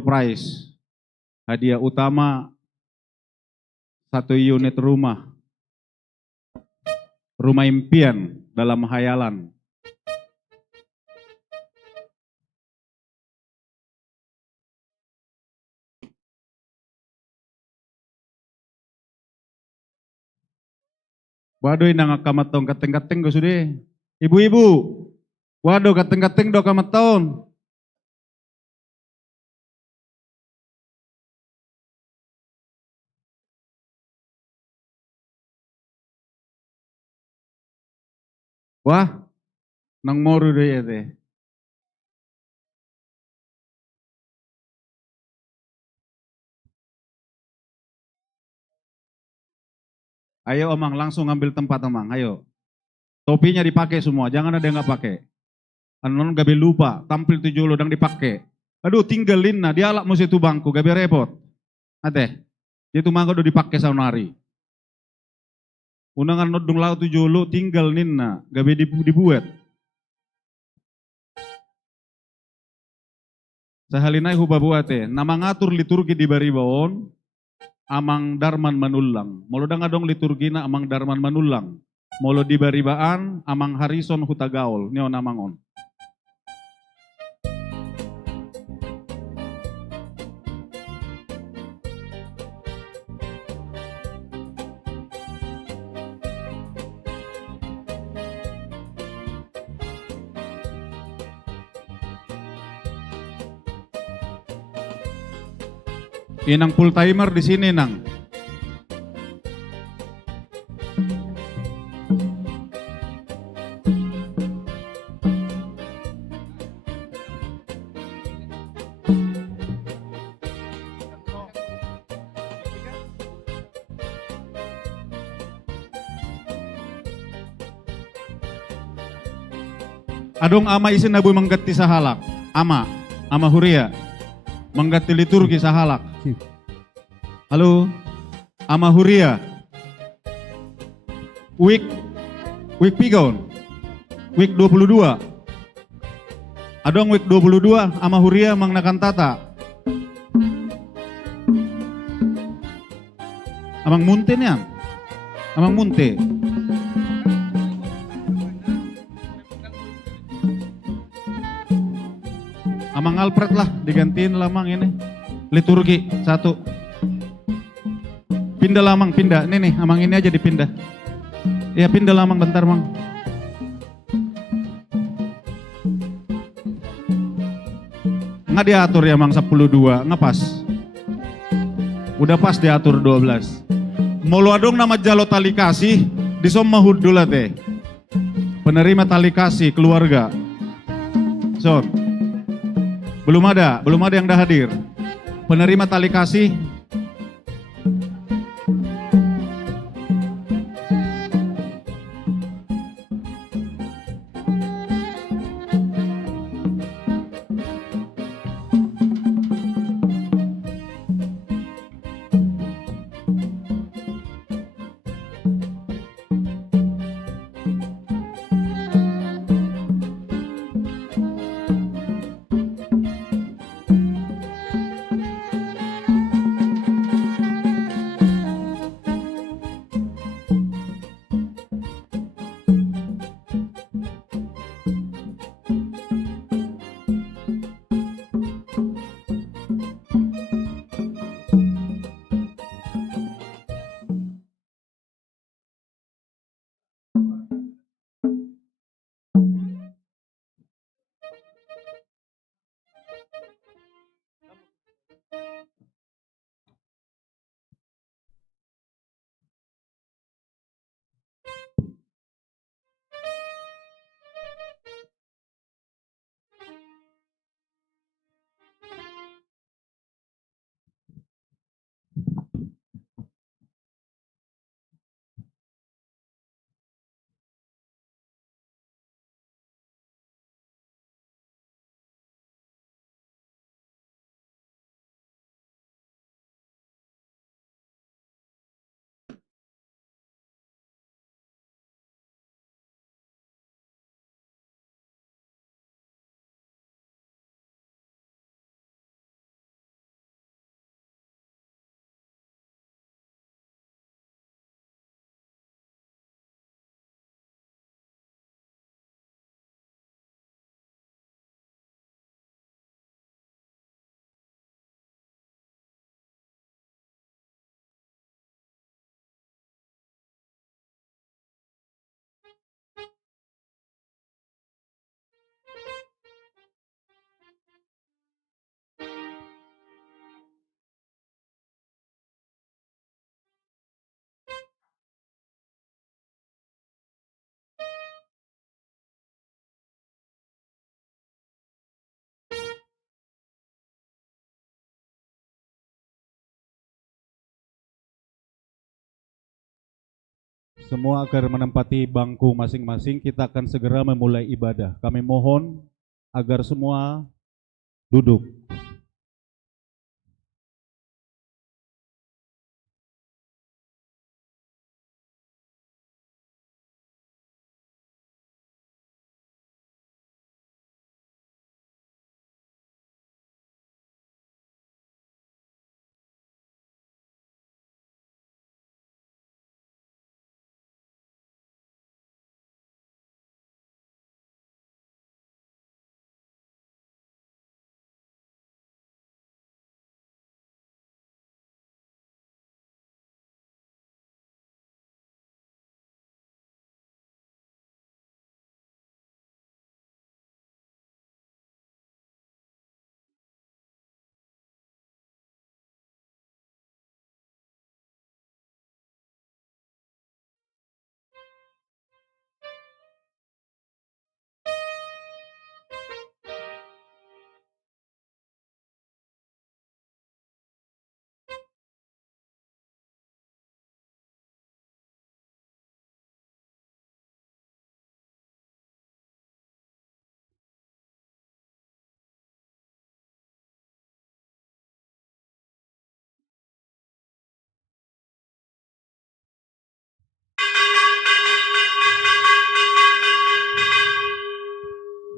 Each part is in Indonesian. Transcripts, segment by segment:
door prize. Hadiah utama 1 unit rumah. Rumah impian dalam hayalan. Waduh nang kamatong kateng-kateng go sudah. Ibu-ibu. Waduh kateng-kateng do kamatong. Wah, nang moru deh ya teh. Ayo Omang, langsung ambil tempat Omang, ayo. Topinya dipakai semua, jangan ada yang nggak pakai. Anon gabe lupa, tampil 7 lodang dipakai. Aduh tinggalin nah, dia alak mesti itu bangku, gabe repot. Ate, dia tuh mangga udah dipakai saunari. Unangan nodung lau 7 lo tinggal ninna, gabe dibuat. Sahalinai hubabu ate, nama ngatur liturgi di baribawon, amang darman manulang. Molo dang liturgina amang darman manulang. Molo di baribaan amang harison hutagaol. Nyo namangon. Inang full timer di sini nang. Adong ama isin nabu menggati sahalak. Ama huria. Menggati liturgi sahalak. Halo, ama huria. Week pigaun. Week 22. Adong week 22 ama huria mangnakan tata. Amang munte niyan. Amang munte. Amang Alfred lah digantiin lamang ini. Liturgi 1. Pindah lamang, pindah. Nih, amang ini aja dipindah. Ya pindah lamang bentar mang. Nggak diatur ya mang 10-2, nggak pas. Udah pas diatur 12. Molo adong nama jalo tali kasih, disom mahud dula teh. Penerima tali kasih keluarga. So, belum ada yang dah hadir. Penerima tali kasih. Semua agar menempati bangku masing-masing, kita akan segera memulai ibadah. Kami mohon agar semua duduk.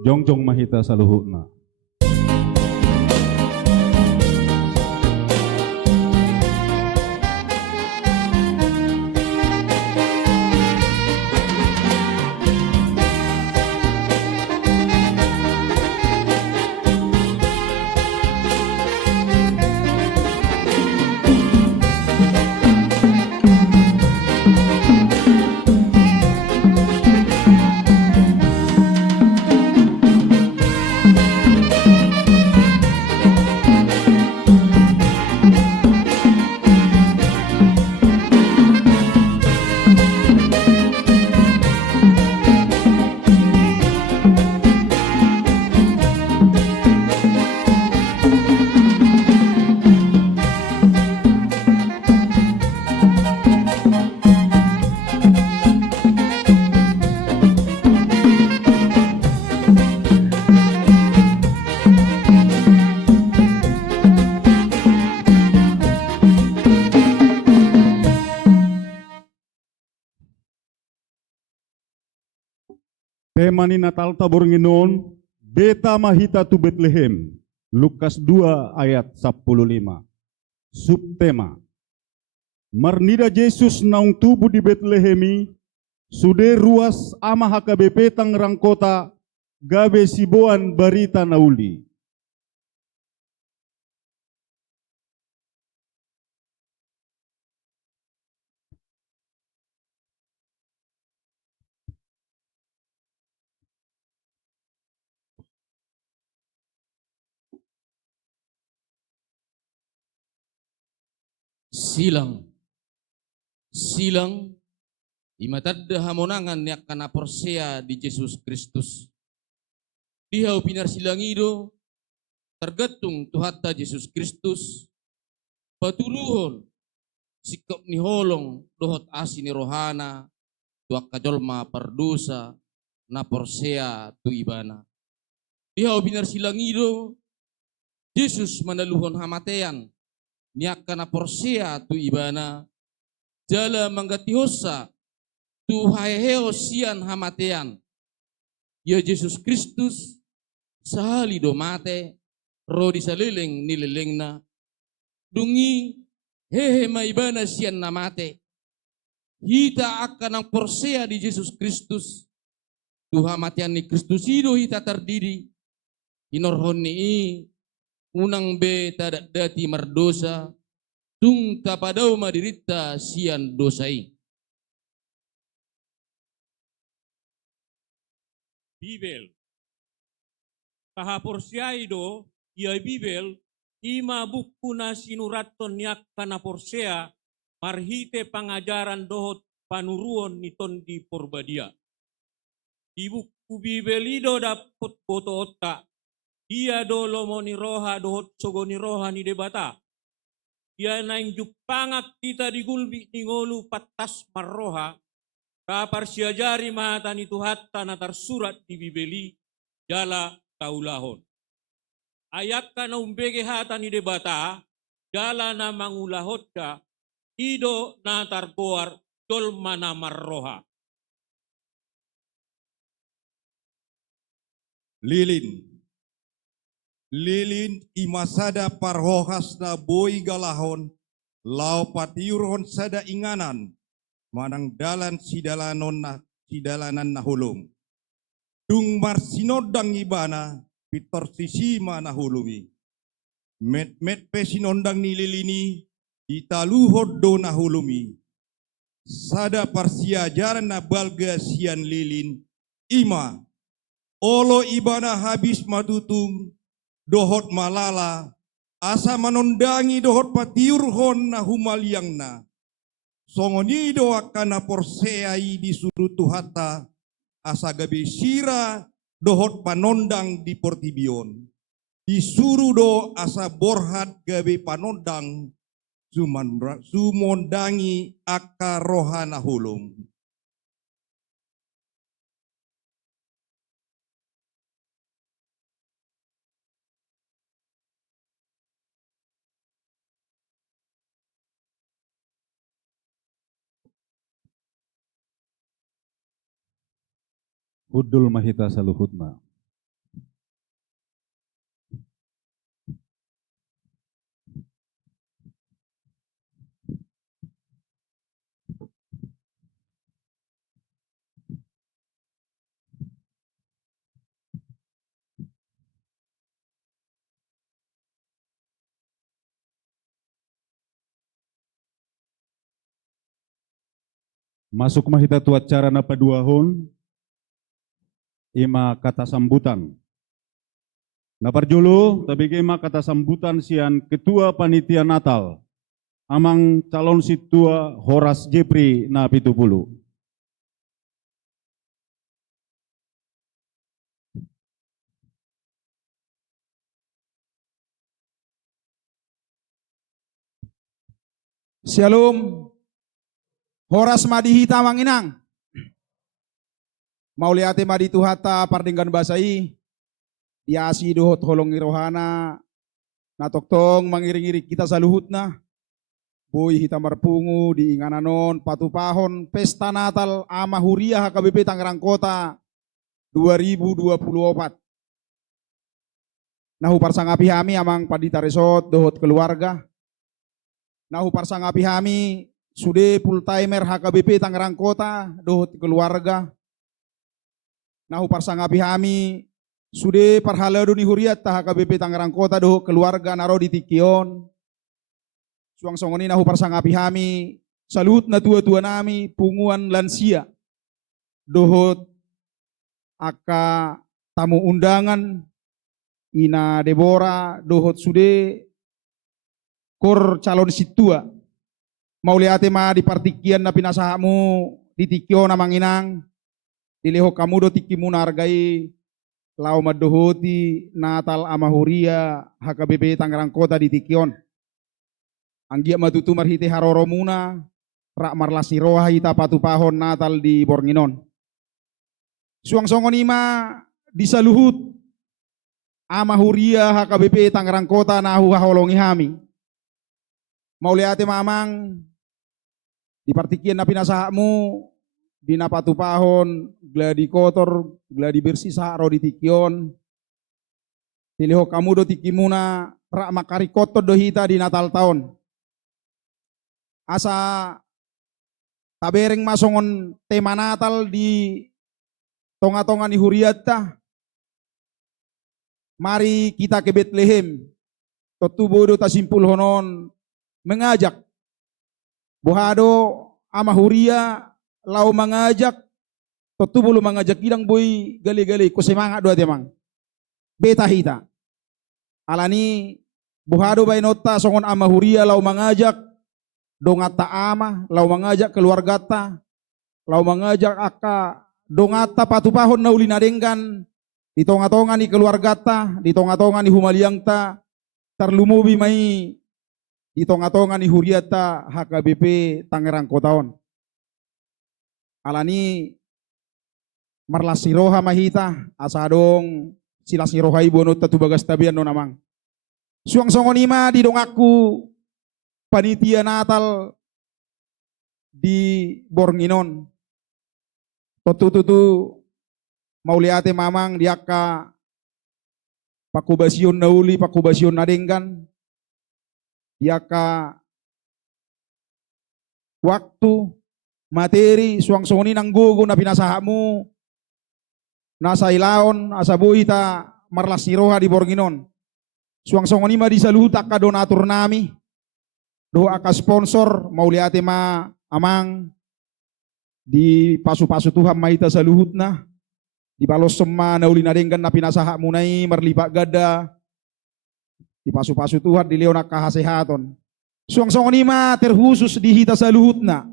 Jongjong Mahita Saluhuna. Temani Natal tabur nginon, beta mahita tu Bethlehem, Lukas 2 ayat 15. Subtema, marnida Jesus naung tubuh di Bethlehemi, sude ruas ama HKBP Tangerang Kota, gabe siboan barita nauli. Silang, silang, imatadda hamonangan yak kana porsea di Jesus Kristus. Dihau pinar silangido, tergetung tuhatta Jesus Kristus, patuluhon, sikap ni holong, dohot asini rohana, tuak kajolma perdosa, na porsea tu ibana. Dihau pinar silangido, Jesus manaluhon hamatean, niak kana porsea tu ibana, jala manggatihosa tu haeheo sian hamatean. Ya Jesus Kristus sahali do mate ro disalileng nililengna dungi hehe maibana sian namate. Hita akan ang porsea di Jesus Kristus. Tu hamatian ni Kristus ido hita terdiri. Inorhon ni unang be tadak dati mardosa tung tapadau madirita sian dosai. Bibel. Kahaporsiay do, iya Bibel, ima buku na sinuraton niyak kana porsea, marhite pangajaran dohot panuruon niton di porbadia. Di buku Bibel ido dapot boto otak, dia do lomo ni roha dohot sogo ni roha ni debata. Dia naing jupangak kita digulbi ni ngolu patas marroha, Rapar siajari mahatani tuhatta na tersurat di Bibeli jala kaulahon. Ayat kana umbege hatani debata jala na mangulahotda ido na tarboar dolma na marroha. Lilin imasada parhohas na boy galahon, lau patiurhon sada inganan, manang dalan sidalanan na hulum. Dung marsinodang ibana, pitor sisima na hulumi. Met pesinondang ni lilini, italuhod do na hulumi. Sada parsiajaran na balga sian lilin, ima, olo ibana habis matutung, dohot malala, asa manondangi dohot patiurhon na humaliang na. Songonido akana porseai di sudut tuhata, asa gabi sira dohot panondang di portibion. Disuruh do asa borhat gabi panondang, sumondangi aka rohana hulum. Hudul mahita saluhutna. Masuk mahita tuat cara napa duahon, ima kata sambutan. Napar julu, tapi ima kata sambutan sian ketua panitia Natal, amang calon situa Horas Jepri na 70. Shalom. Horas madihita manginang. Mauliate madi tuhata pardinggan basai. Diasi dohot holong irohana. Natoktong mangiring-iring kita saluhutna. Boy hita marpungu di ingananon patupahon pesta Natal ama Huria HKBP Tangerang Kota 2024. Nahu parsangapi hami amang padita resort dohot keluarga. Nahu parsangapi hami sudah full timer HKBP Tangerang Kota dohot keluarga. Nahu parsangapi hami sudah parhalado ni huriat ta HKBP Tangerang Kota dohot keluarga naro di Tikion. Suang songoni nahu parsangapi hami salut na tua-tua nami punguan lansia dohot aka tamu undangan ina Deborah dohot sude kor calon situa. Mauliate ma di partikian na pinasahamu di Tikio na manginang. Dileho kamu do tikimu nargai lau madohoti Natal Amahuria HKBP Tangerang Kota di Tikion. Anggia matutu marhite haroro muna rak marlasi roha hita patupahon Natal di Bornginon. Suang songon ima disaluhut Amahuria HKBP Tangerang Kota nahu haholongi hami. Mauliate mamang di partikian na pinasahamu di napatupahon gladi kotor gladi bersih saharo di Tikion. Tiliho kamu do tikimuna rak makari kotor do hita di Natal tahun. Asa tabereng masongon tema Natal di tonga-tonga ni Huriata. Mari kita ke Bethlehem. Totubodo tasimpul honon mengajak Bohado ama Huria lau mengajak totubulo mengajak idang boy gali-gali ko semangat dua temang. Beta hita. Alani Bohado bainota songon ama Huria lau mengajak dongata ama, lau mengajak keluarga ta, lau mengajak aka dongata patupahon naulina denggan di tonga-tonga ni keluarga ta, di tonga-tonga ni humaliang ta, terlumubi mai di tonga-tonga ni Huriata HKBP Tangerang Kotaon. alani marlas siroha mahita asadong silas sirohai bonot tatu bagas tabian no namang. Suang songonima di dongaku panitia Natal di Bornginon. Tutu mauliate mamang diaka pakubasion nauli pakubasion nadenggan diaka waktu materi suang songoni nang gugu na pinasahamu nasa ilaon asa buhita marlas siroha di Bornginon. Suang songoni ma disalutak ka donatur nami doa ka sponsor mauliate ma amang di pasu-pasu Tuhan maita saluhut na di balos sema nauli nadenggan na pinasaha munai marlipat gada di pasu-pasu Tuhan di leonak kahasehaton. Suang songoni ma terkhusus di hita saluhut na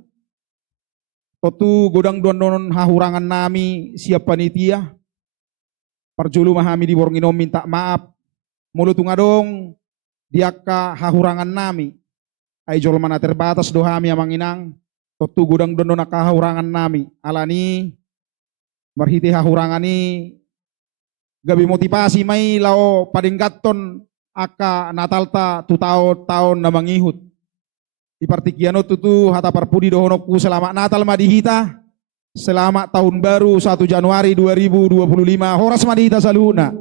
totu godang donon hahurangan nami siap panitia parjulu mahami di Bornginom minta maaf mulut tungadong diaka hahurangan nami ay jol mana terbatas dohami amang inang totu godang donon kahurangan nami alani marhiti hahurangan ni gabi motivasi may lao padinggaton aka natalta tu tahun na mangihut di partikiano tutu hata parpudi dohonokku selamat Natal madihita selamat tahun baru 1 Januari 2025 horas madihita saluna.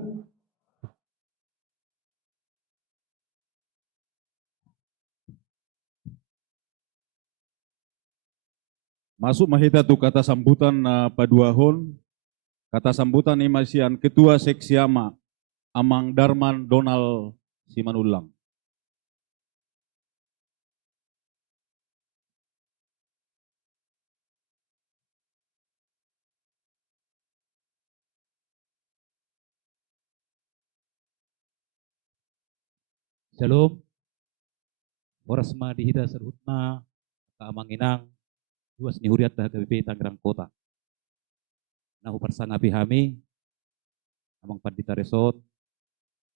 Masuk mahita tu kata sambutan na paduahon, kata sambutan imasian Ketua Seksiama Amang Darman Donald Simanulang. Shalom. Oras ma dihita serhutna kaamanginang duas ni huriat dah KBP Tangerang Kota. Nahu persangapi hami amang pandita resort,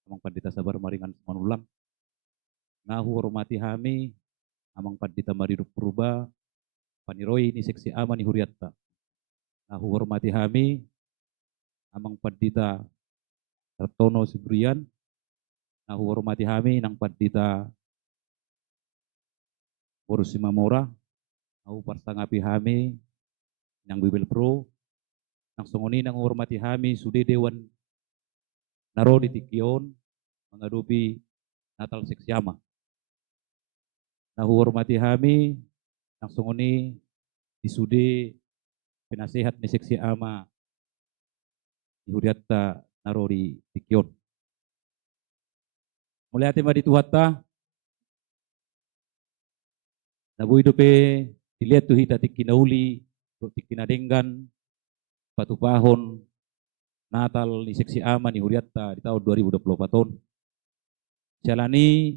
amang pandita sabar maringan Simanulang. Nahu hormati hami amang pandita maridup purba paniroi ni seksi ama ni huriatta. Nahu hormati hami amang pandita Hartono Sibrian. Nahu hormati hami nang pandita Boru Simamora. Nahu parsangapi hami nang Bibel Pro. Nang songoni nang hormati hami sude Dewan Naro di Tikion mengadupi Natal Seksiama. Nahu hormati hami nang songoni di sude penasehat ni Seksiama di Huriatta Naro di Tikion. Mulai hati ma dituhatta nabu hidupe dilihat tu hita tikinauli tikinadenggan patu pahon Natal ni seksi ama ni Huriatta di tahun 2024. Jalani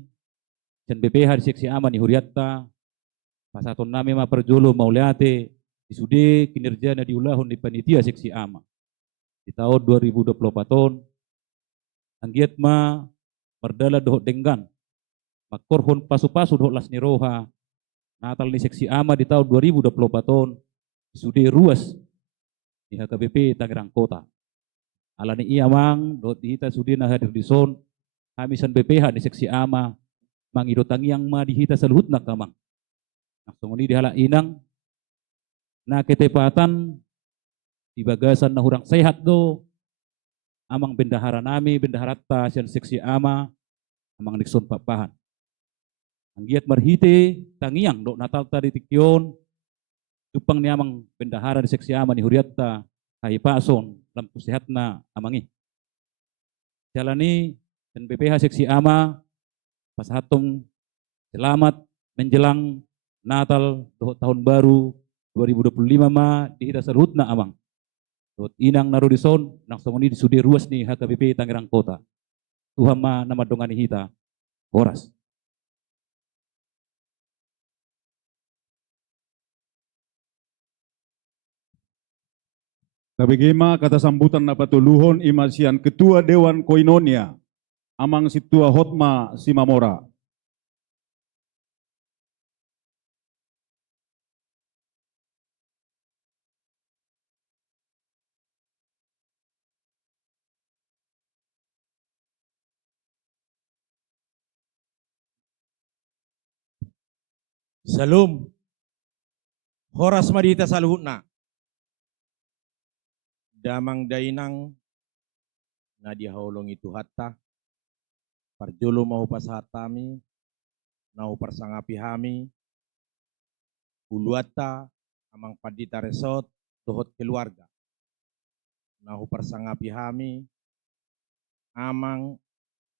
dan BPH di seksi ama ni Huriatta pasaton nami ma perjolo mauliate isude kinerja na diulahon di panitia seksi ama di tahun 2024. Anggiat ma merdala dohot denggan makorhon pasu-pasu dohot las niroha Natal ni seksi ama di tahun 2024 isude ruas di HKBP Tangerang Kota. Alani iya mang dohot dihita sude na hadir di son hamisan BPH ni seksi ama mangidotangi yang ma dihita saluhut na kamang. Naksongoni dihala inang na ketepatan di bagasan na hurang sehat do amang bendahara nami bendaharatta sian seksi ama amang Nixon papahan. Anggiat marhite tangiang do Natal tadi Tikion tupang ni amang bendahara di seksi ama ni Huriatta hai pason lampu sehat na amangi. Jalani dan BPH seksi ama pasahatong selamat menjelang Natal do tahun baru 2025 ma dihita serhut na amang. Dot inang narudison nang songoni di sudi ruas ni HKBP Tangerang Kota. Tuhan ma nama dongani hita horas. Kabigima kata sambutan na patuluhon imasian Ketua Dewan Koinonia Amang Situa Hotma Simamora. Salum. Horas madita saluhutna. Damang dainang na dihaulong itu hatta. Parjolo mau pasatami. Nau persangapi hami. Uluata amang padita resort dohot keluarga. Nahu persangapi hami. Amang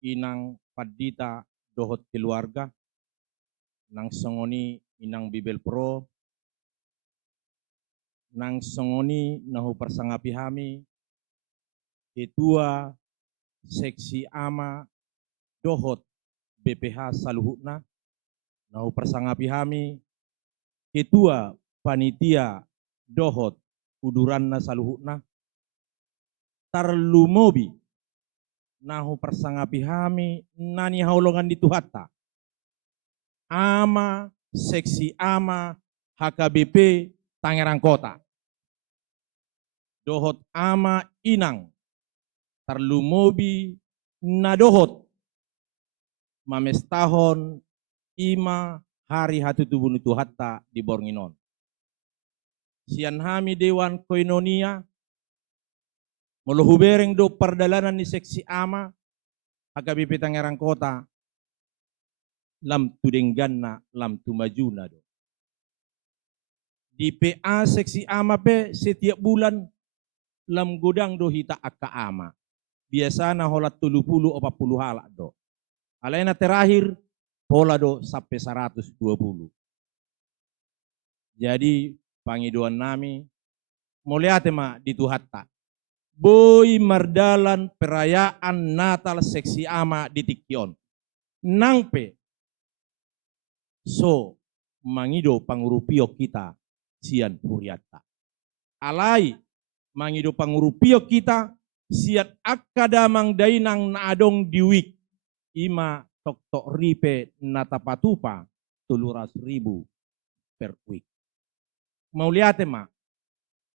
inang padita dohot keluarga. Nang songoni inang Bibel Pro. Nang songoni nahu persangapi hami. Ketua seksi ama dohot BPH saluhutna. Nahu persangapi hami. Ketua panitia dohot uduranna saluhutna. Tarlumobi nahu persangapi hami nani haulongan di Tuhatta. Ama seksi ama HKBP Tangerang Kota. Dohot ama inang tarlumobi na dohot mamestahon ima hari hatu tubun itu hatta di Bornginon. Sian hami Dewan Koinonia molohubereng do perdalanan ni seksi ama HKBP Tangerang Kota lam tudengganna lam tumajuna do. Di PA seksi ama pe setiap bulan lam godang do hita akka ama. Biasana holat 30 o 40 halak do. Alaina terakhir pola do sampai 120. Jadi pangiduan nami moliate ma di Tuhatta. Boy mardalan perayaan Natal seksi ama di Tikyon. Nangpe so mangido pangurupio kita sian huriata. Alai mangido pangurupio kita siat akadamang dainang naadong diwik ima tok ripe natapatupa 700.000 per week. Mau lihat ma,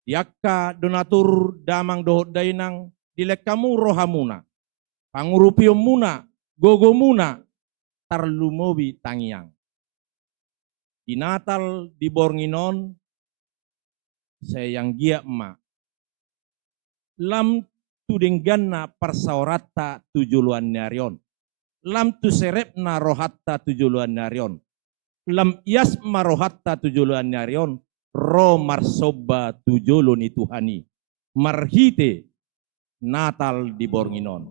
yakka donatur damang dohot dainang dilekamu rohamuna, pangurupio muna, gogo muna, tarlumobi tangiang. Di Natal di Bornginon, saya yang gia emak. Lam tudengganna persaurata tujuluan narion. Lam tu serepna rohatta tujuluan narion. Lam iasma rohatta tujuluan narion. Ro marsoba tujulun Tuhani. Marhite Natal di Bornginon.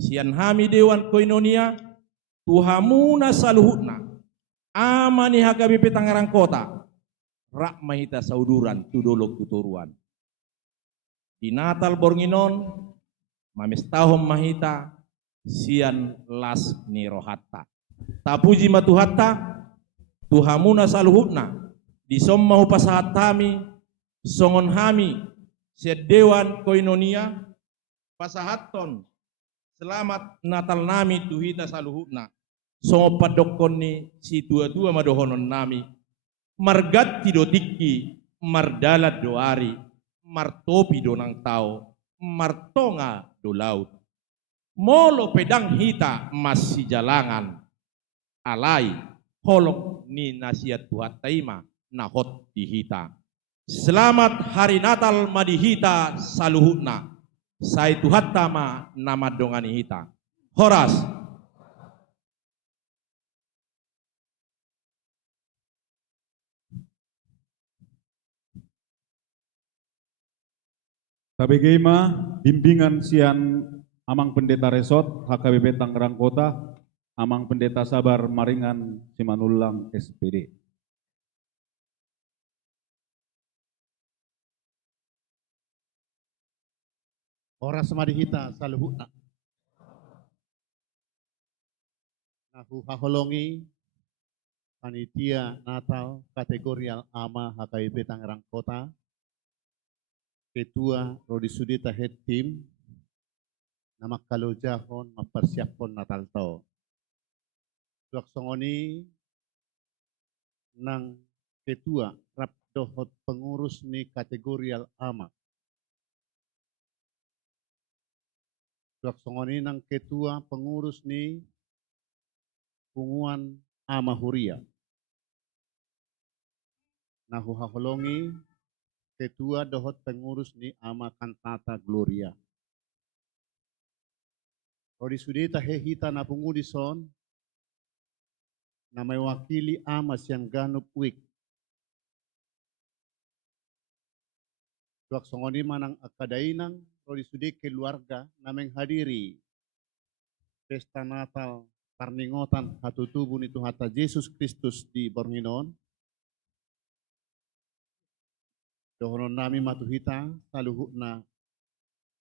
Sian hami Dewan Koinonia, tuhamuna saluhutna. Amani HKBP Tangerang Kota. Rak mahita sauduran tudolok tuturuan. Di Natal Bornginon, mamestahom mahita sian las ni rohatta. Tapuji matuhatta, tuhamuna saluhutna. Di sommahu pasahat kami, songon hami, siat Dewan Koinonia, pasahaton, selamat Natal nami tuhita saluhutna. Songo padokon ni si tua-tua madohonon nami, margatti do tikki, mardalat do ari, martopi do nang tao, martonga do laut. Molo pedang hita masih jalangan, alai holok ni nasihat Tuhan taima nahot di hita. Selamat hari Natal madihita saluhutna. Sai Tuhan tama nama dongani hita. Horas. KBGMA bimbingan sian Amang Pendeta Resort HKBP Tangerang Kota, Amang Pendeta Sabar Maringan Simanulang SPD. Horas madihita saluhutna. Nahu haholongi panitia Natal kategorial ama HKBP Tangerang Kota. Ketua Rodi Sudita Head Team. Nama kalojahon mempersiapkan Natal tau. Tuak songoni nang ketua rap dohot pengurus ni kategorial ama. Tuak songoni nang ketua pengurus ni punguan ama huria. nahu haholongi ketua dohot pengurus ni ama kantata Gloria. Rodi sudita hehita na pungudison na may wakili ama siyang ganup wik. Tuak songoni manang akadainang rodi sudi keluarga na menghadiri pesta Natal parningotan hatutubu ni Tuhata Yesus Kristus di Bornginon. Dohonon nami matuhita saluhuk na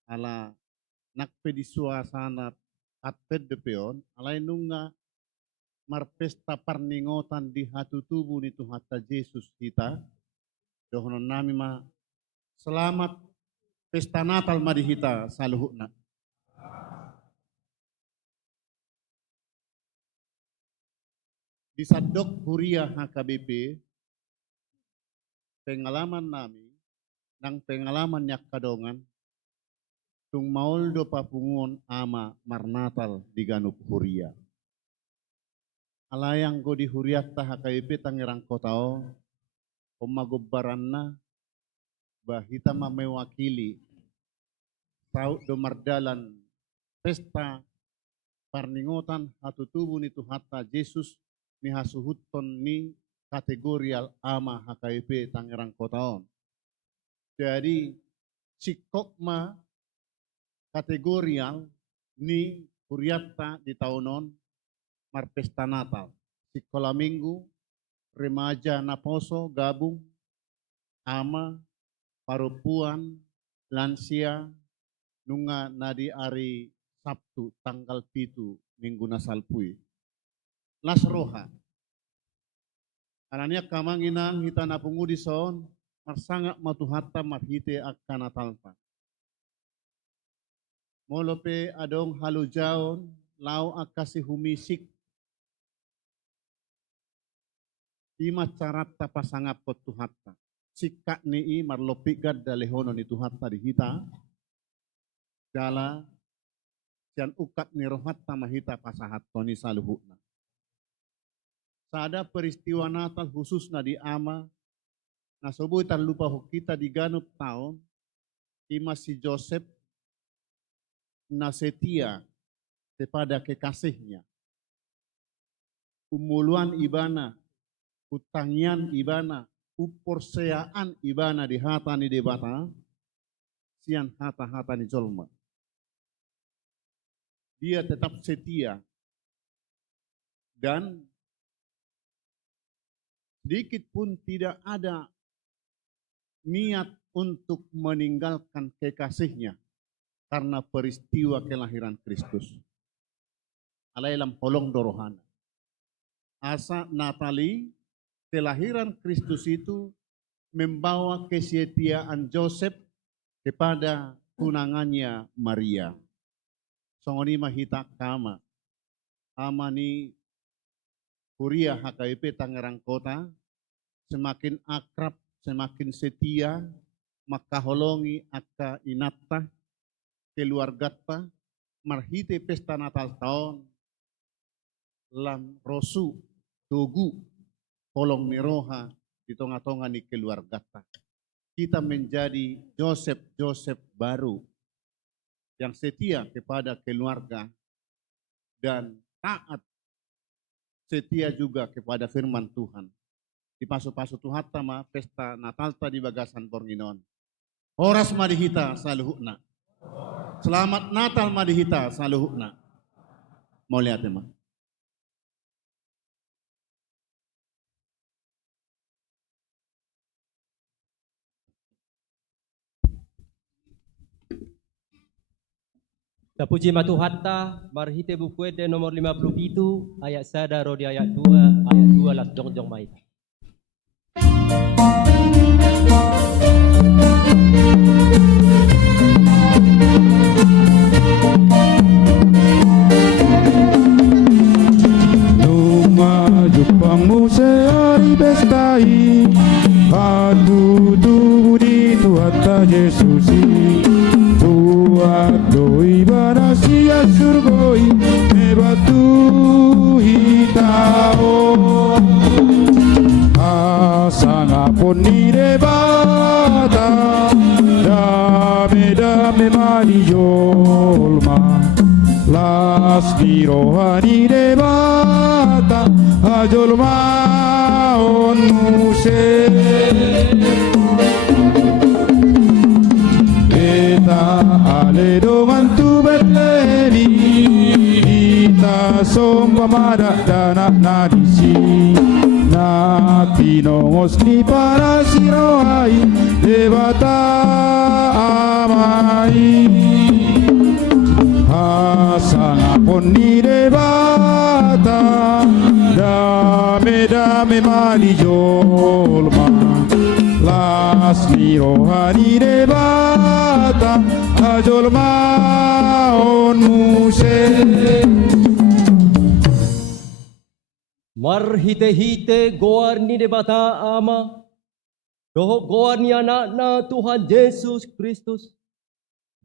ala nakpedi suasana at pedepeon alay nunga marpesta parningotan di hatutubu ni Tuhata Yesus kita. Dohonon nami ma selamat pesta Natal madihita saluhuk na. Di Sadok Huria HKBP, pengalaman nami, ng pengalaman niya kadongan, tung mauldo papungon ama marnatal di Ganup Huria. Alayang ko di Huria ta HKBP tangerang kotao, umagubaran na, bahita mamewakili, tau domardalan, pesta, parningotan, hatutubu ni Tuhata Yesus, ni hasuhuton ni kategorial ama HKBP Tangerang Kotaon. Jadi sikokma kategorial ni Huriata di tahunon marpesta Natal. Sikola minggu remaja naposo gabung ama parupuan lansia nunga nadi ari Sabtu tanggal 7 minggu nasalpui. Las roha. Ananya kamanginang hita na pungudison marsangak matuhata marhite akka natalta. Molope adong halujaon lau akasi humisik. Ima carat tapasangap pot tuhata. Sikak nii marlopigad dalehono ni tuhata di hita. Dala sian ukat ni rohatta mahita pasahat toni saluhukna. Sada peristiwa Natal khusus na di ama, na soboy lupa ho kita di Ganup taon, ima si Joseph na setia kepada kekasihnya. Umuluan ibana, utangian ibana, uporseaan ibana di hata ni debata, sian hata-hata ni jolma. Dia tetap setia dan sedikit pun tidak ada niat untuk meninggalkan kekasihnya karena peristiwa kelahiran Kristus. Alailam holong dorohana. Asa Natali, kelahiran Kristus itu membawa kesetiaan Joseph kepada tunangannya Maria. Songoni mahita kama. Amani Huria HKBP Tangerang Kota semakin akrab, semakin setia, maka holongi akka inatta, keluargatta, marhite pesta Natal tahun, lam rosu, tugu, holong niroha, di tonga-tonga ni keluargatta. Kita menjadi Joseph baru, yang setia kepada keluarga, dan taat setia juga kepada firman Tuhan. Di pasu-pasu Tuhan tama pesta Natal tadi bagasan Bornginon. Horas madihita saluhukna. Selamat Natal madihita saluhukna. Mau lihat emang. Tapuji matuhatta, marhite bukuete nomor 57, ayat sada rodi ayat 2 las jongjong mait. Numa jupang musei bestai, padu duri Tuhata Yesusi. Doi barasia surgoi me batu hitao asanga ponni debata dame dame mali jolma las di rohani debata ajolma on muse beta ale doman tu betlemi ita somba mada dana nadisi Tinongos ni para sirohai debata amai hasangapon ni debata dame dame mali jolma las nirohani debata ajolma on muse Marhite-hite goar ni debata ama, doho goar ni anak na Tuhan Yesus Kristus,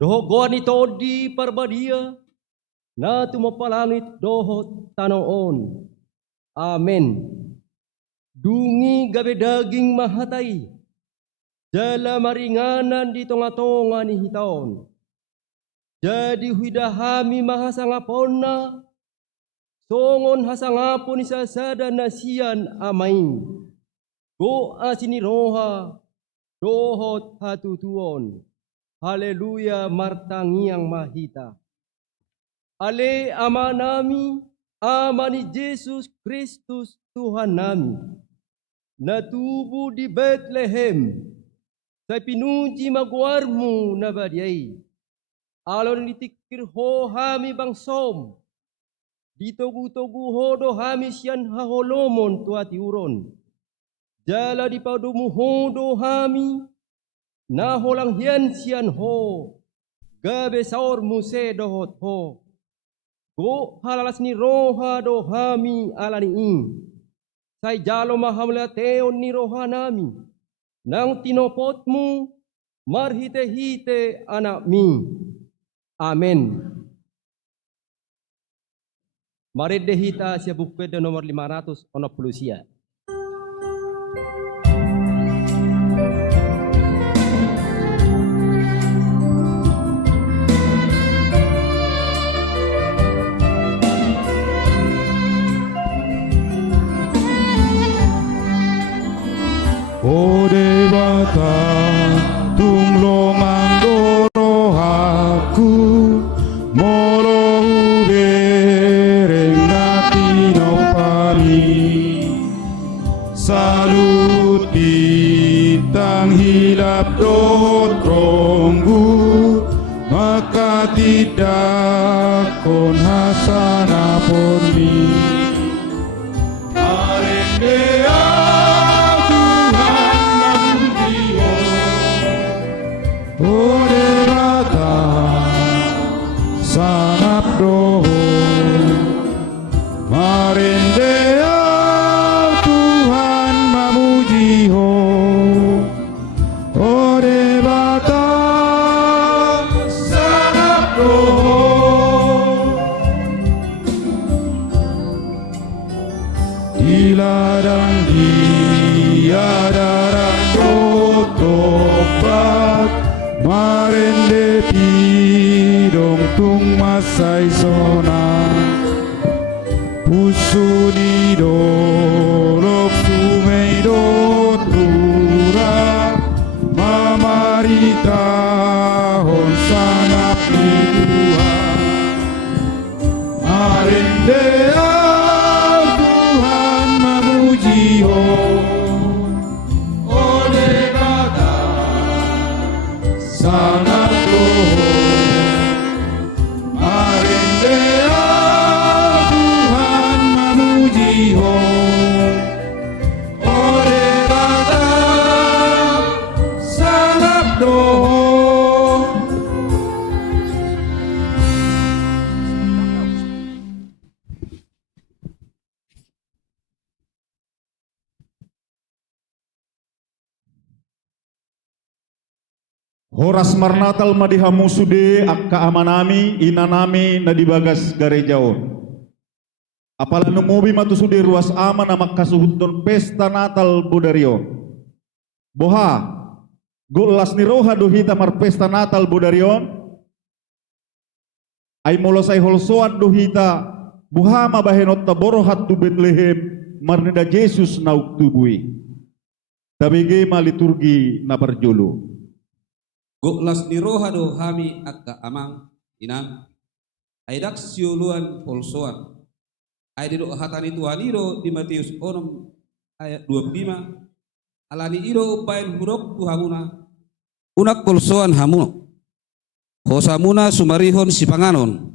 doho goar ni todi parbadia, na tumapalangit doho tanoon. Amen. Dungi gabe daging mahatay, jala maringanan di tonga-tonga ni hitaon. Jadi huidahami mahasangapon na, songon hasangapon isa sada nasian amai. Go asini roha dohot hatutuon. Haleluya martangiang mahita. Ale ama nami, ama ni Yesus Kristus Tuhan nami. Natubu di Bethlehem. Sa pinuji magwarmu na badiyay. Alon nitikir ho hami bangsom. Ditogu-togu hodo hami sian haholomon tuati uron. Jala di padumu hodo hami, na holang hian sian ho, gabe saor muse dohot ho. Go halalas ni roha do hami alani ing. Say jalo mahamlateon ni roha nami, nang tinopotmu, marhite-hite anak mi. Amen. Mari dehita sia bukpeda nomor 500 ono pulusia. O debata tunglong ang dorohaku molo ubereng natino pari salut bintang hilap dot ronggu maka tidak kon hasana poni arendea Orerata sangat doho marendea Tuhan mamuji ho Orerata sangat doho di ladang diadaran totobat marende pidong tung masay sona pusuni dolok sumay dotura mamarita hon sanap ni Tuhan marende Tuhan mamuji ho sangat doho marendea Tuhan mamuji ho orerata sangat doho Horas marnatal madihamu sude akka amanami inanami na dibagas garejaon. Apala nungubi matu sude ruas ama na makasuhudon pesta natal budario. Boha, gulas ni roha duhita marpesta Natal budarion. Ay molosay holsoan duhita buhama bahenot taborohat tu Bethlehem marnida Jesus na uktubui. Tabige maliturgi na parjulu. Goklas ni roha do hami akka amang inang. Ay daksiuluan holsoan. Ay dido hatani tuhaniro di Matius 6 ayat 25. Alani iro upain hurok tuhamuna. Unak kolsoan hamu. Hosamuna sumarihon si panganon.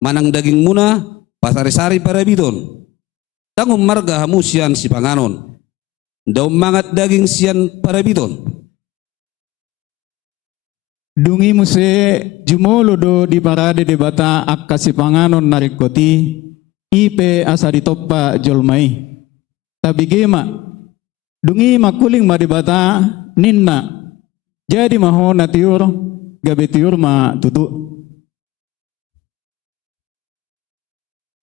Manang daging muna pasari-sari para bidon. Tangum marga hamu sian si panganon. Daum mangat daging sian para bidon. Dungi muse jumolo do di parade de bata akka si panganon narikoti ipe asa ditoppa jolmai. Tabigema dungi makuling ma di bata ninna jadi maho natiur gabe tiur ma tutu.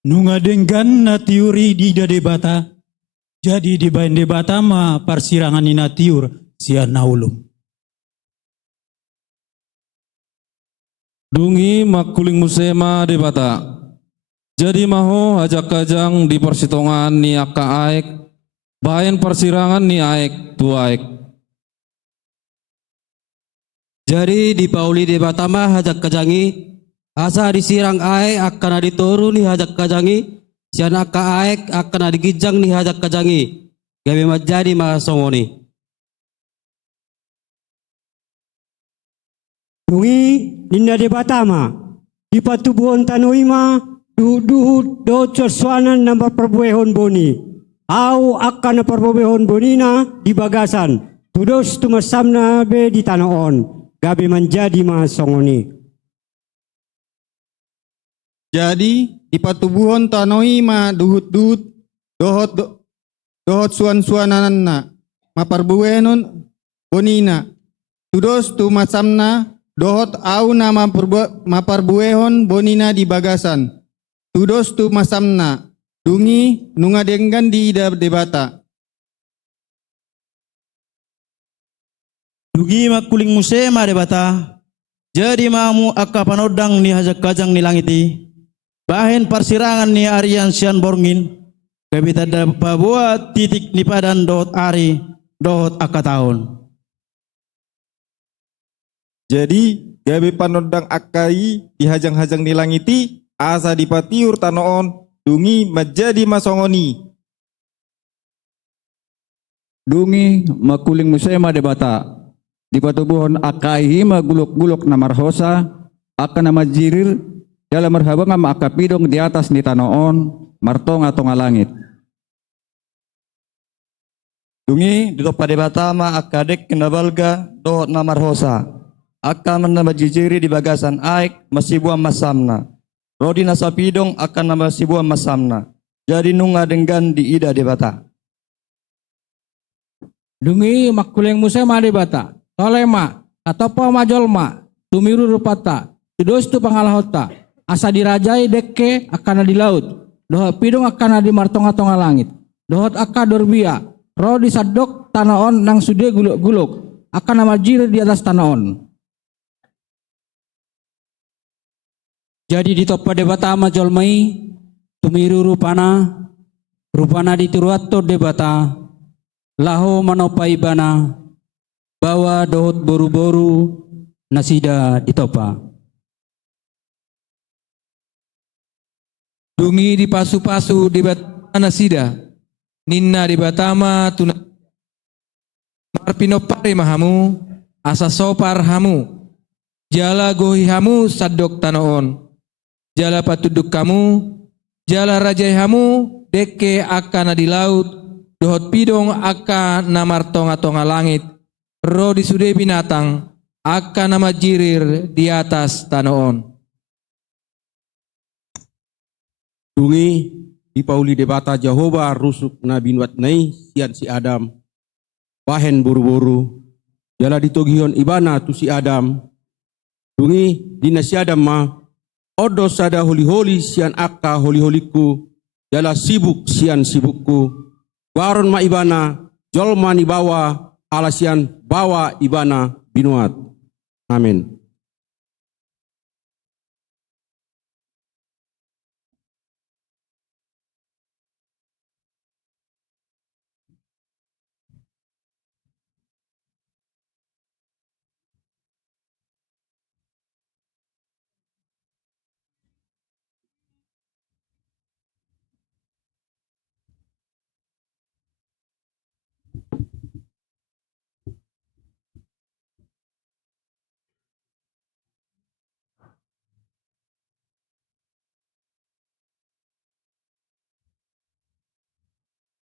Nunga denggan natiuri di dade bata jadi di bain de bata ma parsirangan ni natiur sia naulum. Dungi makuling musema de bata. Jadi maho ajak kajang di persitongan ni akka aek. Bayan persirangan ni aek tu aek. Jadi di pauli de bata mah ajak kajangi. Asa disirang aek akan ditoru ni ajak kajangi. Sian akka aek akan digijang ni ajak kajangi. Gabe majadi mah songoni. Dungi ninda de batama di patubuhon tanoima duhut do corsuanan nambah perbuehon boni au akan perbuehon bonina di bagasan tudos tumasamna be di tanoon gabe menjadi masongoni. Jadi di patubuhon tanoima duhut dohot suan-suananna maparbuenon bonina tudos tumasamna dohot au nama maparbuehon bonina di bagasan. Tudos tu masamna. Dungi nunga denggan di ida debata. Dugi makuling musema debata. Jadi mamu akka panodang ni hajak kajang ni langiti. Bahen persirangan ni arian sian borngin. Kabita dapat buat titik ni padan dohot ari dohot akka tahun. Jadi gabe panodang akai dihajang-hajang nilangiti asa dipatiur tanoon dungi menjadi masongoni. Dungi makuling musema de bata. Di patubuhon akai magulok-gulok na marhosa akan nama jirir dalam marhabang makapidong di atas ni tanoon martong atong langit. Dungi dito pa de bata ma akadek kinabalga dohot na marhosa. Akan menambah jijiri di bagasan aik masih buah masamna. Rodi nasapidong akan nambah si buah masamna. Jadi nunga denggan di ida de bata. Dungi makuleng musema de bata. Tolema atau majolma tumiru rupata. Tudos tu pangalahota. Asa dirajai dekke akan di laut. Dohot pidong akan di martonga-tonga langit. Dohot akka dorbia. Rodi sadok tanaon nang sude guluk-guluk. Akan nama jiri di atas tanaon. Jadi di topa debata ama jolmai tumiru rupana dituruatto debata laho manopai bana bawa dohot boru-boru nasida di topa. Dungi di pasu-pasu debata nasida ninna debatama tuna marpinopare mahamu asa sopar hamu jala gohi hamu sadok tanoon. Jala patuduk kamu, jala rajai hamu, deke akan di laut, dohot pidong akan namar tonga-tonga langit, ro di sude binatang, akan nama jirir di atas tanoon. Dungi di pauli debata Jehovah rusuk nabi watnai sian si Adam, bahen buru-buru, jala ditogion ibana tu si Adam, dungi dina si Adam ma, odo sada holi-holi sian akka holi-holiku, jala sibuk sian sibukku, waron ma ibana, jolma ni bawa, alasian bawa ibana binuat. Amin.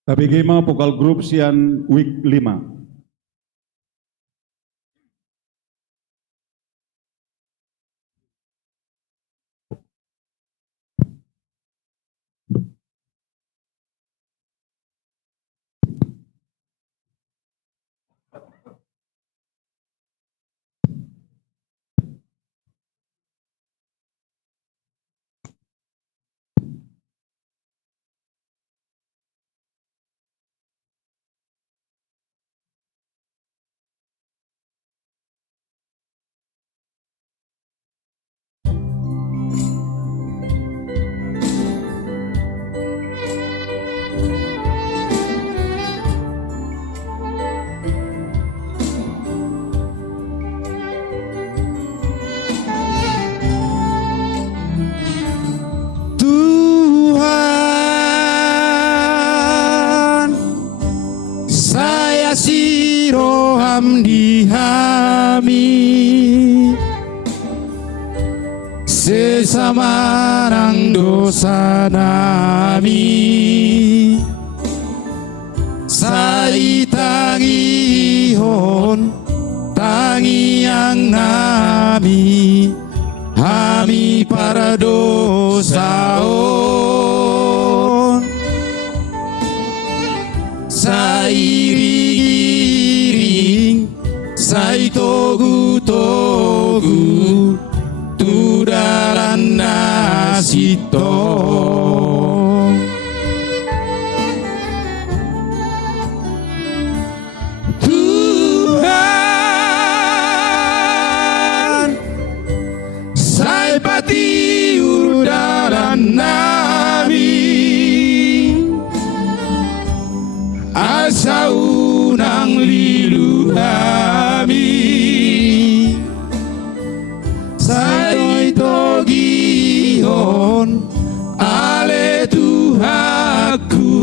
Tapi gema pokal grup sian week 5. siroham dihami sesama nang dosa nami sai tangi hon tangi yang nami hami para dosa on sairing sai togu togu tudaran nasito Tuhan sai pati udaran nami asa unang lilu kami sai togihon ale Tuhaku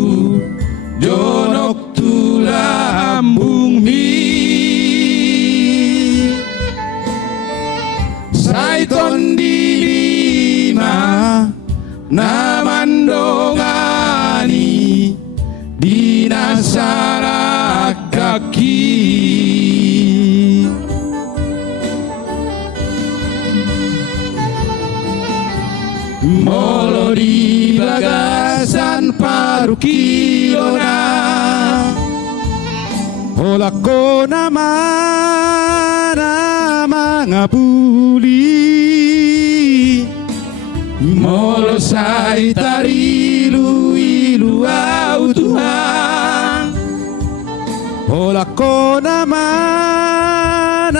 jonok tulambung mi sai tondi lima namandongani dinasarak kaki molo di bagasan parukilona ola ko naman mga puli molo say tarilu ilu au Tuhan ola ko naman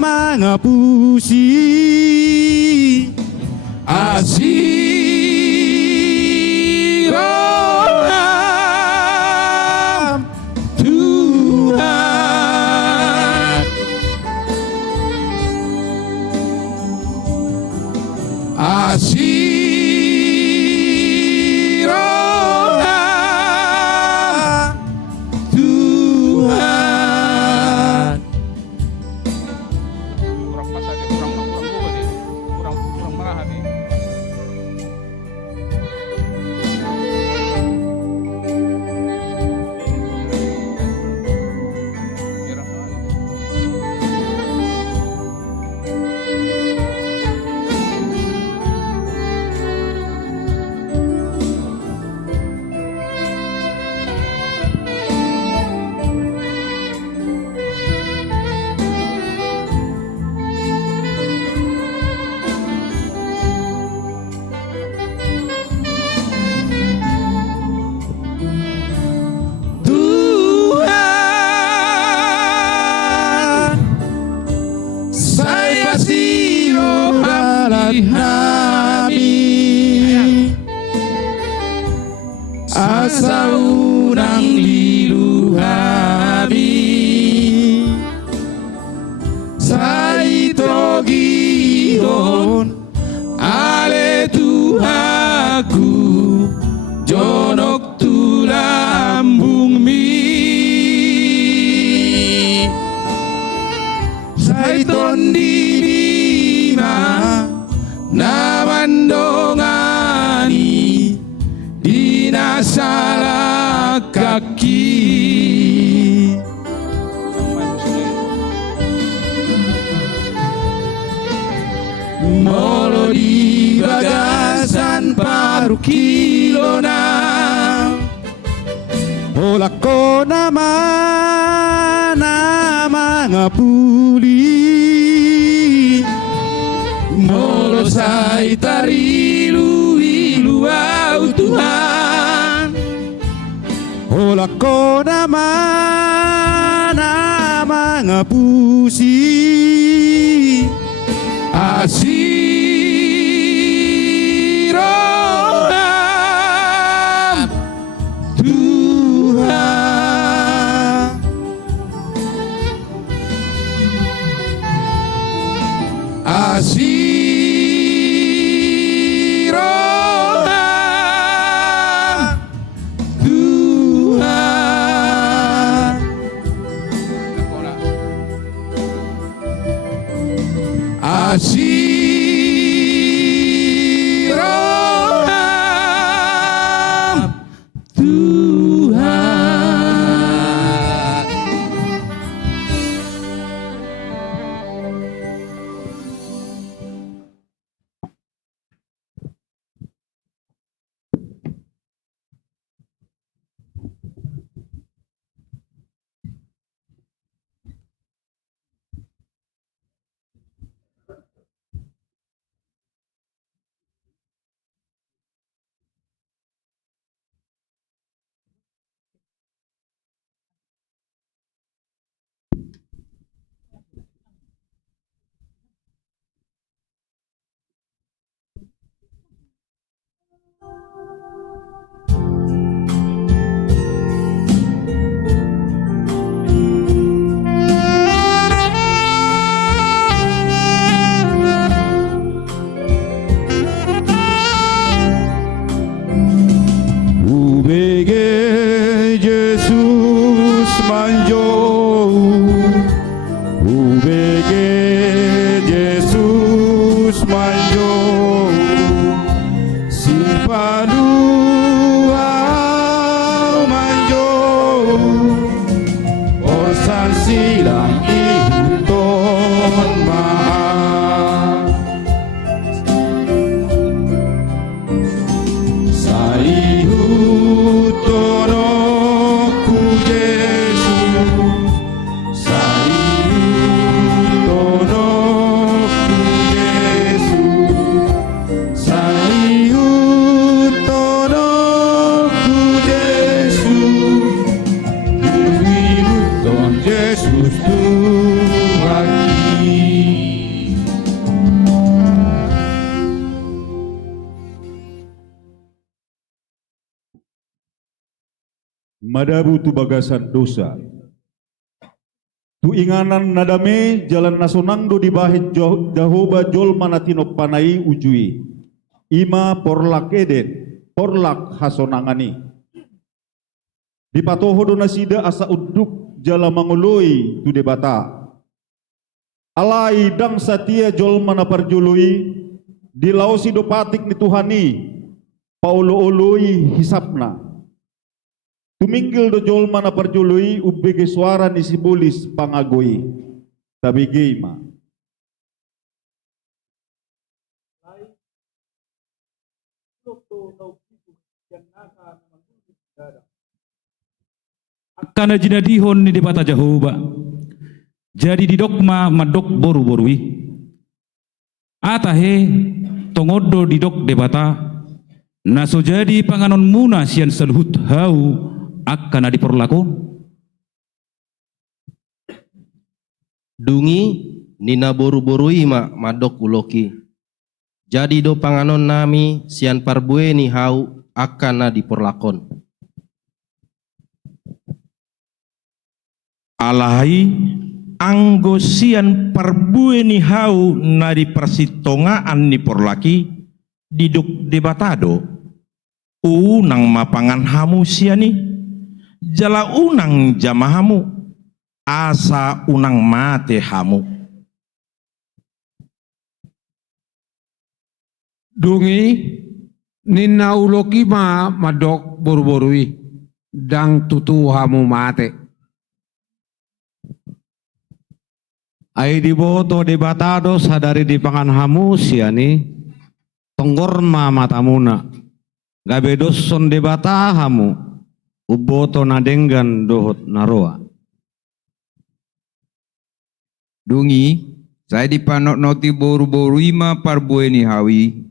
mga pusi asiroham Tuhan asiroham Tuhan kurang pas aja kurang lilu hami saito gihon ale Tuhaku jonok tulambung mi saiton di bima namandongani dinasala kaki molo di bagasan paru kilona ola ko naman na mga puli molo sa itarilu ilu au Tuhan ola ko naman na mga pusi asiroam Tuhan asiroam Tuhan asiroam Tuhan. Ubege Jesus manjou Ubege Jesus manjou Simpanu au manjou Orsan silang ihuton maaf Saihutonoku Yesus Saihutonoku Yesus Saihutonoku Yesus Saihuton Yesus Tuhan Madabu tu bagasan dosa. Tu inganan nadame jalan nasonangdo di bahit Jahoba jol manatinop panai ujui. Ima porlak eden, porlak hasonangani. Di patoho do nasida asa uduk jala mangoloi tu debata. Alai dang satia jol mana parjului di lausi do patik ni Tuhani. Paulo oloi hisapna. Tuminggil do jol mana parjului ubege suara ni sibulis pangagoi. Tabigay ma. Kana jinadihon ni debata Jahoba. Jadi di dokma madok boru-borui. Atahe tongodo di dok debata. Naso jadi panganon muna sian selhut hau akan diperlakon. Dungi nina boru-borui madok uloki. Jadi do panganon nami sian parbueni hau akan diperlakon. alahai anggosian parbue ni hau na di persitongaan ni porlaki diduk debatado unang mapangan hamu siani jala unang jamahamu asa unang mate hamu Dungi ninna uloki madok boru-borui dang tutu hamu mate. Ai diboto debatado sadari di pangan hamu siani tonggorma matamuna gabe dosson debata hamu uboto nadenggan dohot naroa. Dungi saya dipanok noti boru-boru ima parbueni hawi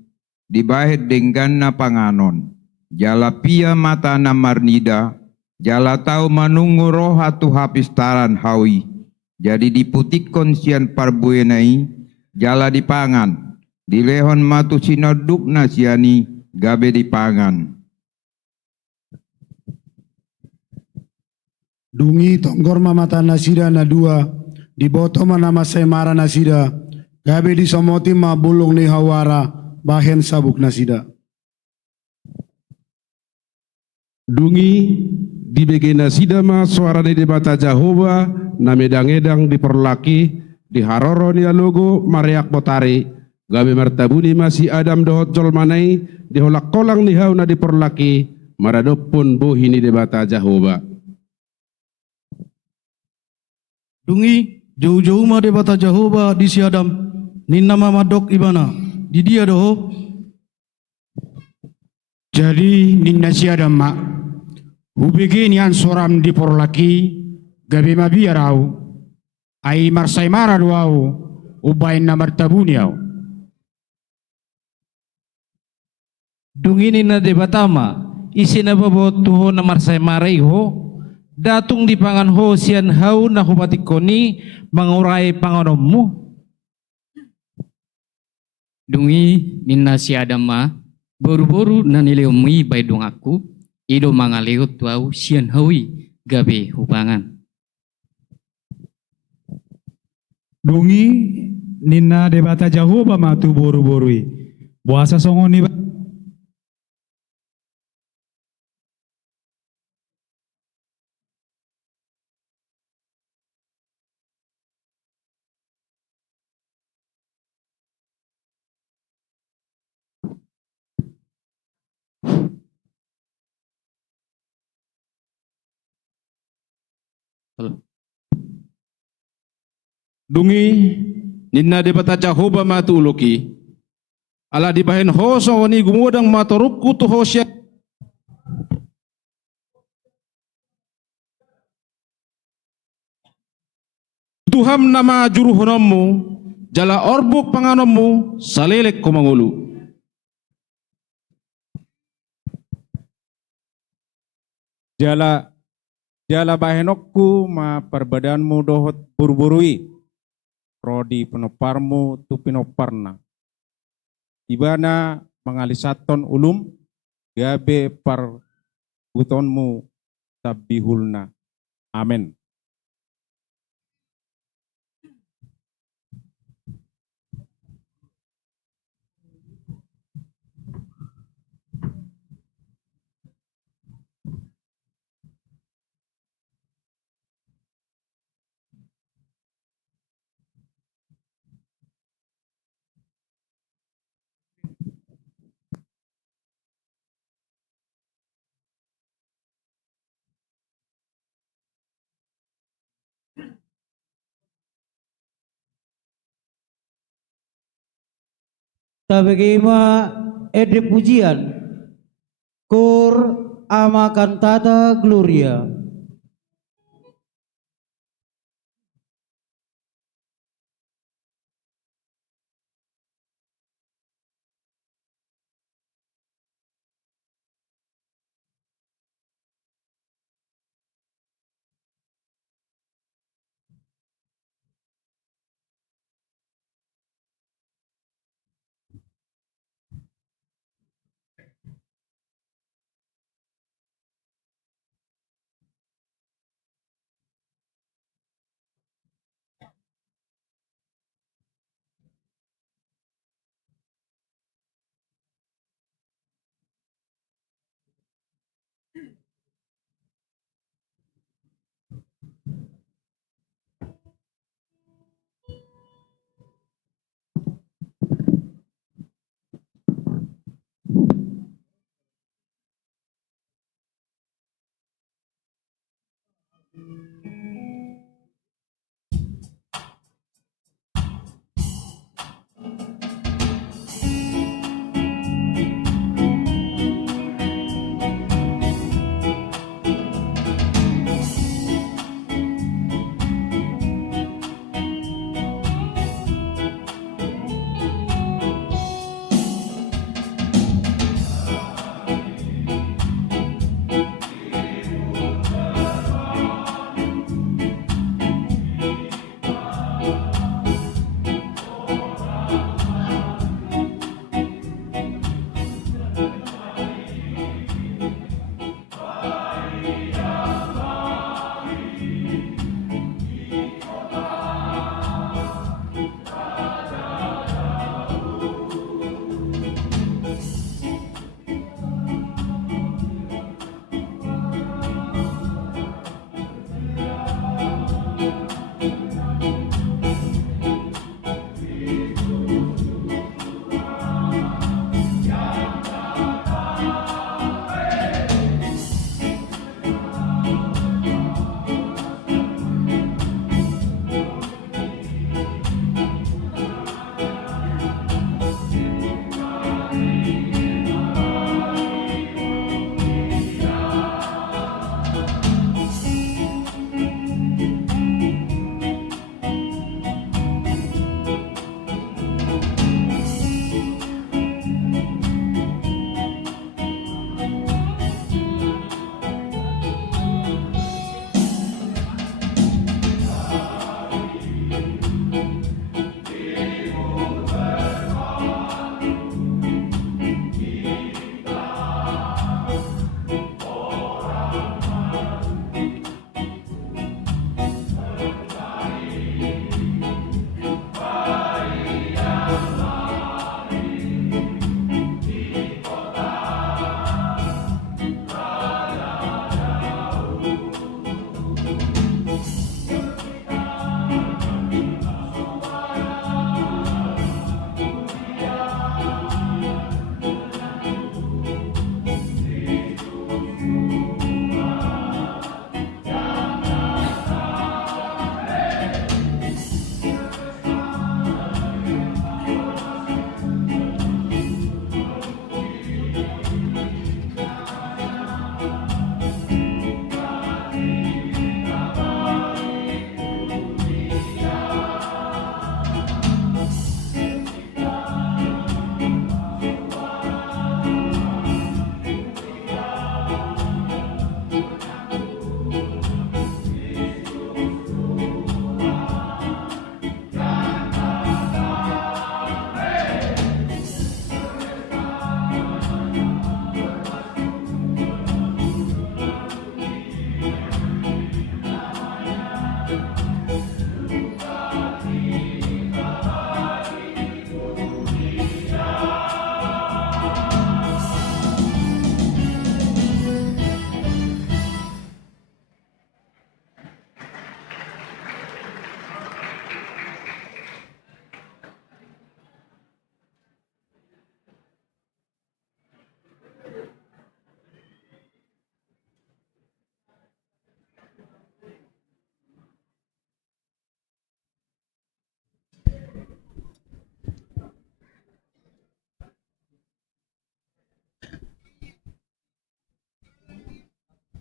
dibahet dengan na panganon jala pia mata na marnida jala tau manungu roha tu hapistaran hawi jadi diputikon sian parbuenai jala dipangan dilehon matu sinoduk na siani gabe dipangan. Dungi tonggor mamata nasida na dua di botoma nama semara nasida gabe di somoti ma bulung ni hawara bahen sabuk nasida. Dungi di begena sidama suara di debata Jahova na medang-edang diperlaki di haroro ni alogo mariak botari gabe martabuni masih Adam dohot jolmanai di holak kolang ni hau na diperlaki maradopun bohi ni debata Jahova. Dungi jauh-jauh ma debata Jehova di si Adam ninna mamadok ibana di dia doho. Jadi ninna si Adam ma hubigi nian soram di porlaki gabe mabiarau ai marsai mara duau ubain na martabuniau. Dungi ninna debatama isi na babot tuho na marsay maray ho datung di pangan ho sian hau na hubatikoni mangurai panganommu. Dungi ninna si Adam ma boru-boru na nileumi bay dong aku ido mangaleot tuau sian hawi gabe hubangan. Dungi ninna debata Jehova matu boru-borui buasa songoni Dungi ninna debata Jahova matu uloki ala dibahen hoso wani gumodang matorukku tu hosya Tuham nama juru honammu jala orbuk panganommu salelek komangulu. Jala bahenokku ma perbadanmu dohot burburui rodi penoparmu tu penoparna ibana mangalisaton ulum gabe par butonmu tabihulna amin. Tabagima ede pujian kor ama cantata gloria.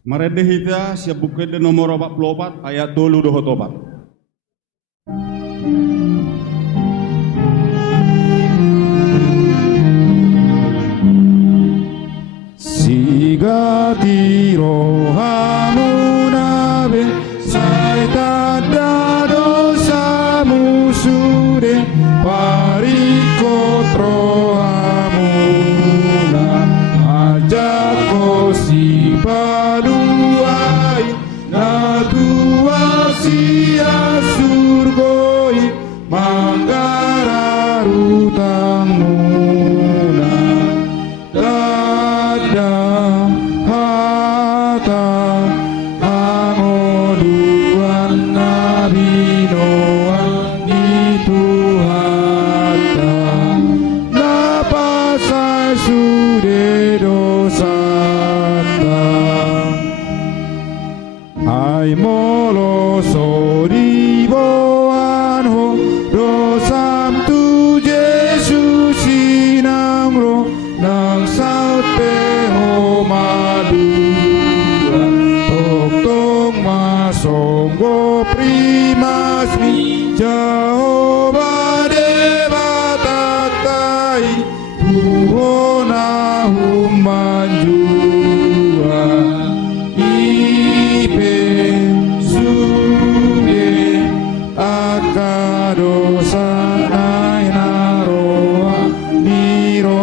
Marede hita siap buka de nomor 44 ayat 2 dohot opat. Sigati rohamu nabe saita dosamu sude parikot rohamu na ajako si paduai na tua sia surgoi manggara rutangmu na dada hata ango dua poloso di boan ho dosam tu Jesus sinang ro nang saut pe ho madura tong masonggo primas mi Jehovah Deva tatai Tuhona humanjua ipe sude akadosa nainaroa nirohamu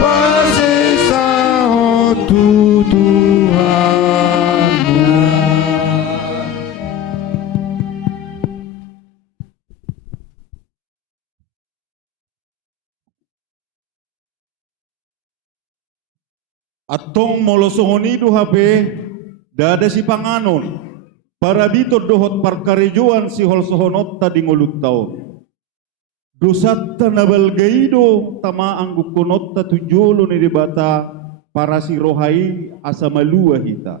pasesa hotu Tuhanmu. Atong molosongonido hape dada si panganon para bito dohot parkarijuan si holsohonot tadi ngulut taon dosatta nabalgaido tama anggukonot ta tunjulo ni dibata para si rohai asa malua hita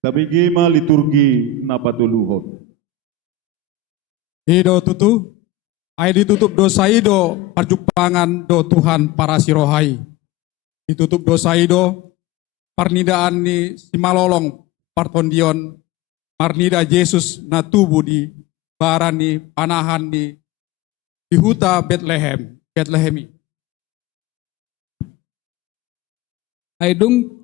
tapi gema liturgi napatuluhon Ido tutu, ay ditutup dosa ido perjupangan do Tuhan para si rohai. Ditutup dosa ido parnidaan ni si malolong partondion marnida Yesus na tubuh di baran ni panahan di huta Betlehemi. Ay dung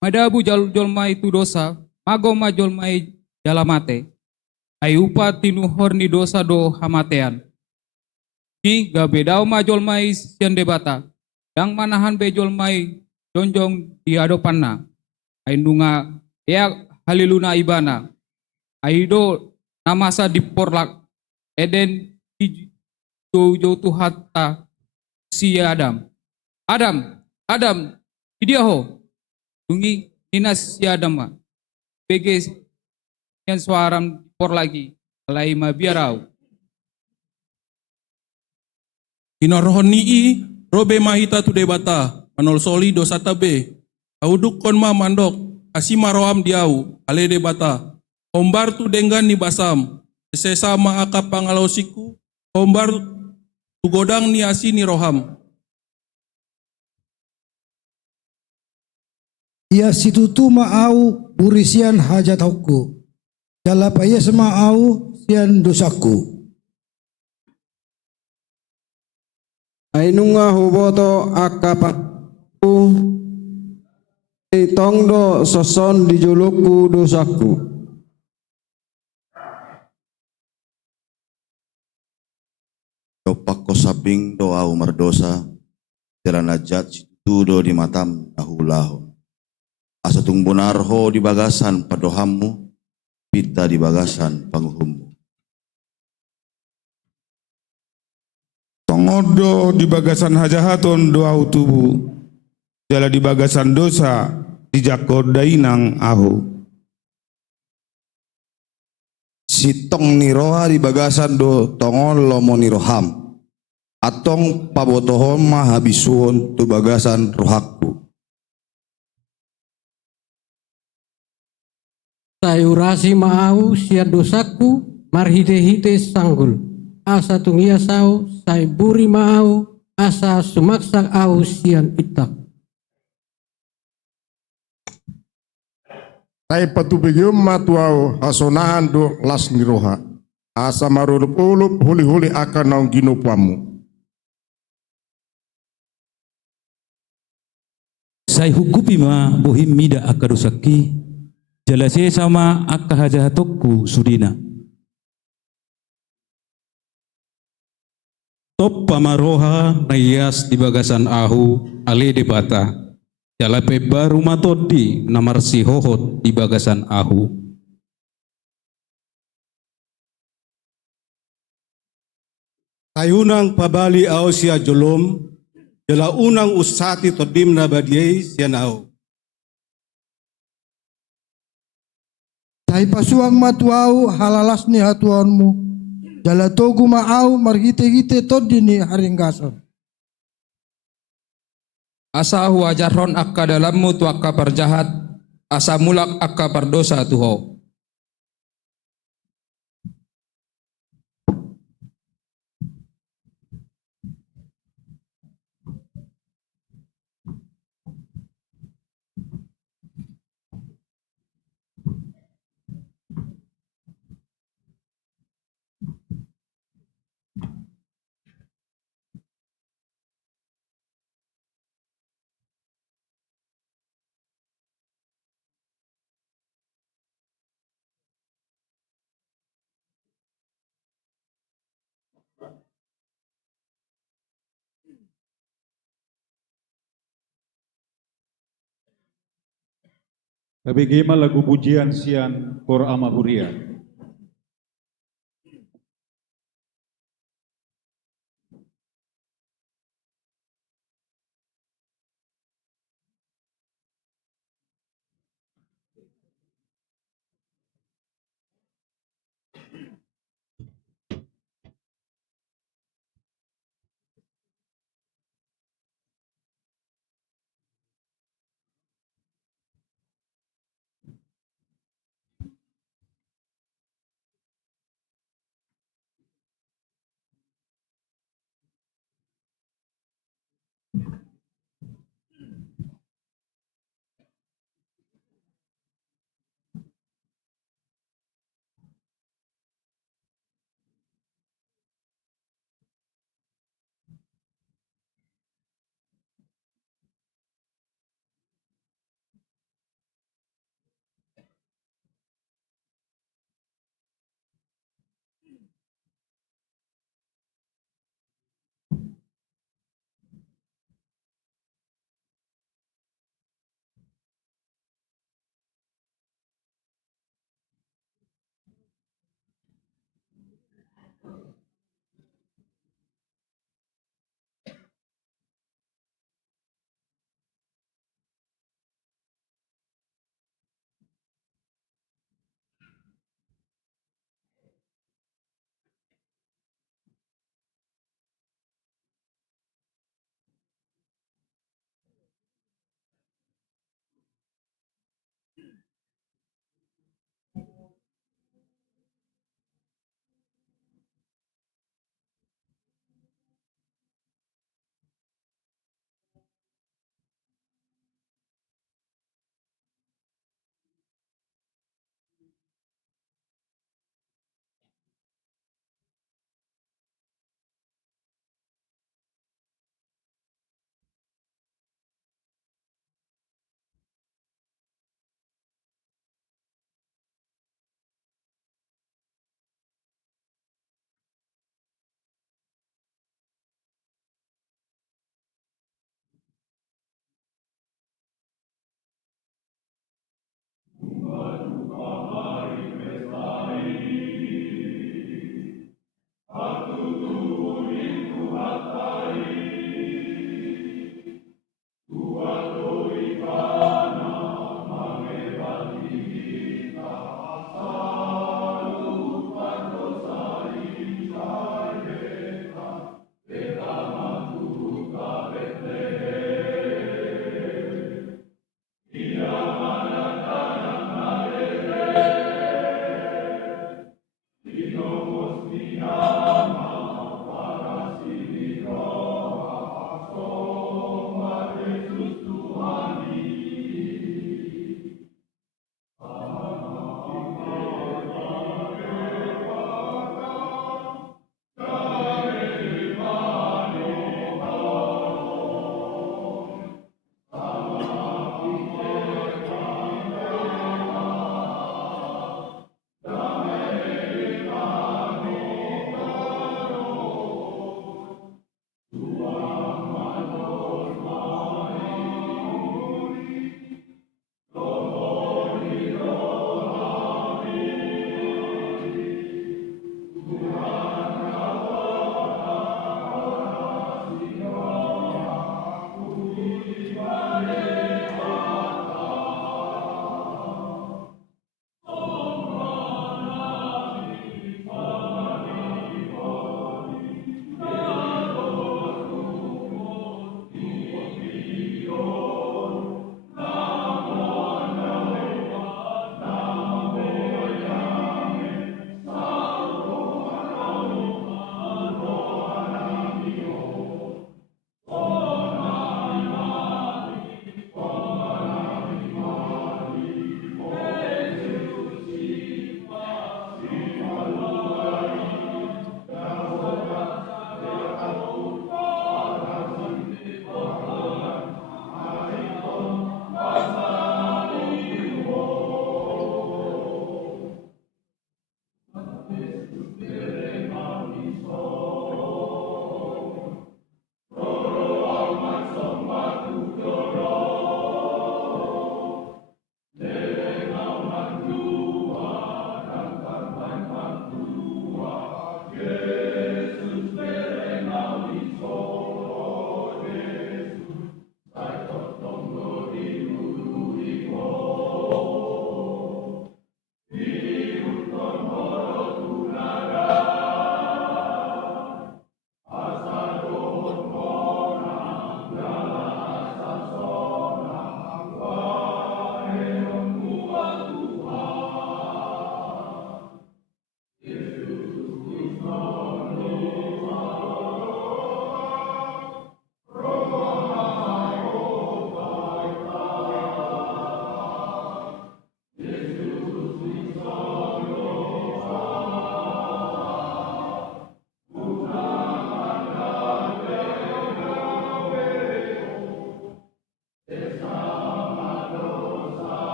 madabu jolmai tu dosa, mago ma jolmai jalamate. Ay upa tinuhor ni dosa do hamatean. Ni gabedao ma jolmai sian debata. Dang manahan be jolmai jonjong di adopanna. Ay nunga ya haliluna ibana. Ay do namasa diporlak eden jo Tuhata si Adam. Adam dia ho. Dungi ninas si Adam ma. Bege yang suaram por lagi. Alai ma biarau. Inorohon nii robe mahita tu debata manol soli dosa tabe. Auduk kon ma mandok asima roam diau ale debata. Hombar tu denggan ni basam. Sesa ma akap pangalosiku. Hombar tu godang ni asi ni roham. Ia situtu ma'au burisian hajat hokku. Jala paya sema'au sian dosaku. Ainunga huboto akapaku tongdo soson di juluku dosaku. Dopak kosabing doa umar dosa jalan najat situ do di matam ahulahu. Asa tung bonarho di bagasan padohammu pita di bagasan panguhummu. Tongodo di bagasan hajahaton doa tubuh jala di bagasan dosa di jako dainang ahu. Sitong niroha di bagasan do tongol lomo niroham. Atong pabotohon mah habisuhon tu bagasan rohakku. Sayurasi mau sia dosaku marhite-hite sanggul. Asa tungia sau say buri mau asa sumaksak au sian itak. Tay patubigim matuau hasonahan do las niroha. Asa marulup-ulup huli-huli akan naung ginupamu. Saya hukupi ma bohim mida akarusaki jalase sama akka hajahatokku sudina. Top pamaroha nayas di bagasan ahu ale debata. Jalape baru matodi namar si hohot di bagasan ahu. Tayunang pabali au sia jolom, jala unang usati todim na badiay siya nao. Tay pasuang matuau halalas ni hatuanmu. Jala togu maau margite-gite todi ni haringgason. Asa hu ajarron akka dalammu tu akka perjahat asa mulak akka pardosa tuho. Bagaimana lagu pujian sian Kor Amahuria?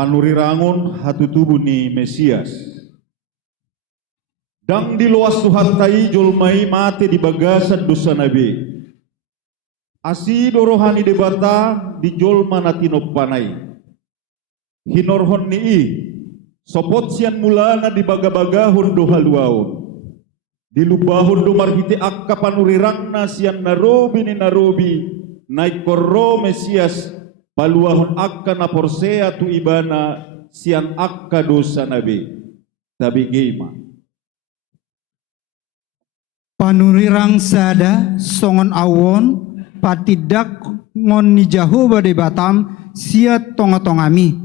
Panurirangun hatutubuni Mesias. Dang di luas Tuhan tai jolmai mate di bagasan dosa nabi. Asi dorohani debata di jolma natino panai. Hinorhon ni sopot sian mulana di baga-bagahun do haluaon. Di lubahon do marhite akka panurirangna sian narobi ni narobi naik korro Mesias. Paluahon akka na porsea tu ibana sian akka dosa nabi. Tabi gema. Panurirang sada songon awon patidak ngon ni Jahoba de Batam sia tonga-tongami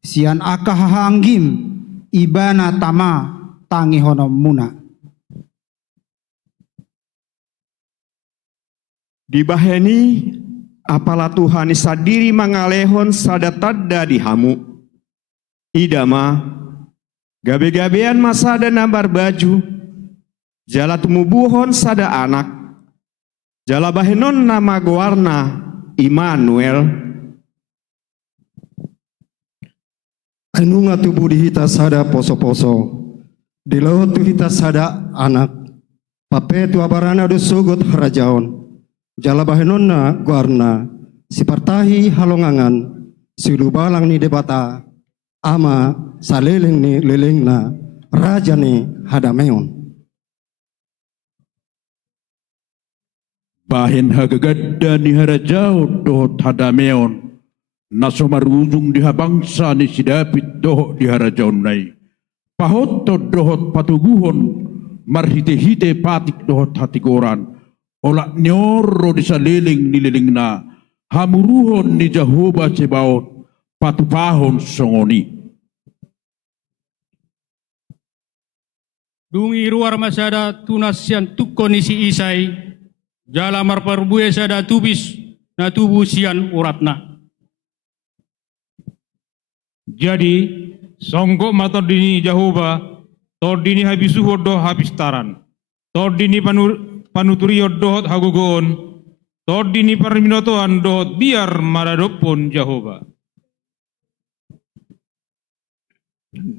sian aka hahanggim ibana tama tangi honom muna. Dibaheni apala Tuhan sadiri mangalehon sadatadda di hamu. Idama gabe-gabean masada nambar baju. Jala tumubuhon sada anak. Jala bahenon nama goarna Immanuel. Anu ngatubu di hita sada poso-poso. Di laut tu hita sada anak. Pape tu abarana do sogot harajaon. Jala bahenonna guarna sipartahi halongangan silubalang ni debata ama saleleng ni lelengna raja ni hadameon. Bahen hagagadda ni harajao dohot hadameon naso marujung di habangsa ni sidapit dohot di harajaon nai pahotto dohot patuguhon marhite-hite patik dohot hatigoran olak nyoro di saleleng nileleng na hamuruhon ni Jahoba Cebaot patupahon songoni. Dungi ruar masada tunasian tukon isi isai jala marparbuye sada tubis na tubuh sian uratna. Jadi songko mator dini Jahoba tor dini habisuho do habis taran tor dini panuturio dohot hagogoon tor dini parminotoan dohot biar maradopon Jahoba.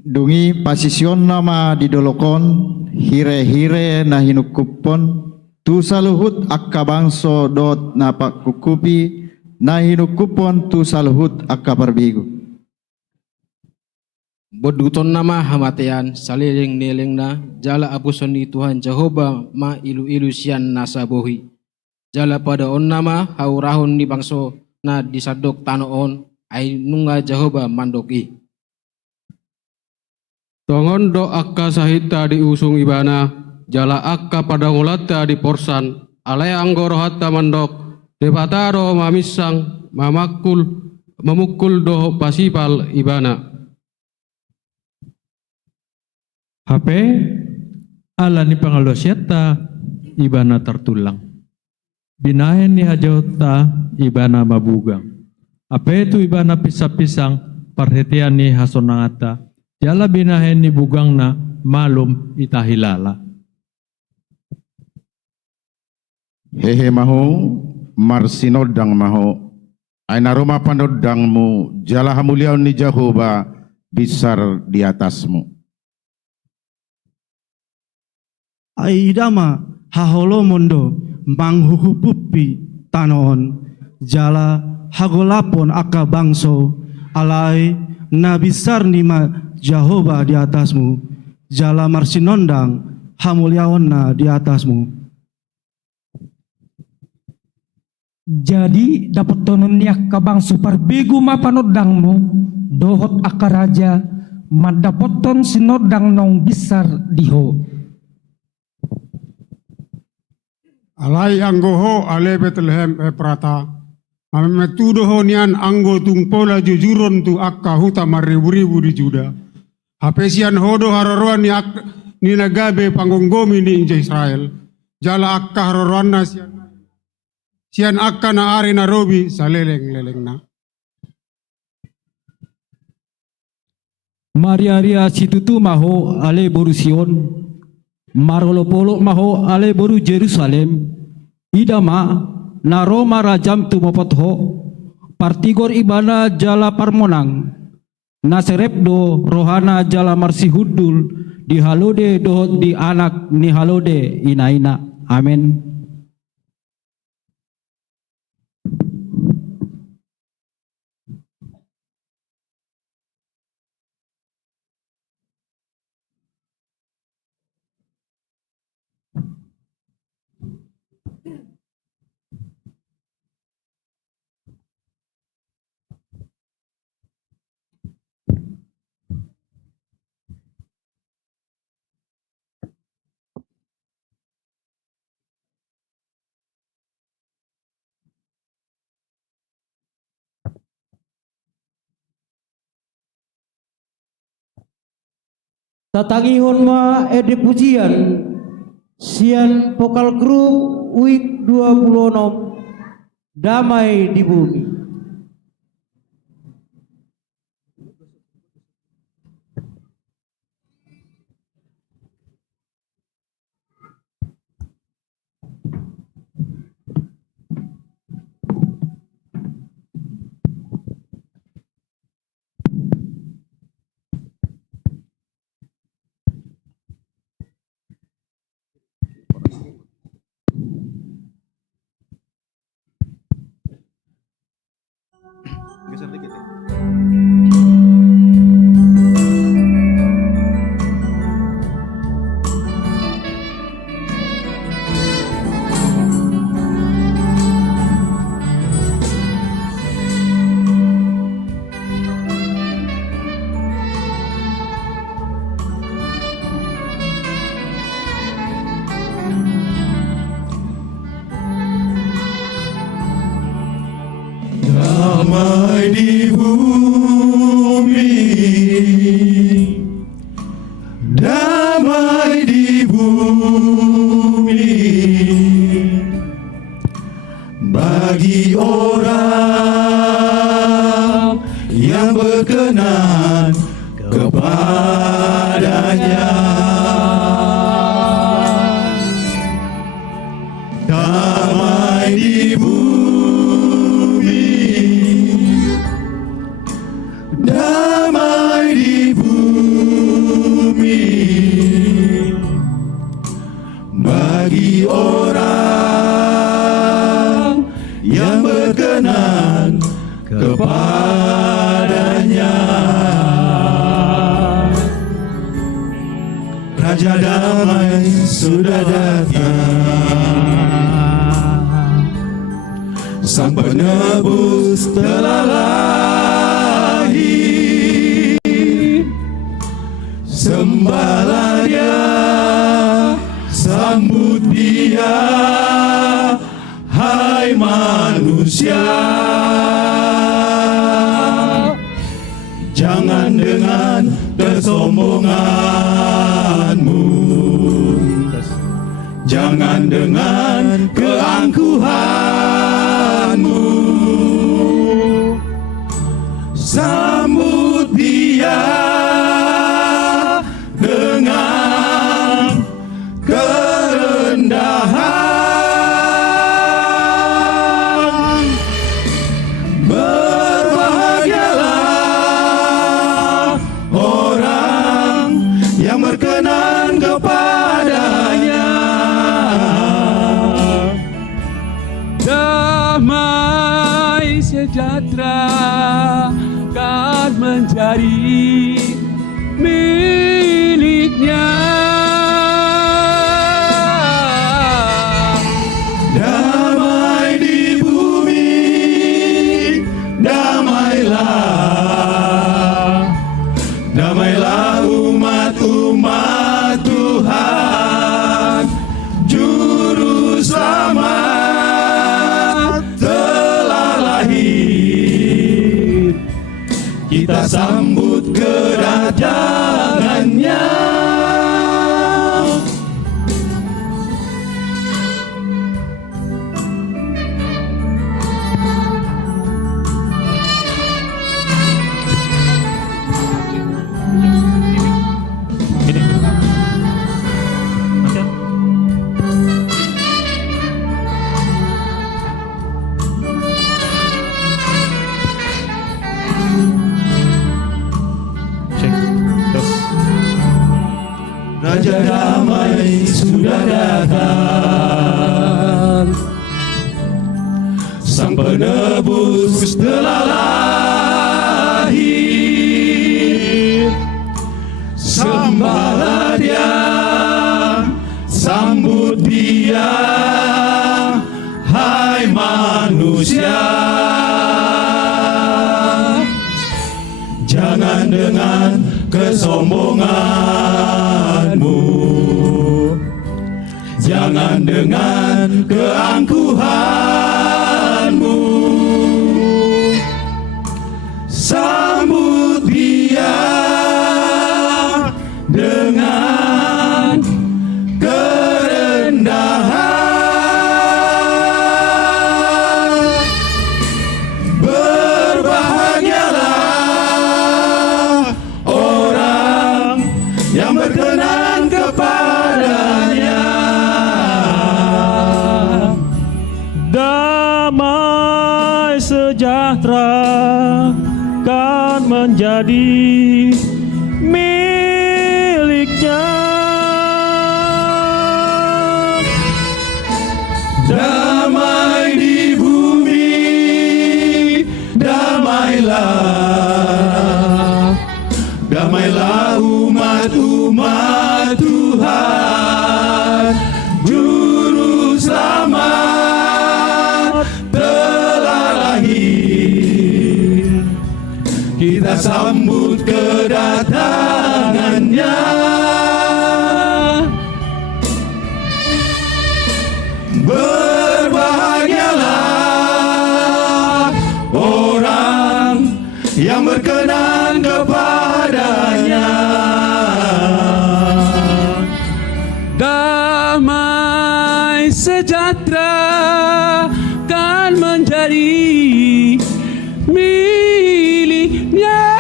Dungi pasision nama didolokon hire-hire na hinukupon tu saluhut akka bangso dot napak kukupi na hinukupon tu saluhut akka parbigu. Boduton nama hamatean saliling niling na jala apuson ni Tuhan Jahoba ma ilu-ilu sian nasabohi. Jala pada on nama haurahon ni bangso na disadok tanoon ay nunga Jahoba mandoki. Tongon do akka sahita diusung ibana jala akka pada ngulata di porsan alay anggoro hatta mandok debataro mamisang memukul do pasipal ibana. HP ala ni pangalosyata ibana tertulang. Binahen ni hajota ibana mabugang. Apa itu ibana pisang-pisang perhatian ni hasonangata. Jala binahen ni bugang na malum itahilala. Hehe maho marsinodang maho. Aina rumah pandodangmu jala hamuliau ni Jahoba besar di atasmu. Aidama haholo mondo manghuhupupi tanon jala hagolapon aka bangso alai nabisar nima Jahoba di atasmu jala marsinondang hamuliaonna di atasmu. Jadi dapat tonon niak kabang super begu mapanodangmu dohot akaraja madapoton sinodang nong besar diho. Alai anggoho ale Bethlehem Efrata amemetudoho nian anggo tungpola jujuron tu akka huta maribu-ribu di Juda. Hapesian hodo hararuan ni nagabe panggonggomi ni inja Israel. Jala akka hararuan na sian akka na ari na robi sa leleng-leleng na. Maria situtu maho ale borusion marolopolo maho ale boru Jerusalem idama na Roma rajam tu mopotho partigor ibana jala parmonang na serepdo rohana jala marsihudul di halode dohot di anak ni halode inaina. Amen. tatangihon ma ede pujian sian vokal grup week 26 damai di bumi. Geser dikit ya. Damai di bumi, damai di bumi, bagi orang yang berkenan kepadanya. Damai di bumi, damai di bumi, bagi orang yang berkenan kepadanya. Raja damai sudah datang, Sang penebus telah lahir. Sembahlah dia, sambut dia, hai manusia. Jangan dengan kesombonganmu, jangan dengan keangkuhanmu, sambut dia dengan kerendahan. Berbahagialah orang yang berkenan kepadanya. Damai sejahtera kan menjadi miliknya. Damai di bumi, damailah, damailah umat-umat Tuhan. Juru selamat telah lahir, kita sambut kedatangannya. Raja damai sudah datang, Sang penebus telah lahir. Sembahlah dia, sambut dia, hai manusia. Jangan dengan kesombonganmu, jangan dengan keangkuhanmu, sambut dia dengan menjadi miliknya. Damai di bumi, damailah, damailah umat-umat Tuhan, Juru Selamat telah lahir. Kita sambut kedatangannya. Berbahagialah orang yang berkenan kepadanya. Damai sejahtera kan menjadi miliknya.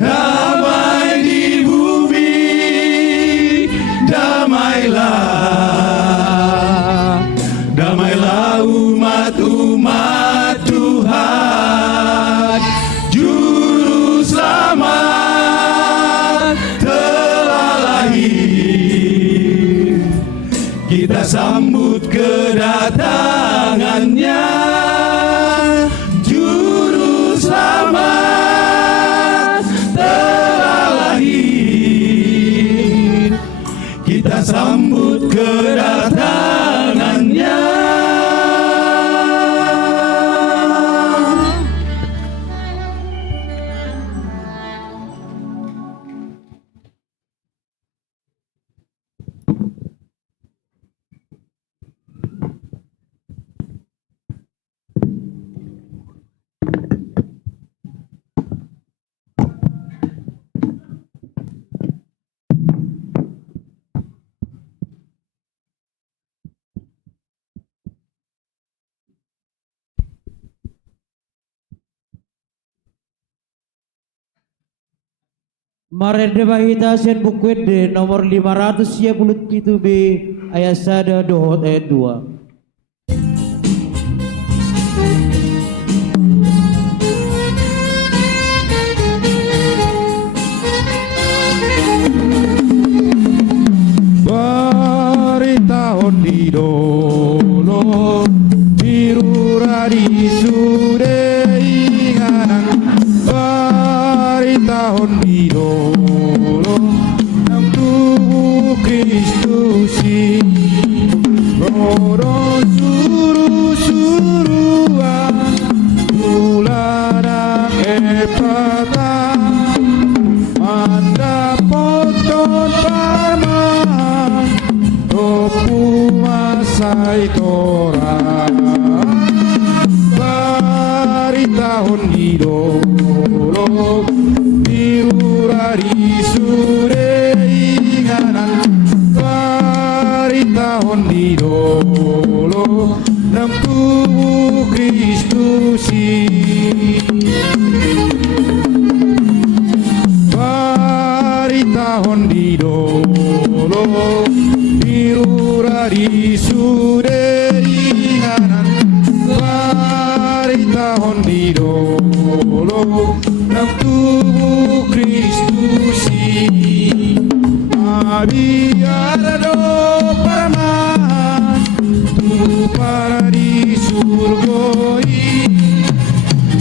Damai di bumi, damailah, damailah umat-umat Tuhan, Juru Selamat telah lahir. Kita sambut kedatangannya, Juru Selamat telah lahir. Kita sambut kedatangannya. Marede bahita sen bukwede nomor 537B ayat 1 dohot ayat 2. Bertahun di dolo biru radi sudah inganan. Bertahun di dolo dalam tubuh Kristus rodo suruh-suruhan bulan epata manda poton parman topu masai tora baritahun di dolo biru rari sure inganan baritahun di dolo dalam tubuh Kristus baritahun di dolo biru rari sure inganan baritahun di dolo dalam tubuh Kristus biar do paraman tu para di surgoi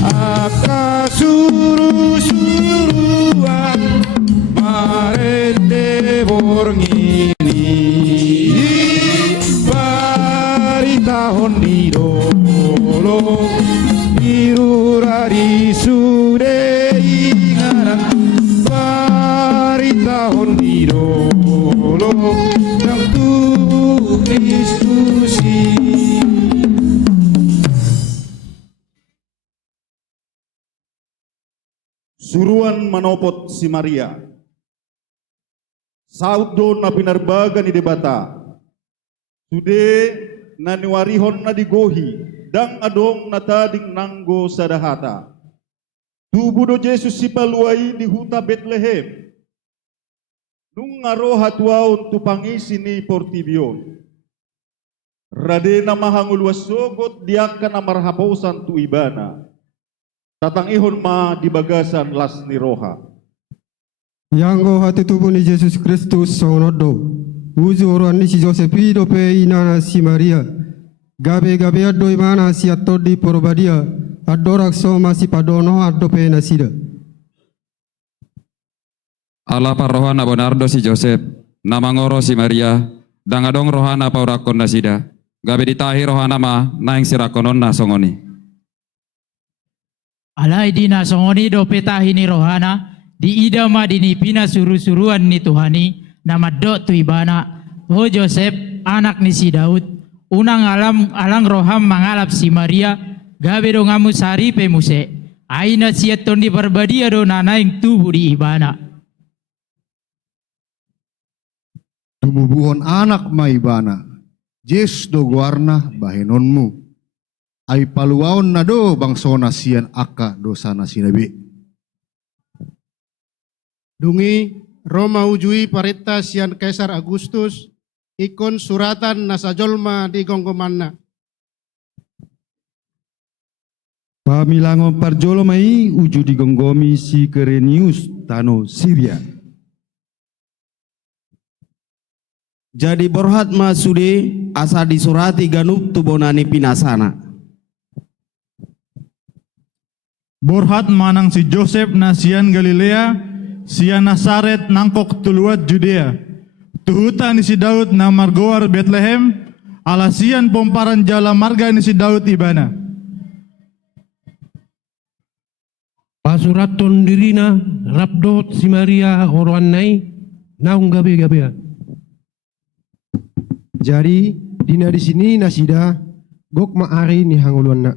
aka suruh-suruhan marende borngini baritahun di dolo biru rari sude ingaran baritahun di dolo dalam tubuh Kristus. Suruhan manopot si Maria. Saud do na pinarbaga ni debata. Sude na niwarihon na digohi. Dang adong natading nanggo sadahata. Tubuh do Jesus si paluai di huta Bethlehem. Nung ngaro hatuaon tu pangisi ni Portibion. Radena mahangul wasogot diakan amar hapausan tu ibana. Tatang ihon ma di bagasan las ni roha. Yang hati tubuh ni Yesus Kristus sonodo. Uzu orang ni si Joseph ido pe inana si Maria. Gabe ado imana si atodi porbadia. Adorak soma si padono ado pe nasida. Allah parohana bonardo si Joseph. Nama ngoro si Maria. Dangadong rohana paurakon nasida. Gabe ditahi rohana ma naing sirakonon na songoni. Alai dina songoni do petahi ni rohana di idama dini pina suruh-suruhan ni Tuhani nama do tu ibana ho Joseph anak ni si Daud unang alang roham mangalap si Maria gabe do ngamu sari pe muse aina siaton di perbadia do nanaing tubuh di ibana tumubuhon anak maibana jes do guarna bahenonmu ay paluaon na do bangsona sian aka dosana sinabi. Dungi Roma ujui parita sian Kaisar Agustus ikon suratan nasajolma di gonggomanna. Pamilango parjolomai uju digonggomi si Kerenius tano Syria. Jadi borhat masude asa disurati ganup tubonani pinasana. Borhat manang si Joseph na sian Galilea, sian Nasaret nangkok tuluat Judea. Tuhutan ni si Daud na margoar Bethlehem, alasian pomparan jala marga ni si Daud ibana. Pasuraton dirina rabdot si Maria oroan nai naung gabe-gabe. Jadi dina di sini nasida gok maari ni hanguluan na.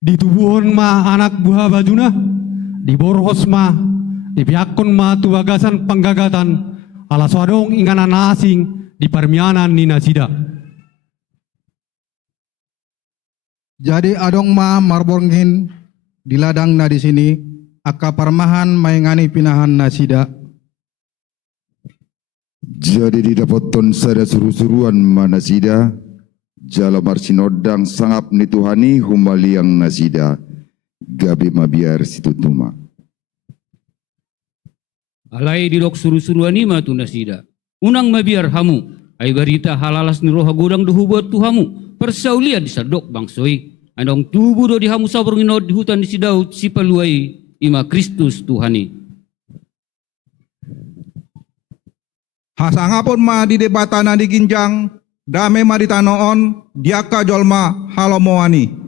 Di tubuhon ma anak buah bajuna, di borhos ma, di piakon ma tu bagasan penggagatan, ala swadong inganan asing di permianan ni nasida. Jadi adong ma marborngin di ladang na di sini aka parmahan maingani pinahan nasida. Jadi didapoton sada suruh-suruhan manasida. Jala marsinodang sangap ni Tuhani humaliang nasida gabi mabiar situtuma. Alai didok suruh-suruhan ima tu nasida. Unang mabiar hamu. Ay barita halalas ni roha godang duhu buat tuhamu. Persaulia disadok bangsoi. Andong tubuh do dihamu sabar nginod di hutan di si Daud si paluai ima Kristus Tuhani. Hasangapun ma di debatana di ginjang. Dame maritanoon diaka jolma halomoani.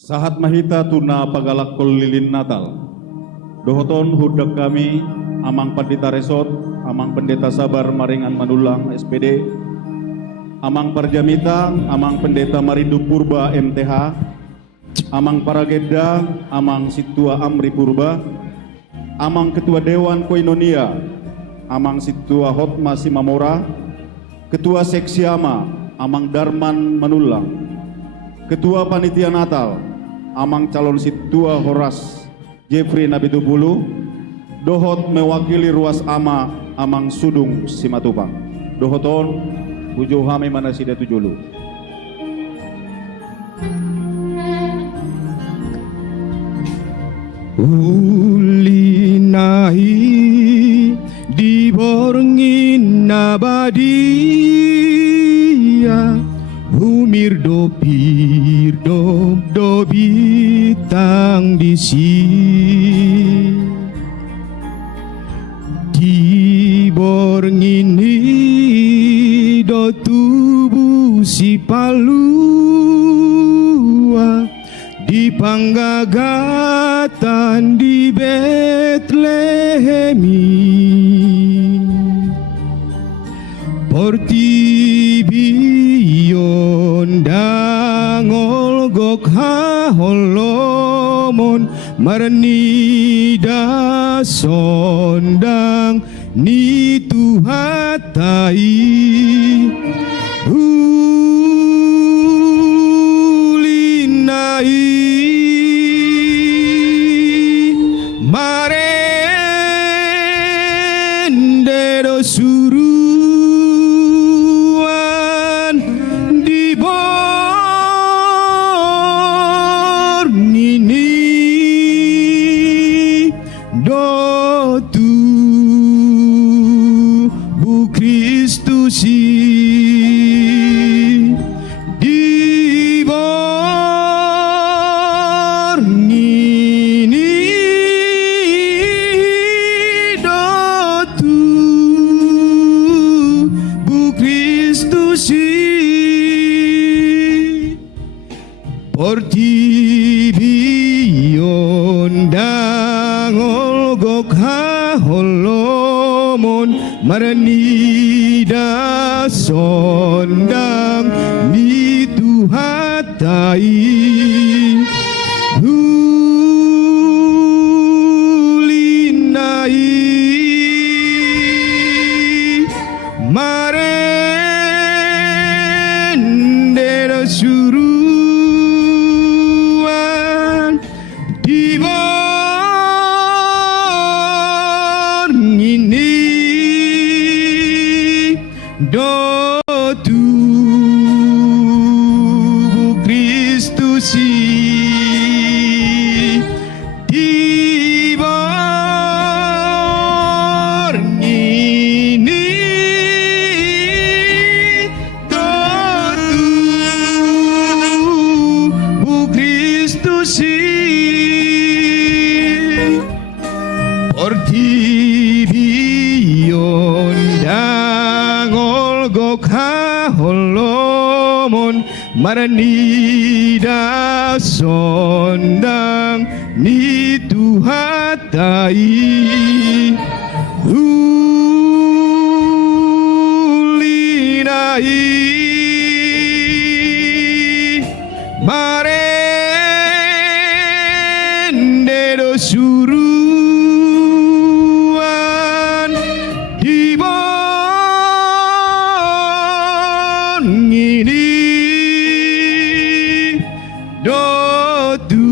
Sahat mahita tuna pagalakol lilin Natal. Dohoton hudak kami, amang pendeta resot, amang pendeta sabar maringan manulang SPD, amang parjamita, amang pendeta marindu purba MTH, amang parageda, amang situa amri purba, amang ketua dewan koinonia, amang situa hotma simamora, ketua seksi amang darman manulang, ketua panitia Natal, amang calon situa Horas Jeffrey Nabitupulu, dohot mewakili ruas amang sudung Simatupang. Dohoton ujo hame manasida tujulu. Ulinahi diborngin nabadia humir dopir do bitang disi diborngin do tubuh si palua di panggagatan di Betlehemi portibion dangol gok haholomon maranida sondang ni tuhatai ulinai marendero suruan di bor nini do tubuh Kristus di bor nini do tubuh Kristus portibion dangol gokha holomon maranida sondang ni tuhatai hulinai marendero suruan di bor ini do tubuh Kristus di bor ini do tubuh Kristus portibion dangol gokha holomon maranida sondang ni tuhatai ulinai marendero suruan di bor ini do tubuh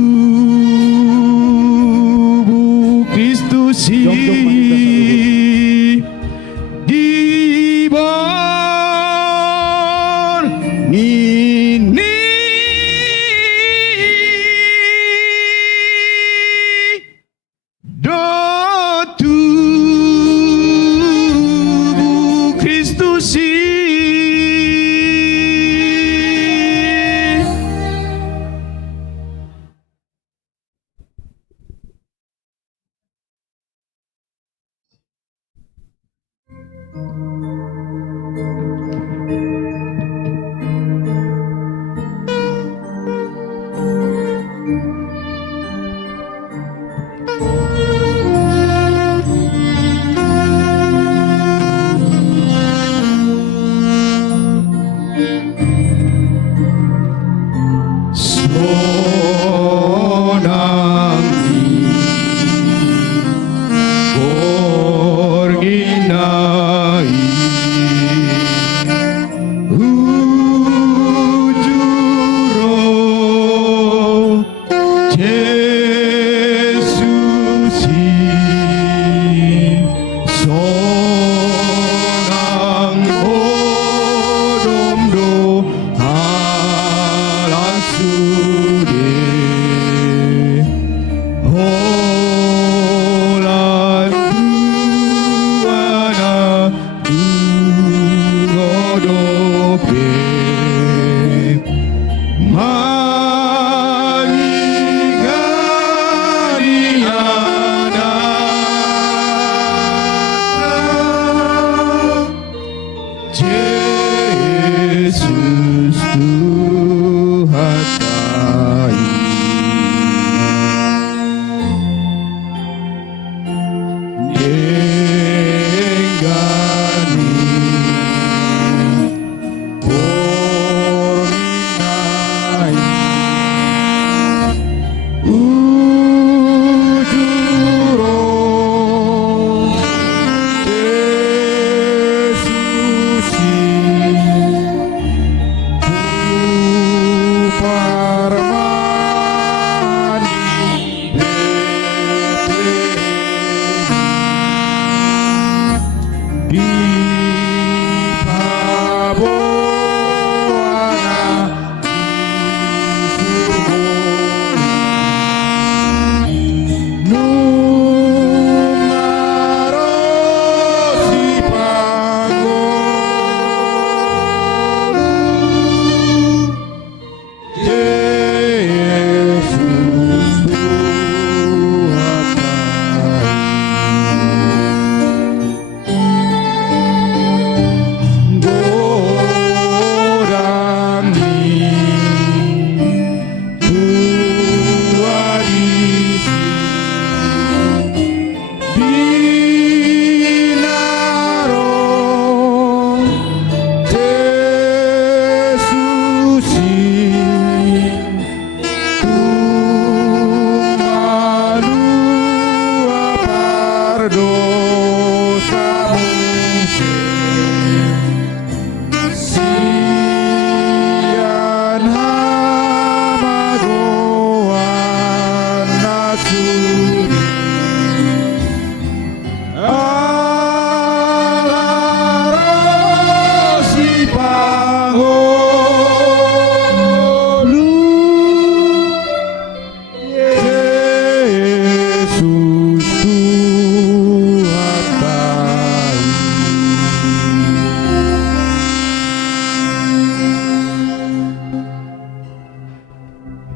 Kristus di bor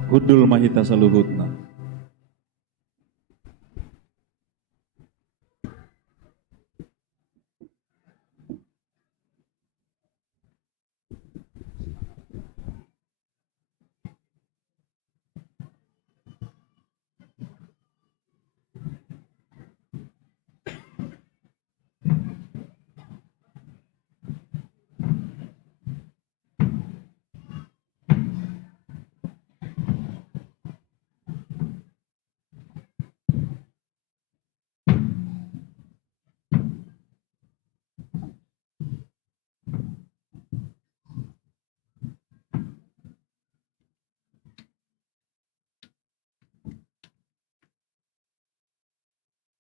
Hudul mahita saluhutna.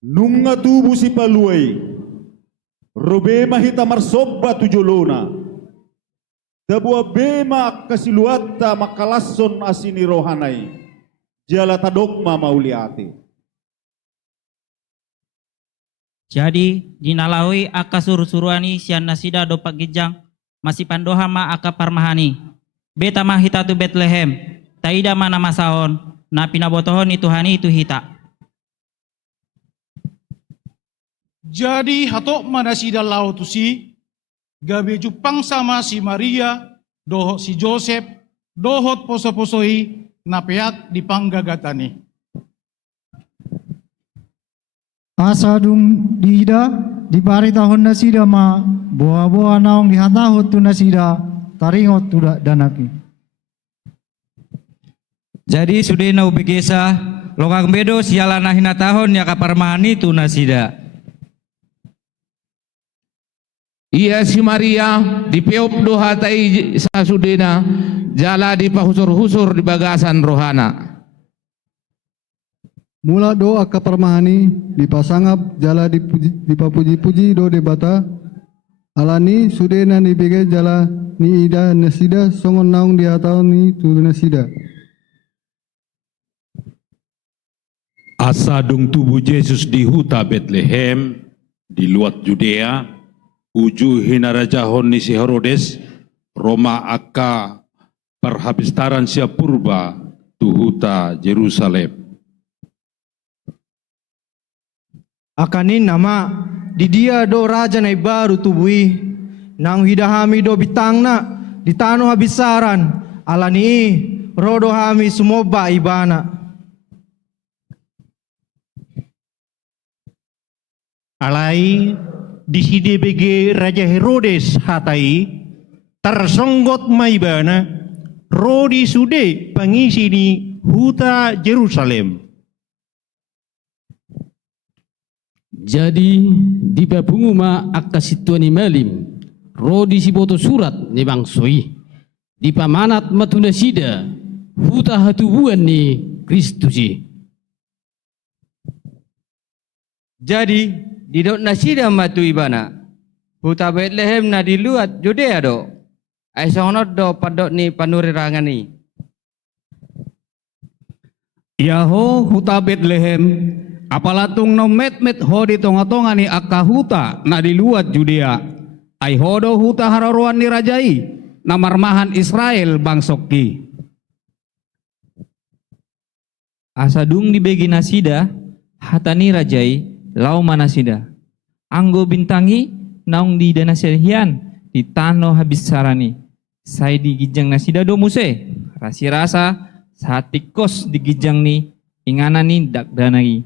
Nunga tubu si paluay, robe mahita marsoba tujolona, dabua bema kasiluata makalasson asini rohanai, jala tadokma mauliati. Jadi dinalawi aka surusuruani sian nasida dopak gijang masih pandoha ma aka parmahani. Beta mahita tu Bethlehem, taida mana masahon, na pinabotohon itu hani itu hita. Jadi hatok mana si dalau tu si gabe jupang sama si Maria dohot si Joseph dohot poso-posoi napeak di panggagatani. Asadung dida di bari tahun nasida ma boa-boa naong dihatahut tu nasida taringot tu danaki. Jadi sudah nau begesa lokang bedo sialana hina tahun ya kaparmahani tu nasida. Iya si Maria di peop doha tai sasudena jala di pahusur-husur di bagasan rohana. Mula doa kaparmahani dipasangap jala dipapuji-puji do debata alani sudena ni bege jala ni ida nasida songon naung di atau ni tu nasida. Asadung tubuh Yesus di huta Bethlehem di luar Judea uju hinarajahon ni si Herodes Roma aka perhabistaran sia purba tu huta Jerusalem. Akanin nama di dia do raja nai baru tubui nang hidahami do bitangna di tano habisaran alani rodo hami sumoba ibana. Alai di sini bagi Raja Herodes hatai tersonggot maibana rodi sude pangisi ni huta Jerusalem. Jadi di babunguma akka situani malim rodi si boto surat ni bangsoi di pamanat matuna sida huta hatubuan ni Kristusi. Jadi di dok nasida matu ibana huta Bethlehem na di luar Judea do ai sonot do padok ni panurirangani. Yaho huta Bethlehem apalatung no met ho di tonga-tonga ni akka huta na di luar Judea ai hodo huta hararuan ni rajai na marmahan Israel bangsoki. Asadung di begi nasida hatani rajai lau manasida anggo bintangi naung di danasirhian di tano habis sarani sai di gijang nasida do muse rasi rasa saat tikos di gijang ni ingana ni dak danagi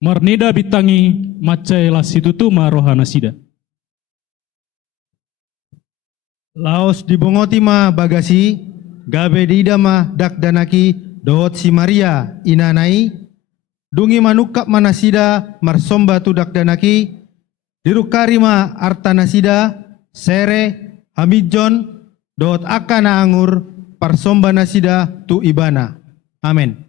marnida bitangi macai lasitu rohana sida Laos dibongoti ma bagasi gabe dida ma dak danaki dohot si Maria inanai dungi manukap manasida marsomba tudak danaki dirukarima artanasida sere hamijon dohot akana angur parsomba nasida tu ibana. Amin.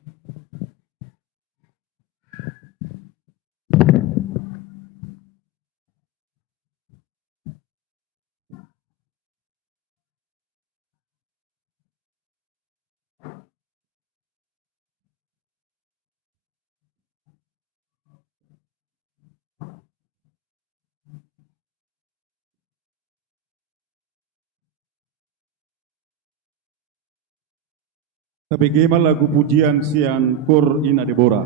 Tabegema lagu pujian sian kur ina Debora.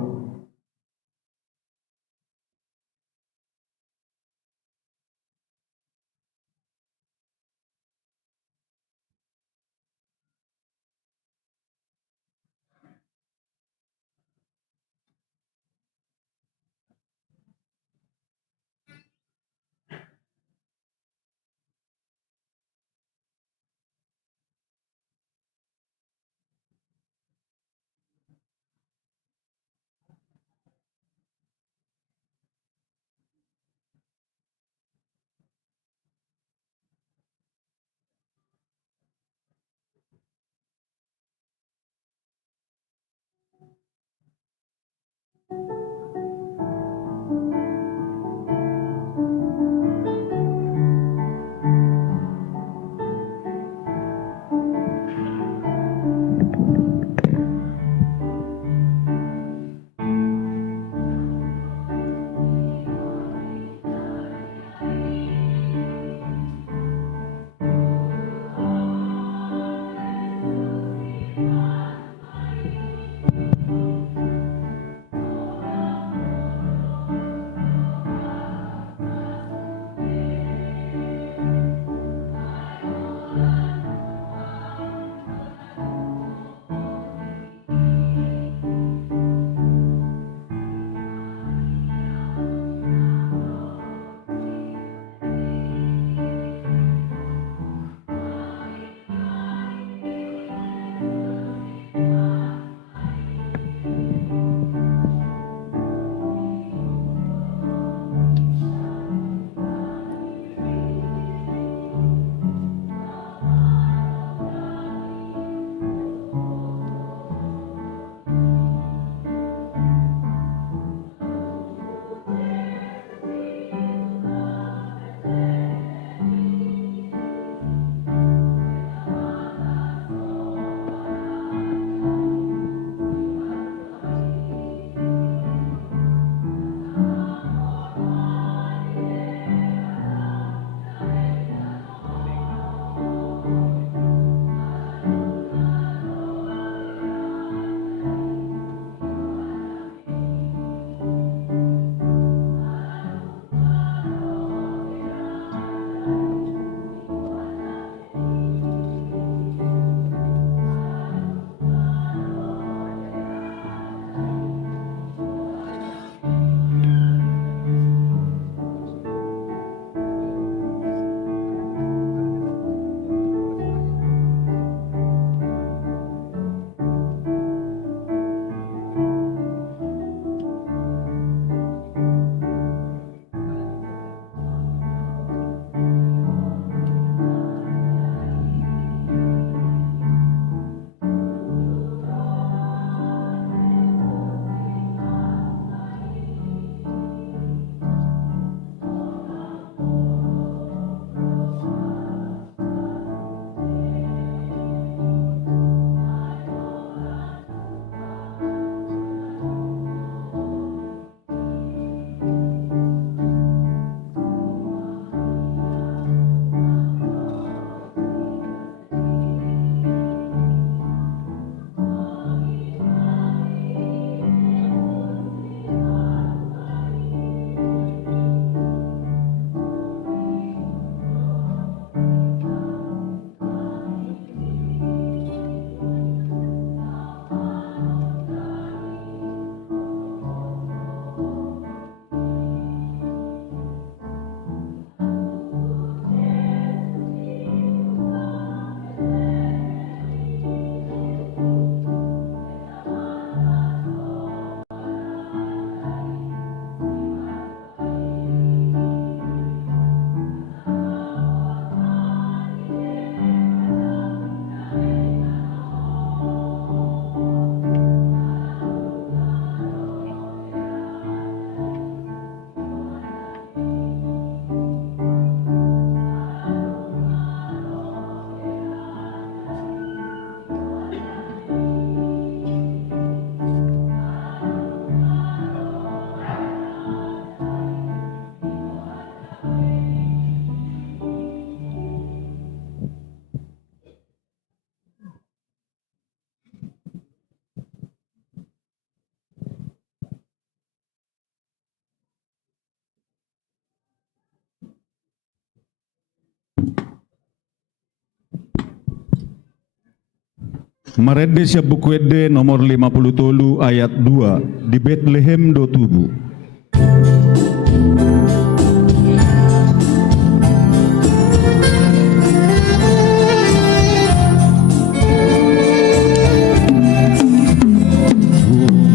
Marede siap buku ede nomor 53 ayat 2 di Bethlehem do tubu.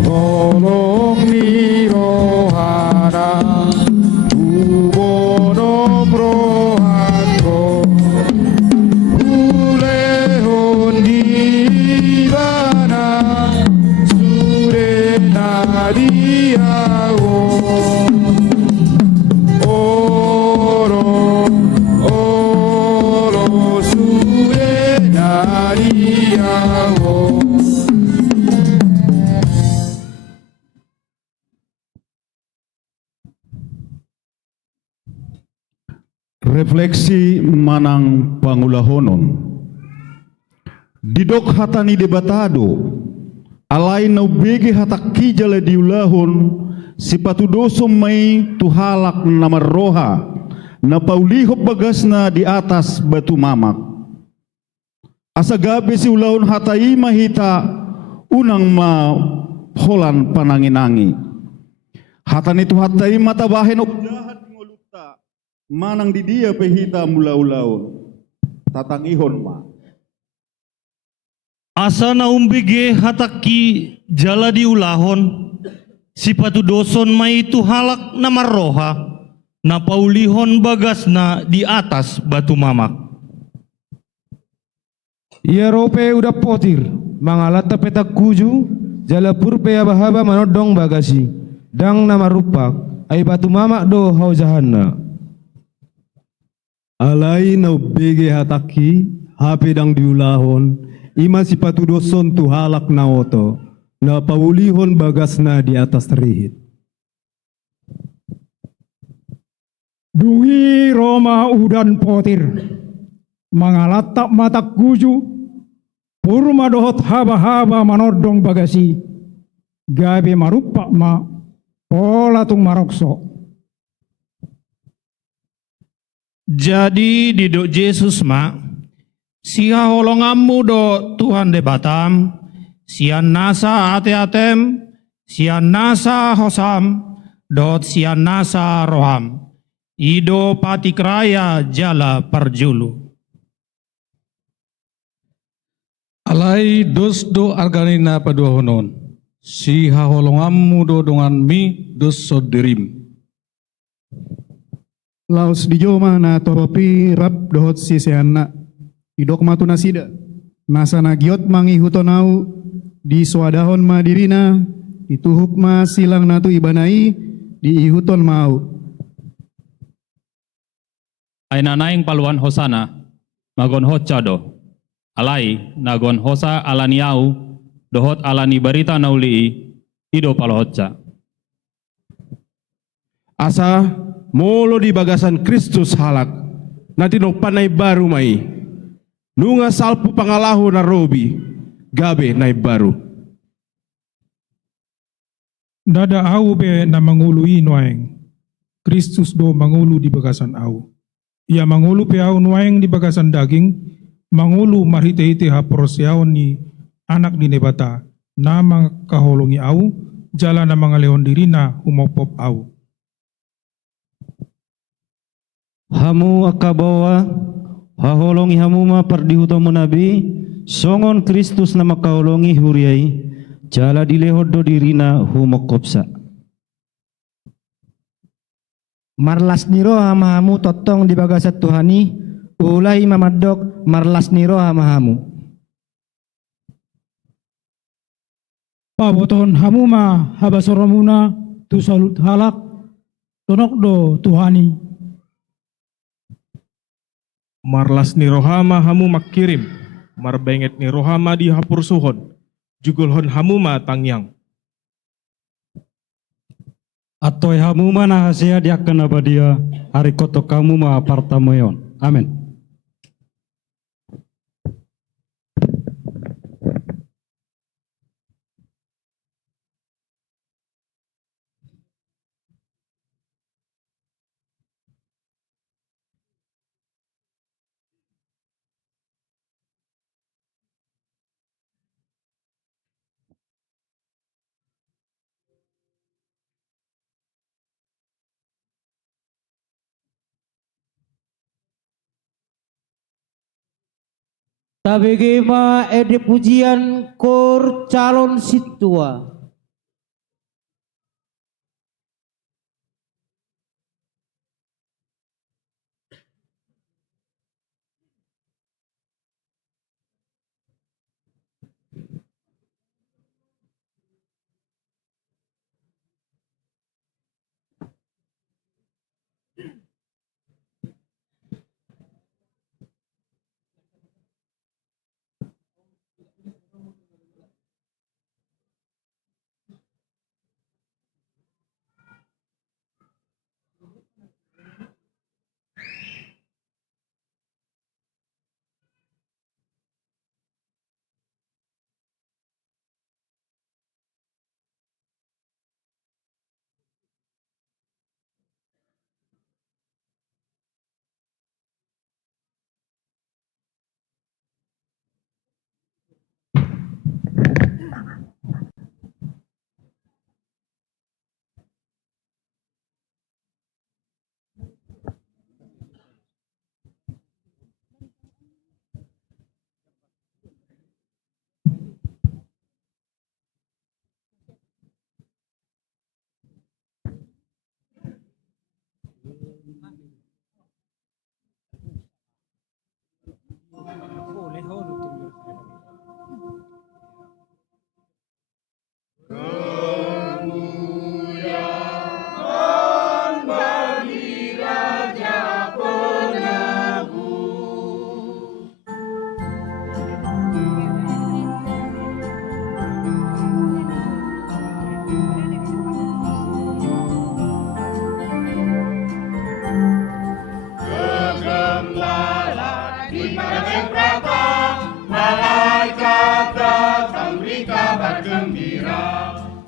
Tolong ni rohana ubonom rohanko kulehon di bana surena diawo oro oro surena diawo. Refleksi manang pangulahonon. Didok hatani debatado, alai nau bege hatak kijala diulahon, sipatu doso mai tuhalak nama roha, na paulihop bagasna di atas batu mamak. Asa gabe si ulahon hatai mahita, unang ma holan pananginangi. Hatan itu hatai mata bahen manang di dia pehita mula-ulaun tatang ihon ma asa na umbige hataki jala di ulahon sipatu doson mai itu halak na marroha na paulihon bagasna di atas batu mamak. Ia rope udah potir mangalata petak kuju jala purpe abahaba manodong bagasi dang nama rupak ai batu mamak do hau jahanna. Alai nau bege hataki, hape dang diulahon, ima sipatu doson tu halak naoto, na paulihon bagasna di atas rihit. Dungi Roma udan potir, mangalatap mata kuju, purma dohot haba-haba manodong bagasi, gabe marupak ma, pola tung marokso. Jadi didok Yesus ma, sia holongamu do Tuhan de batam, sian nasa ate-atem, sian nasa hosam, dot sian nasa roham, ido patikraya jala parjulu. Alai dos do arganina padua honon, si haholongamu do dongan mi dos soderim. Laos di joma na toropi rap dohot si seana idok matu nasida nasa nagiot mangi hutonau di swadahon ma dirina ituhuk ma silang natu ibanai di ihuton mau. Aina naing paluan hosana magon hocado alai nagon hosa alaniau dohot alani barita nauli ido palohoca. Asa molo di bagasan Kristus halak nanti nok panai baru mai nunga salpu pangalahu na robi gabe nai baru dada au be na mangului noeng Kristus do mangulu di bagasan au ia mangulu pe au noeng di bagasan daging mangulu marhite-hite haporsiaon ni anak di nebata nama kaholongi au jala na mangalehon dirina humopop au. Hamu akabawa haholongi hamu ma pardihutamu nabi songon Kristus nama kaholongi huriai jala dilehod do dirina humokopsa. Marlas niro hamahamu totong di bagasat Tuhani ulai mamadok marlas niro hamahamu. Paboton hamu ma habasoromuna tu salut halak tonok do Tuhani. Marlas ni rohama hamu makirim, marbenget ni rohama di hapur suhon, jugulhon hamu ma tangyang. Atoy hamu ma nahasia diakan abadia, hari koto kamu ma apartamoyon. Amin. Tabegema ede pujian kor calon situa.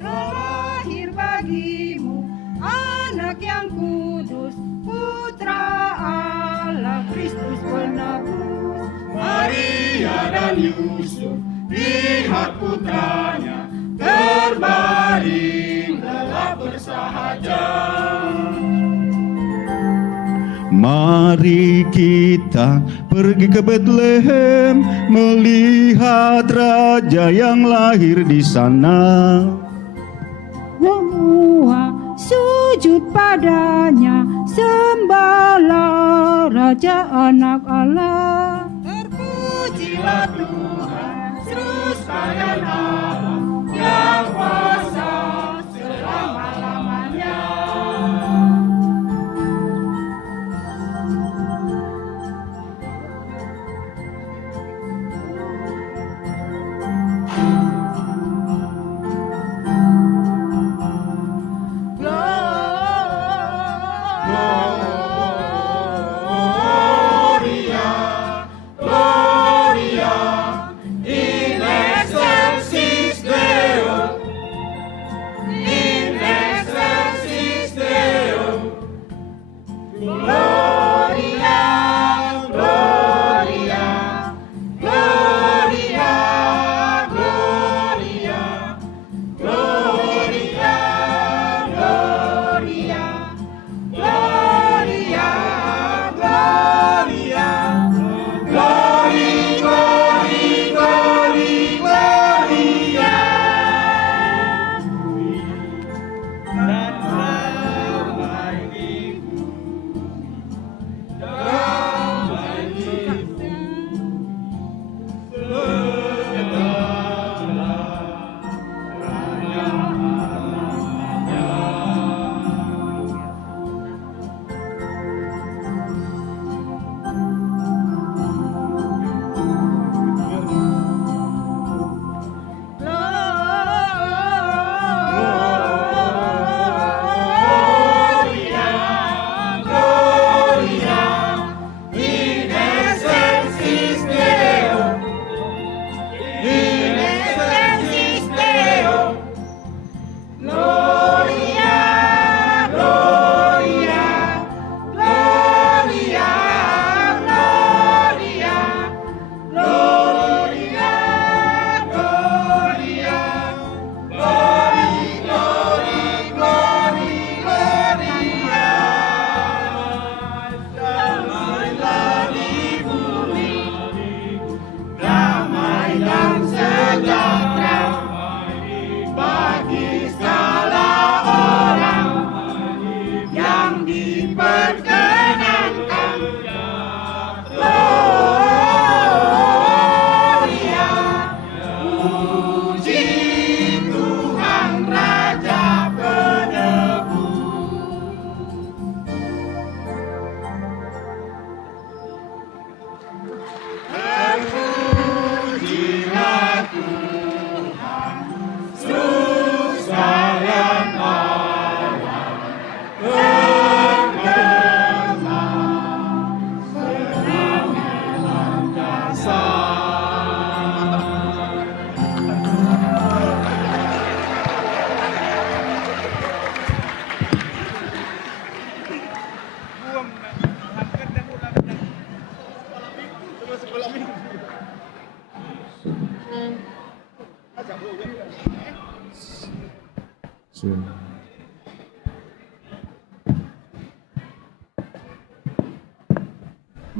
Lahir bagimu anak yang kudus, putra Allah Kristus penebus. Maria dan Yusuf lihat putranya terbaring gelap bersahaja. Mari kita pergi ke Bethlehem melihat raja yang lahir di sana. Semua sujud padanya, sembahlah Raja Anak Allah. Terpujilah Tuhan, terus kalian Allah yang kuasa selama-lamanya.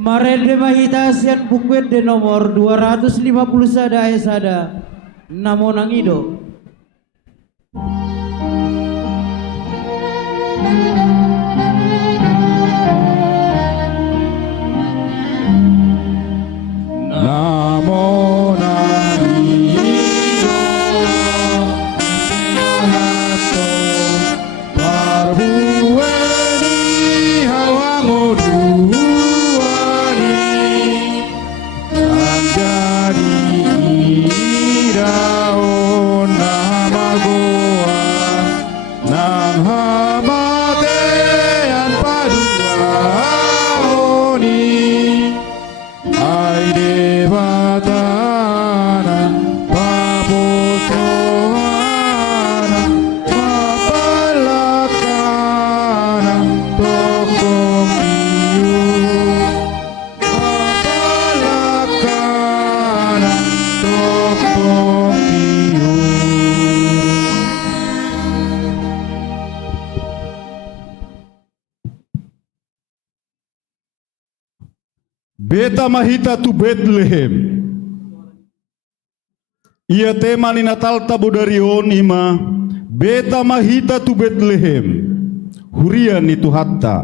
Marende mahita sian bukuet de nomor 250 sada esada namo nangido. Namo nangido hato parbueni hawangoduani anjani irao namagoa nang hamatean paduaoni ai devatana paposohana mapalakana tokong iu mapalakana tokong iu. Beta mahita tu Bethlehem. Ia tema ni Natal tabu dari onima. Beta mahita tu Bethlehem. Huria ni tu hatta.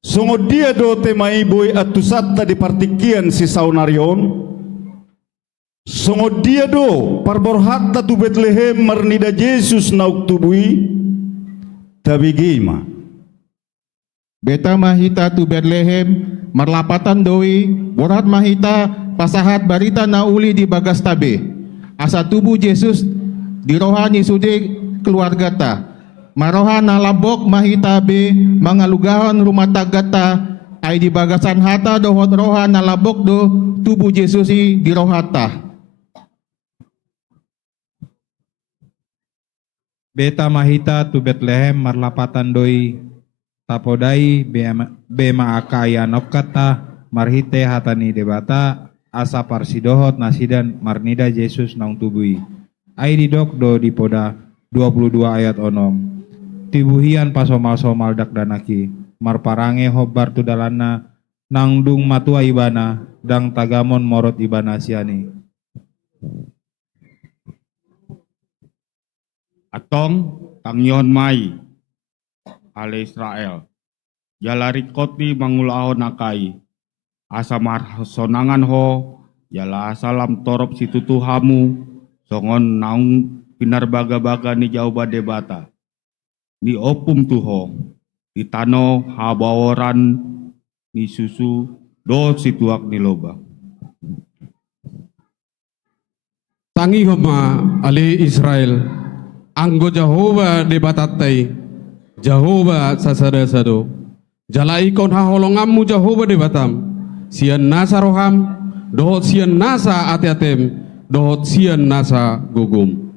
Songo dia do tema iboi atusatta di partikian si saunarion. Songo dia do parborhatta tu Bethlehem marnida Yesus nauk tubui. Tabi gima. Beta mahita tu Bethlehem marlapatan doi borat mahita pasahat barita nauli di bagas tabe asa tubuh Yesus di rohani sude keluarga ta marohan nalabok mahita be mangalugahon rumah tagata ai di bagasan hata dohot rohan nalabok do tubuh Yesus di rohata. Beta mahita tu Bethlehem marlapatan doi tapodai bema akaya nopkata marhite hatani debata asa parsidohot nasidan marnida Yesus nang tubui ai didok do di poda 22 ayat onom tibuhian pasomal-somal dak danaki marparange hobar tu dalana nang dung matua ibana dang tagamon morot ibana siani. Atong tangyon mai ale Israel jalari koti mangulahon nakai asamar sonangan ho jala salam torop situ tuhamu songon naung pinar baga-baga ni jauh badebata ni opum tuho di tano habaworan ni susu do situak ni loba. Tangi homa ale Israel anggo Jehovah debatatai Jehovah sasada-sado jala ikon haholongammu Jehovah debatam sian nasa roham dohot sian nasa ati-atem dohot sian nasa gogom.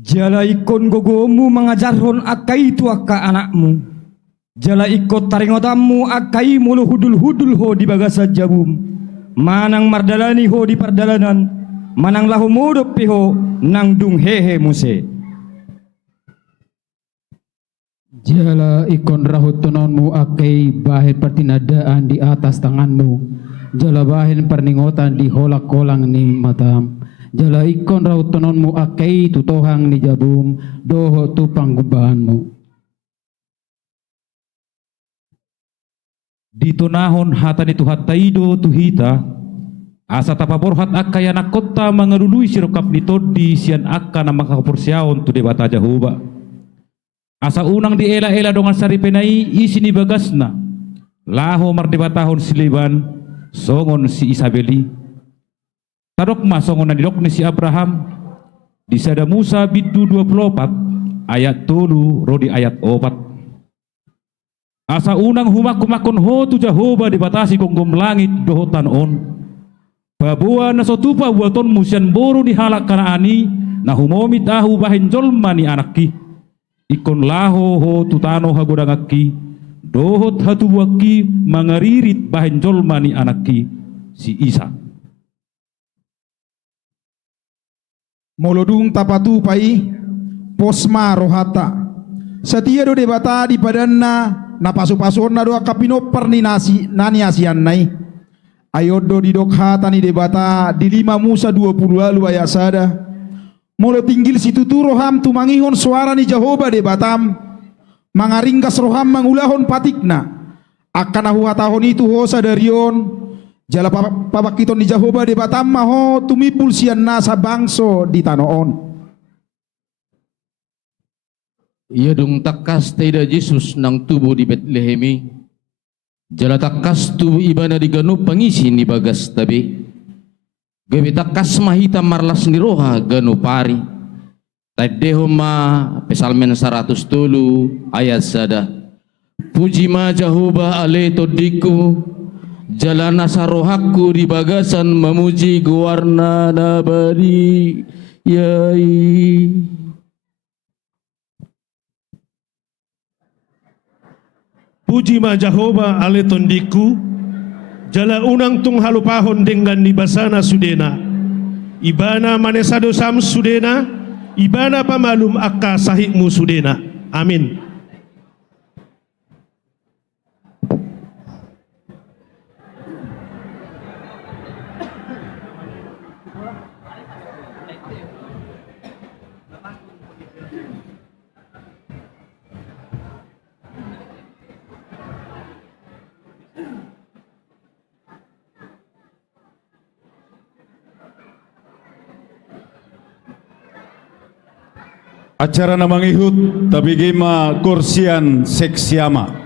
Jala ikon gogomu mengajarhon akai itu akka anakmu. Jala ikot taringotamu akai mulu hudul-hudul ho di bagasa jabum. Manang mardalani ho di pardalanan. Manang lahu mudop piho nang dung hehe muse. Jala ikon rahut tononmu akai bahin pertinadaan di atas tanganmu. Jala bahin perningotan di holak-kolang ni matam. Jala ikon rahut tononmu akai tutohang ni jabum doho tu panggubahanmu. Ditonahon hatan itu hataido tuhita asa tapaborhat akka yanak kota mangarului sirokap ditodi sian akka na makakapursiaon tu debata Jehovah. Asa unang di ela-ela dongan saripenai isi ni bagasna laho mardebatahon siliban songon si Isabeli tarok ma songon na didok ni si Abraham disada Musa bidu 24 ayat 3 rodi ayat 4 asa unang humak-humakon ho tu Jehovah dibatasi konggom langit dohotan on babua na sotupa buaton musian boru di halak kanaani na humomit ahu bahin jolma ni anakki ikon laho ho tutano hagodangaki dohot hatuwaki mangaririt bahin jolma ni anakki si Isa. molodung tapatu pai posma rohata setia do debata di padanna na pasu-pasona do kapino perninasi nani asian nai ayodo di dokha tani debata di 5 Musa 20 lalu ayat sada molo tinggil situ tu roham tu mangihon suara ni Jehovah debatam mangaringkas roham mangulahon patikna akan ahu hatahon itu hosa darion jala pabakiton di Jehovah debatam maho tumipul sian nasa bangso di tanoon. Ia dong takas teda Yesus nang tubuh di Betlehemi. Jala takas tubuh ibana di ganu pangisi ni bagas tabi. Gabi takas mahita marlas ni roha ganu pari. Tadeho ma pesalmen 100 ayat sada. Puji ma Jehovah ale todiku. Jalana sarohaku di bagasan memuji guarna nabari yai. Puji ma Jehovah ale tondiku, jala unang tung halupahon dengan nibasana sudena, ibana manesado sam sudena, ibana pamalum akka sahikmu sudena. Amin. Acara na mangihut tabi gima kursian seksiama.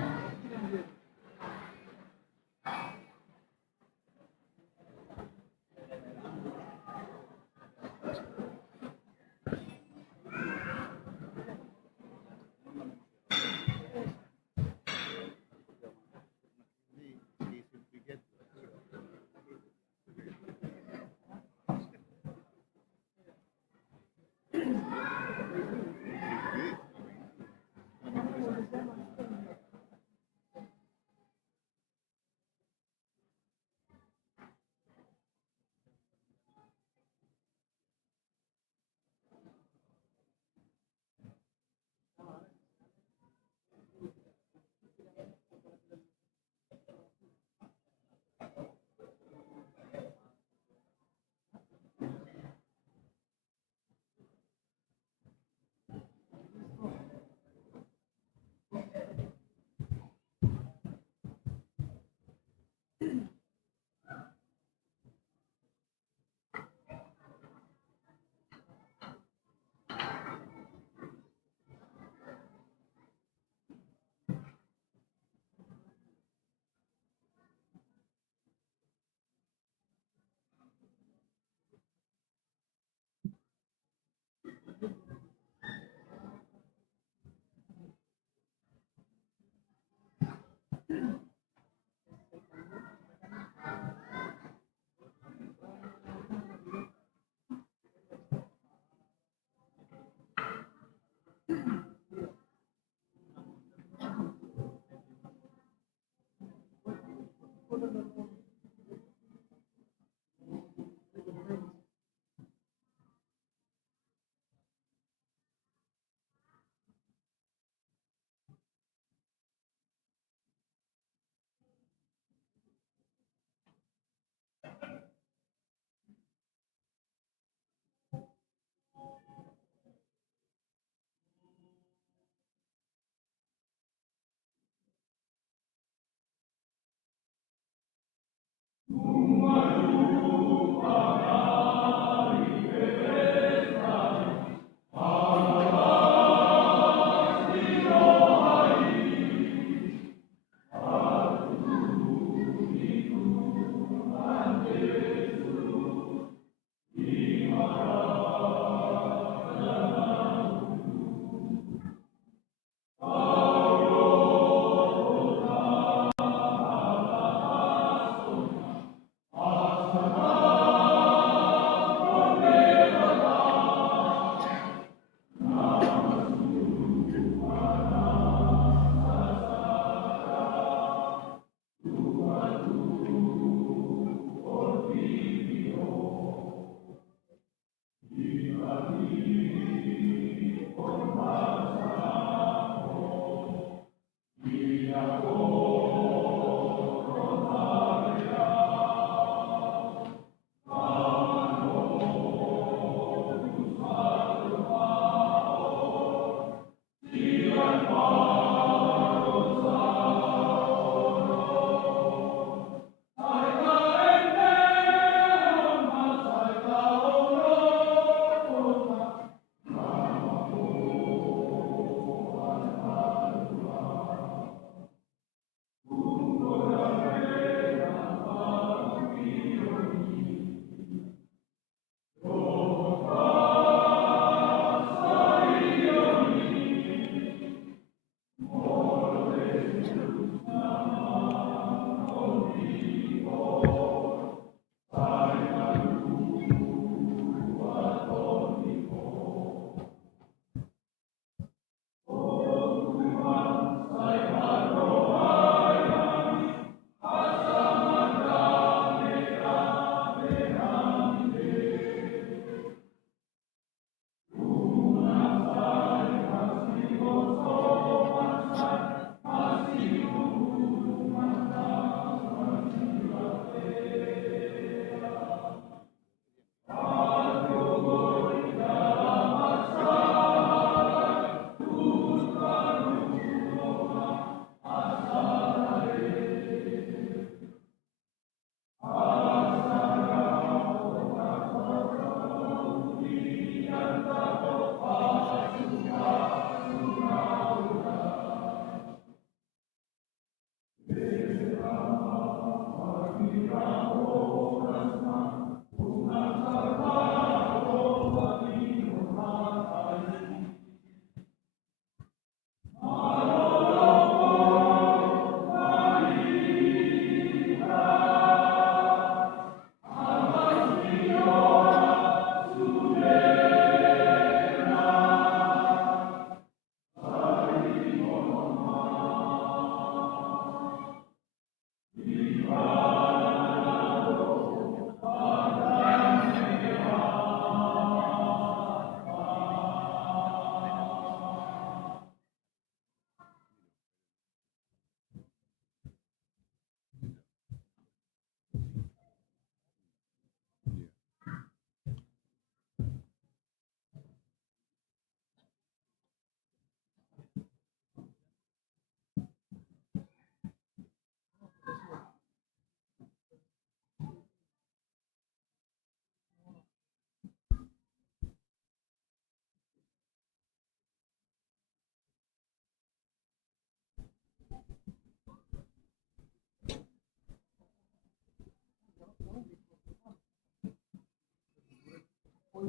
Di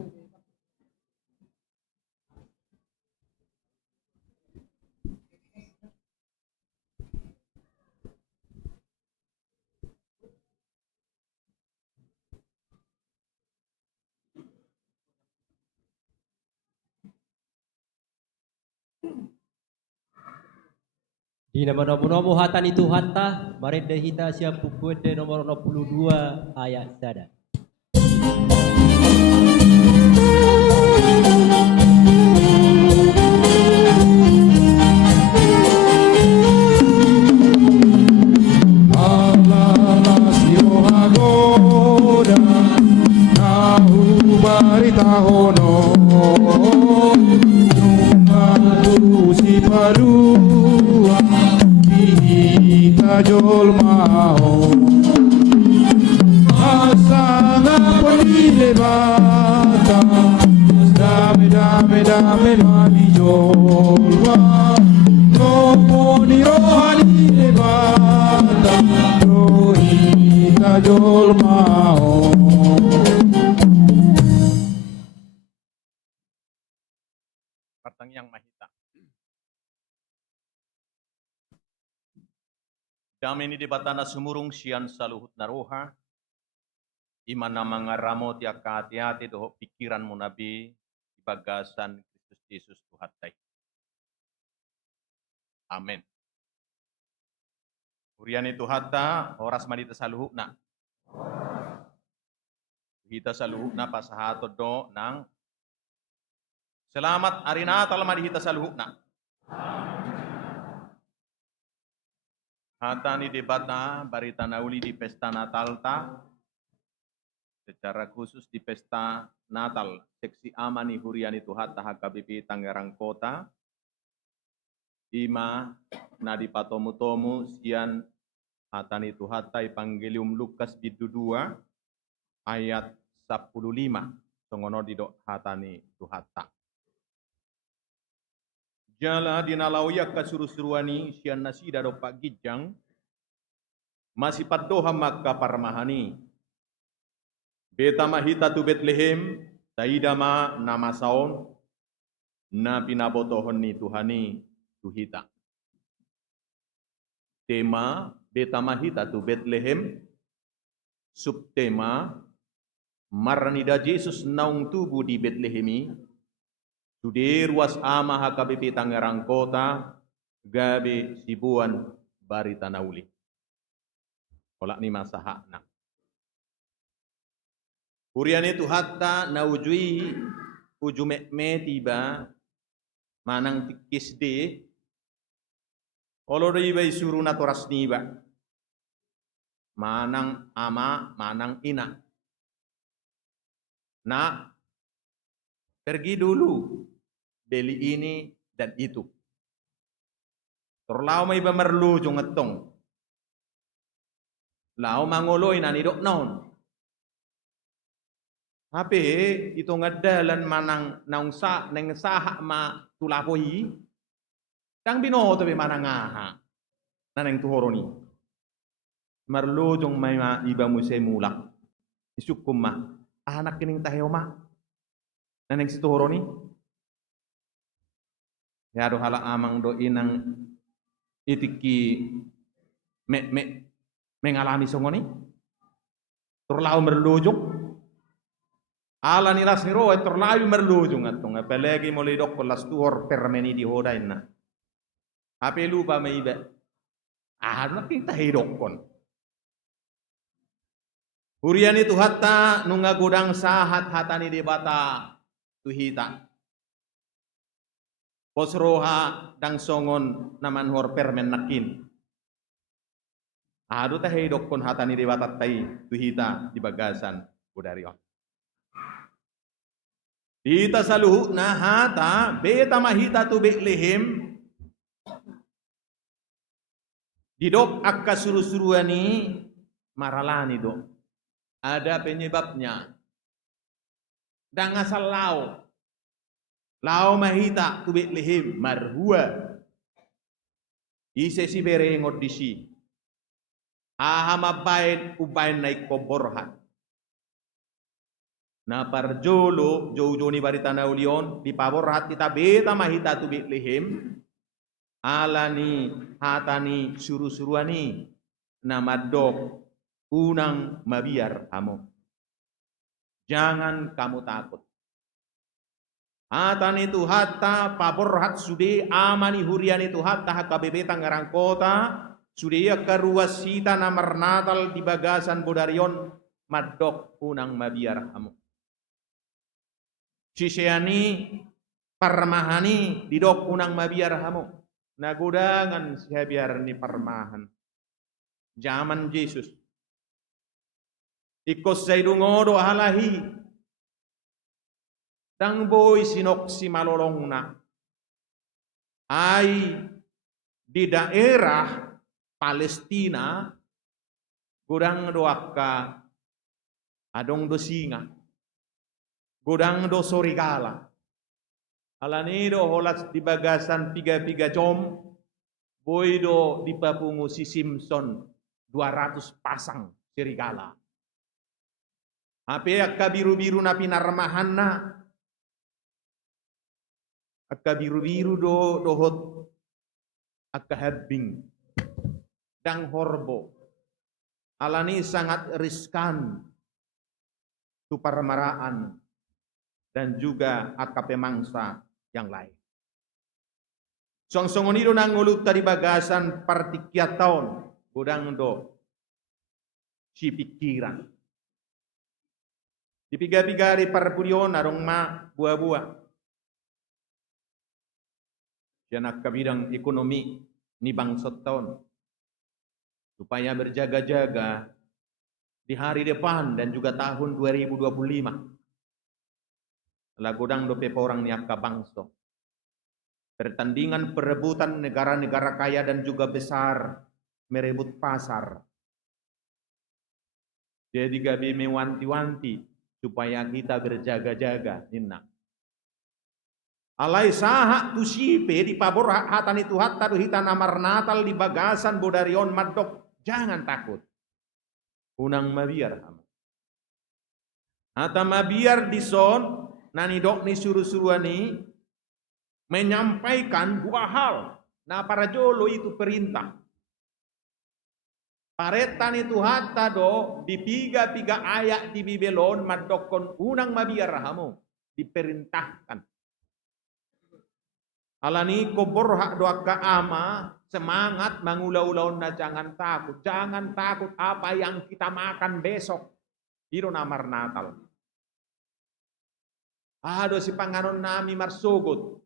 nama nomo hatan itu hatta, baret hita siap pukul de nomor 62 ayat sada. Tahono Numatu si parua Kita jol mau Asana poni bata Dame mali jolwa Nomoni rohani bata Kita jol mau Partang yang mahita. Damai ni debatana sumurung sian saluhut naroha. Imana mangaramo tiak hati-hati doh pikiran mu nabi bagasan Kristus Yesus Tuhatai. Amin. Uriani Tuhata horas madita saluhukna. Kita saluhukna pasahato do nang selamat hari Natal madihita saluhukna. Hatani debata barita nauli di pesta Natal ta. Secara khusus di pesta Natal seksi amani huriani Tuhata HKBP Tangerang Kota. Ima nadi patomu-tomu sian hatani Tuhata Evangelium Lukas bidu 2 ayat 15. Songono didok hatani Tuhata. Jala dinalauya kasuru-suruani sian nasida do Pak Gijang masih padoha maka parmahani beta mahita tu Bethlehem taidama nama saon na pinabotohon ni Tuhani tuhita tema beta mahita tu Bethlehem subtema marnida Jesus naung tubuh di Bethlehemi Sudir was ama HKBP Tangerang Kota gabe sibuan barita nauli. Kolak ni masahakna. Hurian itu hatta naujui ujume tiba manang tikis de olo doi bai suruh natoras niba manang ama manang ina. Nah, pergi dulu beli ini dan itu. Terlalu may bamerlu jong ngetong. Lau mangoloy na nidok naon. Hape itu ngadalan manang naung sa neng saha ma tulapohi. Kang binoto be manang aha. Naneng tuhoroni. Merlu jong may ma iba musay mulak. Isukum ma. Anak kining tahew ma. Naneng si tuhoroni. Ya do hala amang do inang itiki mengalami songoni. Terlalu merlujung. Ala nilas ni roe terlalu merlujung atong apalagi mulai dok kelas tuhor permeni di hodain na. Hape lupa may iba. Naking tahidok kon. Hurian itu hatta nunga gudang sahat hatani di bata tuhita. Posroha dang songon naman hor permen nakin. Adu tahidok kon hatani di bata tai tuhita di bagasan budario. Dita saluhu na hata beta mahita tu Bethlehem. Didok akka suru-suruani maralani do. Ada penyebabnya. Dan asal lau. Lau mahita tu Bethlehem marhua. Ise si bere ngodisi. Ahama bain ubain naik koborhat. Na parjolo jauh-jauh ni barita na ulion di pabor hati ta beta mahita tu Betlehem alani hatani suru-suruani na madok unang mabiar kamu. Jangan kamu takut. Hatan itu hatta pabor hat sude amani hurian itu hatta hakabebeta ngarang kota sude ya karuasita namar natal di bagasan bodarion madok unang mabiar kamu. Ciseani parmahani didok unang mabiar kamu. Nagudangan siya biar ni parmahan. Zaman Yesus. Ikos say dungodo halahi. Dang boy sinok si malolong na. Ay di daerah Palestina gudang doaka adong do singa. Gudang do sorigala. Alanido holas di bagasan piga-piga jom. Boydo di papungu si Simpson 200 pasang serigala. Ape akka biru-biru na pinarmahan na. Akka biru-biru do dohot akka hebbing. Dang horbo. Alani sangat riskan. Tu parmaraan. Dan juga akka pemangsa yang lain. Song-songonido nang ngulut tadi bagasan partikiat tahun. Gudang do si pikiran. Di piga-piga di parpurion arong ma buah-buah. Siya nakabidang ekonomi ni bangsat tahun. Supaya berjaga-jaga di hari depan dan juga tahun 2025. Lagodang dope orang ni akka bangso. Pertandingan perebutan negara-negara kaya dan juga besar merebut pasar. Jadi gabi mewanti-wanti supaya kita berjaga-jaga ninna. Alai saha tu sipe di pabor hatan itu hatta du hitan amar natal di bagasan bodarion madok. Jangan takut. Unang mabiar hama. Hata mabiar di son nani dok ni suruh-suruani menyampaikan dua hal. Nah para jolo itu perintah. Paretan itu hatta do di piga-piga ayat di Bibelon madokon unang mabiar hamu diperintahkan. Alani kobor hak doa ka ama semangat mengulau-ulau na jangan takut apa yang kita makan besok. Iro namar Natal. Ado si panganon nami marsugot.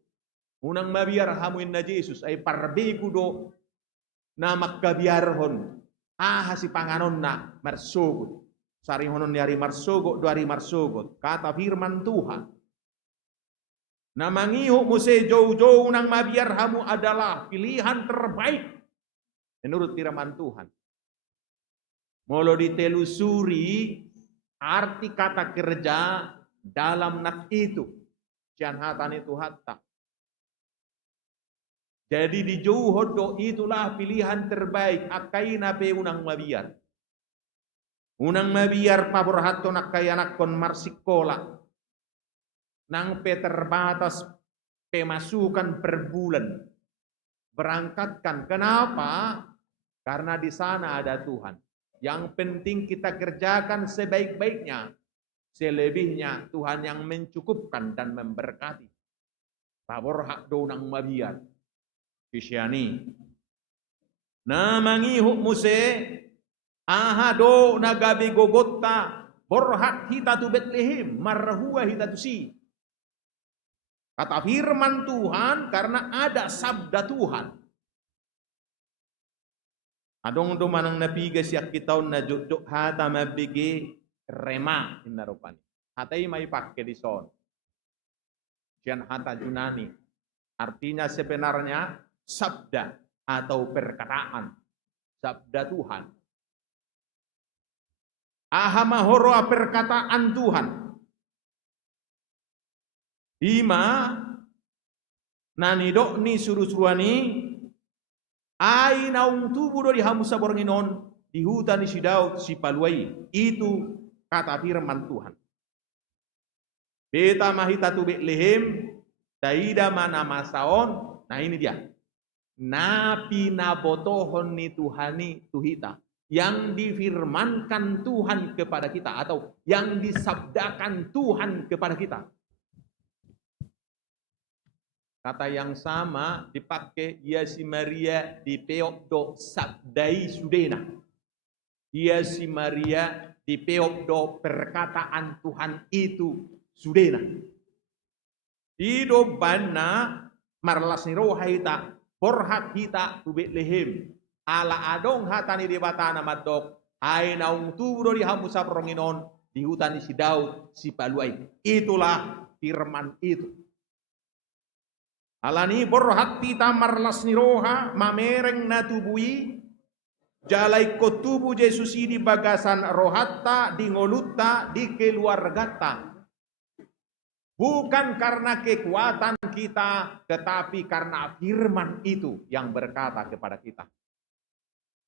Unang mabiar hamuin na Jesus ay parbigo do na magkabiarhon. Si panganon na marsugot. Sarihonon ni ari marsugot do ari marsugot. Kata firman Tuhan. Na mangiho mo se jauh-jauh unang mabiar hamu adalah pilihan terbaik. Menurut firman Tuhan. Molo ditelusuri arti kata kerja dalam nak itu. Janhatan itu hatta. Jadi di jauh do itulah pilihan terbaik. Akai nape unang mabiar. Unang mabiar pabor hatto nakayanak kon marsikola. Nang terbatas pemasukan per bulan. Berangkatkan. Kenapa? Karena di sana ada Tuhan. Yang penting kita kerjakan sebaik-baiknya. Selebihnya Tuhan yang mencukupkan dan memberkati. Pabor hak do nang mabiar. Kisyani. Namangihu muse ahado nagabi gogotta borhat hitatu Betlehem marhua hitatu si. Kata firman Tuhan karena ada sabda Tuhan. Adong do manang napiga siya kitaon na jukjuk hata mabigi rema inarupan. Hatai may pakke di son. Siyan hata Yunani. Artinya sebenarnya sabda atau perkataan. Sabda Tuhan. Ahamahoroa perkataan Tuhan. Ima nanidok ni suruh-suruani ay naung tubuh do di hamusa boranginon di hutan ni si Daud si Paluai. Itu kata firman Tuhan. Beta mahita tu Betlehem, taida mana masaon. Nah ini dia. Napi nabotohon ni Tuhani tuhita. Yang difirmankan Tuhan kepada kita. Atau yang disabdakan Tuhan kepada kita. Kata yang sama dipakai Yesus Maria di peokdo sabdai sudena. Yesus Maria di peokdo perkataan Tuhan itu sudena. Ido bana marlas ni roha hita borhat hita tu Betlehem. Ala adong hatani di batana madok. Hai naung turo di hamusa peronginon di hutan si Daud si Paluai. Itulah firman itu. Alani borhat hita marlas ni roha mamereng na tubui. Jalai kotubu Yesus di bagasan rohatta di ngoluta di keluargata. Bukan karena kekuatan kita, tetapi karena firman itu yang berkata kepada kita.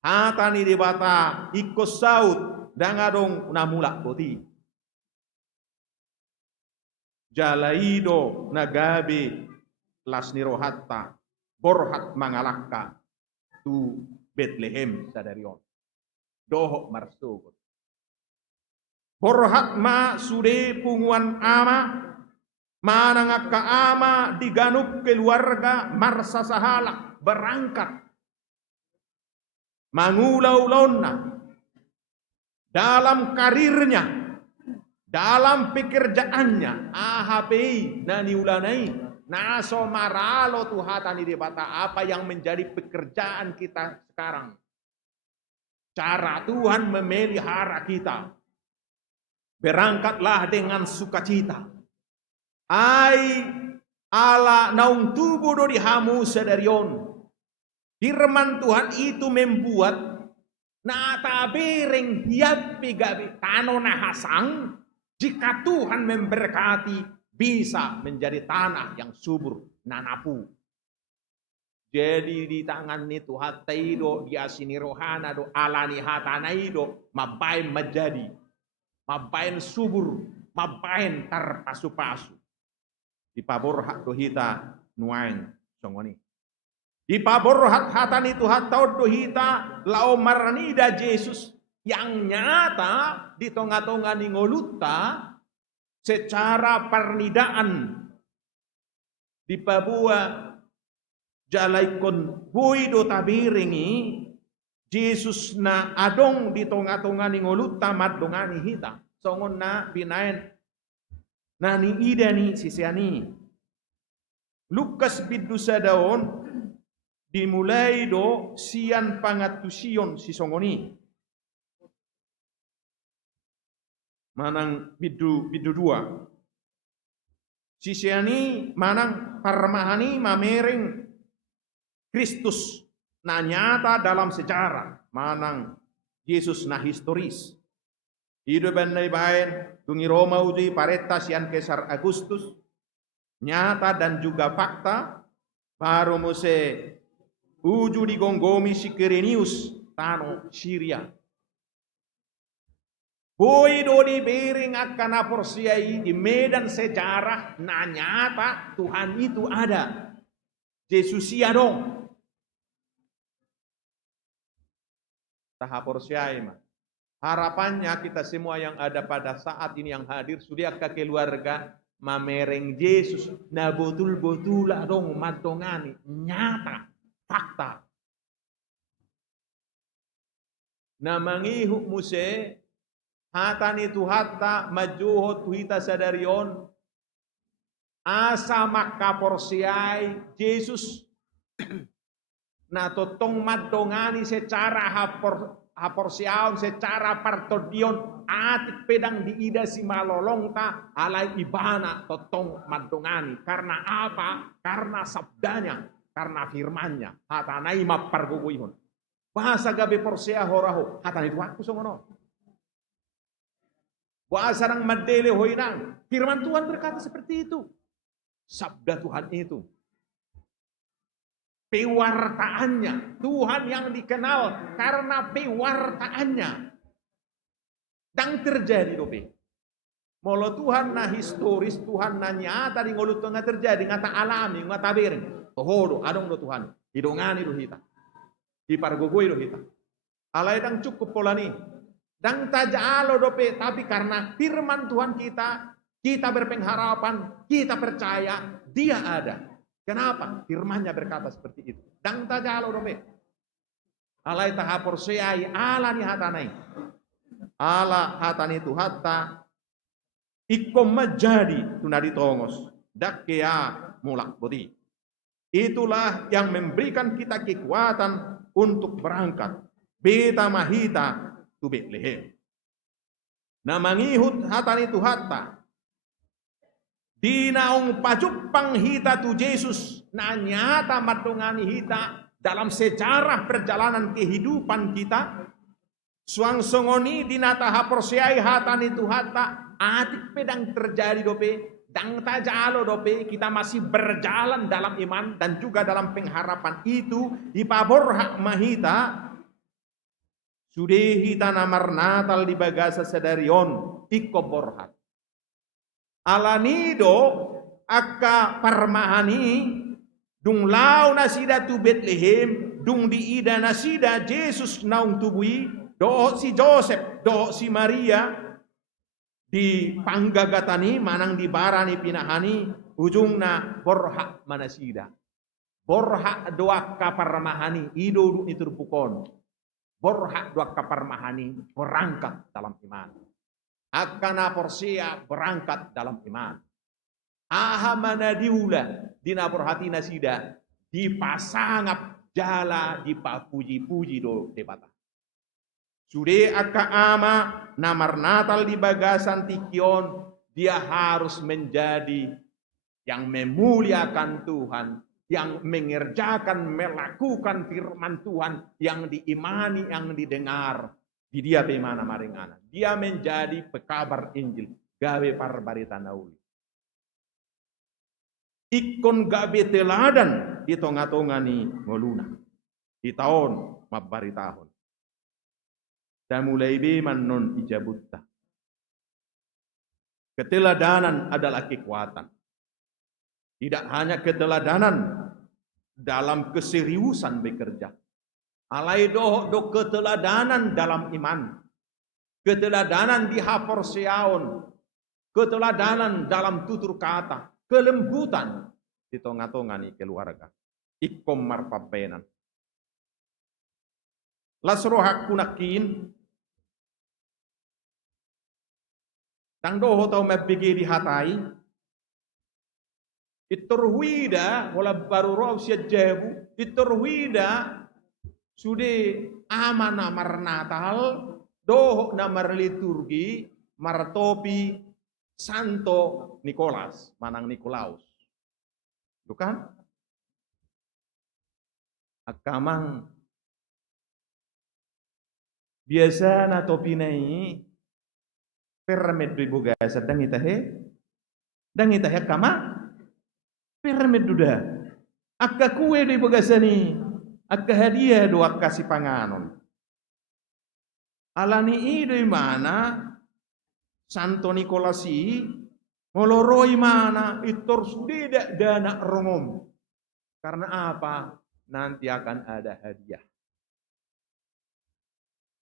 Hatani di bata ikut saut dangadong namula boti. Jalaido nagabe lasnirohatta borhat mangalakka tu Betlehem sadarion. Dohok marsugot. Borhat ma sude punguan ama. Manang ama diganuk keluarga marsa sahala berangkat mangulau-launa dalam karirnya, dalam pekerjaannya, AHPI nani ulanai naso maralo tuhatani debata apa yang menjadi pekerjaan kita sekarang. Cara Tuhan memelihara kita. Berangkatlah dengan sukacita. Ai ala naung tubuh do dihamu sedarion. Firman Tuhan itu membuat na tabereng hiapi gabi tano na hasang jika Tuhan memberkati bisa menjadi tanah yang subur nanapu. Jadi di tangan ni Tuhan taido dia sini rohana do alani hatanaido mabain menjadi mabain subur mabain terpasu-pasu. Di paborhat dohita nuain songoni. Di paborhat hatan itu hatau dohita lau marnida Yesus yang nyata di tonga-tonga ningoluta secara pernidaan di Papua jalaikon buido tabiringi Yesus na adong di tonga-tonga ningoluta madongani hita songon na binain nani idani sisiani. Lukas bidusa daon dimulai do sian pangatusion sisongoni. Manang bidu dua. Sisiani manang parmahani mamereng Kristus na nyata dalam sejarah. Manang Yesus na historis. Hidup bandai bain, tungi Roma uji pareta sian Kaisar Agustus, nyata dan juga fakta, baru muse uju digonggomi si Quirinius, tano Syria. Boy do di bering akan aporsiai di medan sejarah, na nyata Tuhan itu ada. Yesusia dong. Tahaporsiai mah. Harapannya kita semua yang ada pada saat ini yang hadir sudah ke keluarga mamereng Yesus na betul-betul dong matongani nyata fakta. Na mangihuk muse hatan itu hatta majuhot tuhita sadarion asa makaporsiai Yesus na totong matongani secara haporsiaon secara partodion atik pedang diida si malolong ta alai ibana totong madongani karena apa? Karena sabdanya, karena firmannya. Hatanai maparguguihon. Bahasa gabe porsia horaho hatanai tuaku songono. Bahasa nang madele hoinang. Firman Tuhan berkata seperti itu. Sabda Tuhan itu. Pewartaannya, Tuhan yang dikenal karena pewartaannya. Dan terjadi dope. Molo Tuhan na historis, Tuhan na nyata di ngulut nga terjadi, nga ta alami, nga tabirin. Tohodo, adong do Tuhan. Hidongani do hita. Ipargugui do hita. Alay dang cukup pola ni. Dang tajalo dope, tapi karena firman Tuhan kita berpengharapan, kita percaya, dia ada. Kenapa? Firmannya berkata seperti itu. Dang tajalo dope. Alay tahapor seai, ala ni hatanai. Ala hatani tu hatta ikom menjadi tunadi tongos dakea mulak bodi. Itulah yang memberikan kita kekuatan untuk berangkat. Beta mahita tu Betlehem. Na mangihut hatani tu hatta. Dinaong pajupang hita tu Yesus na nyata matungani hita dalam sejarah perjalanan kehidupan kita. Suang songoni dinata haporsiai hatani tu hatta. Atik pedang terjadi dope, dang tajalo dope, kita masih berjalan dalam iman dan juga dalam pengharapan itu ipabor hak mahita sudah hita namar natal di bagasa sedarion ikoborhat alanido akka parmahani dung lau nasida tu Betlehem dung di ida nasida Yesus naung tubui do si Joseph do si Maria di panggagatani manang di barani pinahani ujungna borhak manasida borhak doa kaparmahani ido itu pukon borhak doa kaparmahani berangkat dalam iman akana porsia berangkat dalam iman aha manadiula dina borhati nasida dipasangap jala dipapuji-puji do debata. Sudah akka ama namar natal di bagasan tikion, dia harus menjadi yang memuliakan Tuhan, yang mengerjakan, melakukan firman Tuhan, yang diimani, yang didengar. Di dia bagaimana maringana. Dia menjadi pekabar Injil, gawe parbarita nauli. Ikon gawe teladan di tonga-tongani ngoluna. Di tahun mabari tahun. Dan mulai beman non ijabutta. Keteladanan adalah kekuatan. Tidak hanya keteladanan dalam keseriusan bekerja. Alai do keteladanan dalam iman. Keteladanan di haporseaon. Keteladanan dalam tutur kata. Kelembutan di tonga-tongani keluarga. Ikom marpapenan. Lasrohak kunakin tang doho tau mabigi di hatai iturhuida wala baru roh sia jebu iturhuida sude amana marnatal doho namar liturgi martopi Santo Nikolas manang Nikolaus bukan akamang biasa na topi nai permet du boga sedang itahe kama permet duda akka kue du boga sani akka hadiah do akka si panganon alani ido mana Santo Nikolasi moloroi mana itor sudah dana rongom karena apa nanti akan ada hadiah.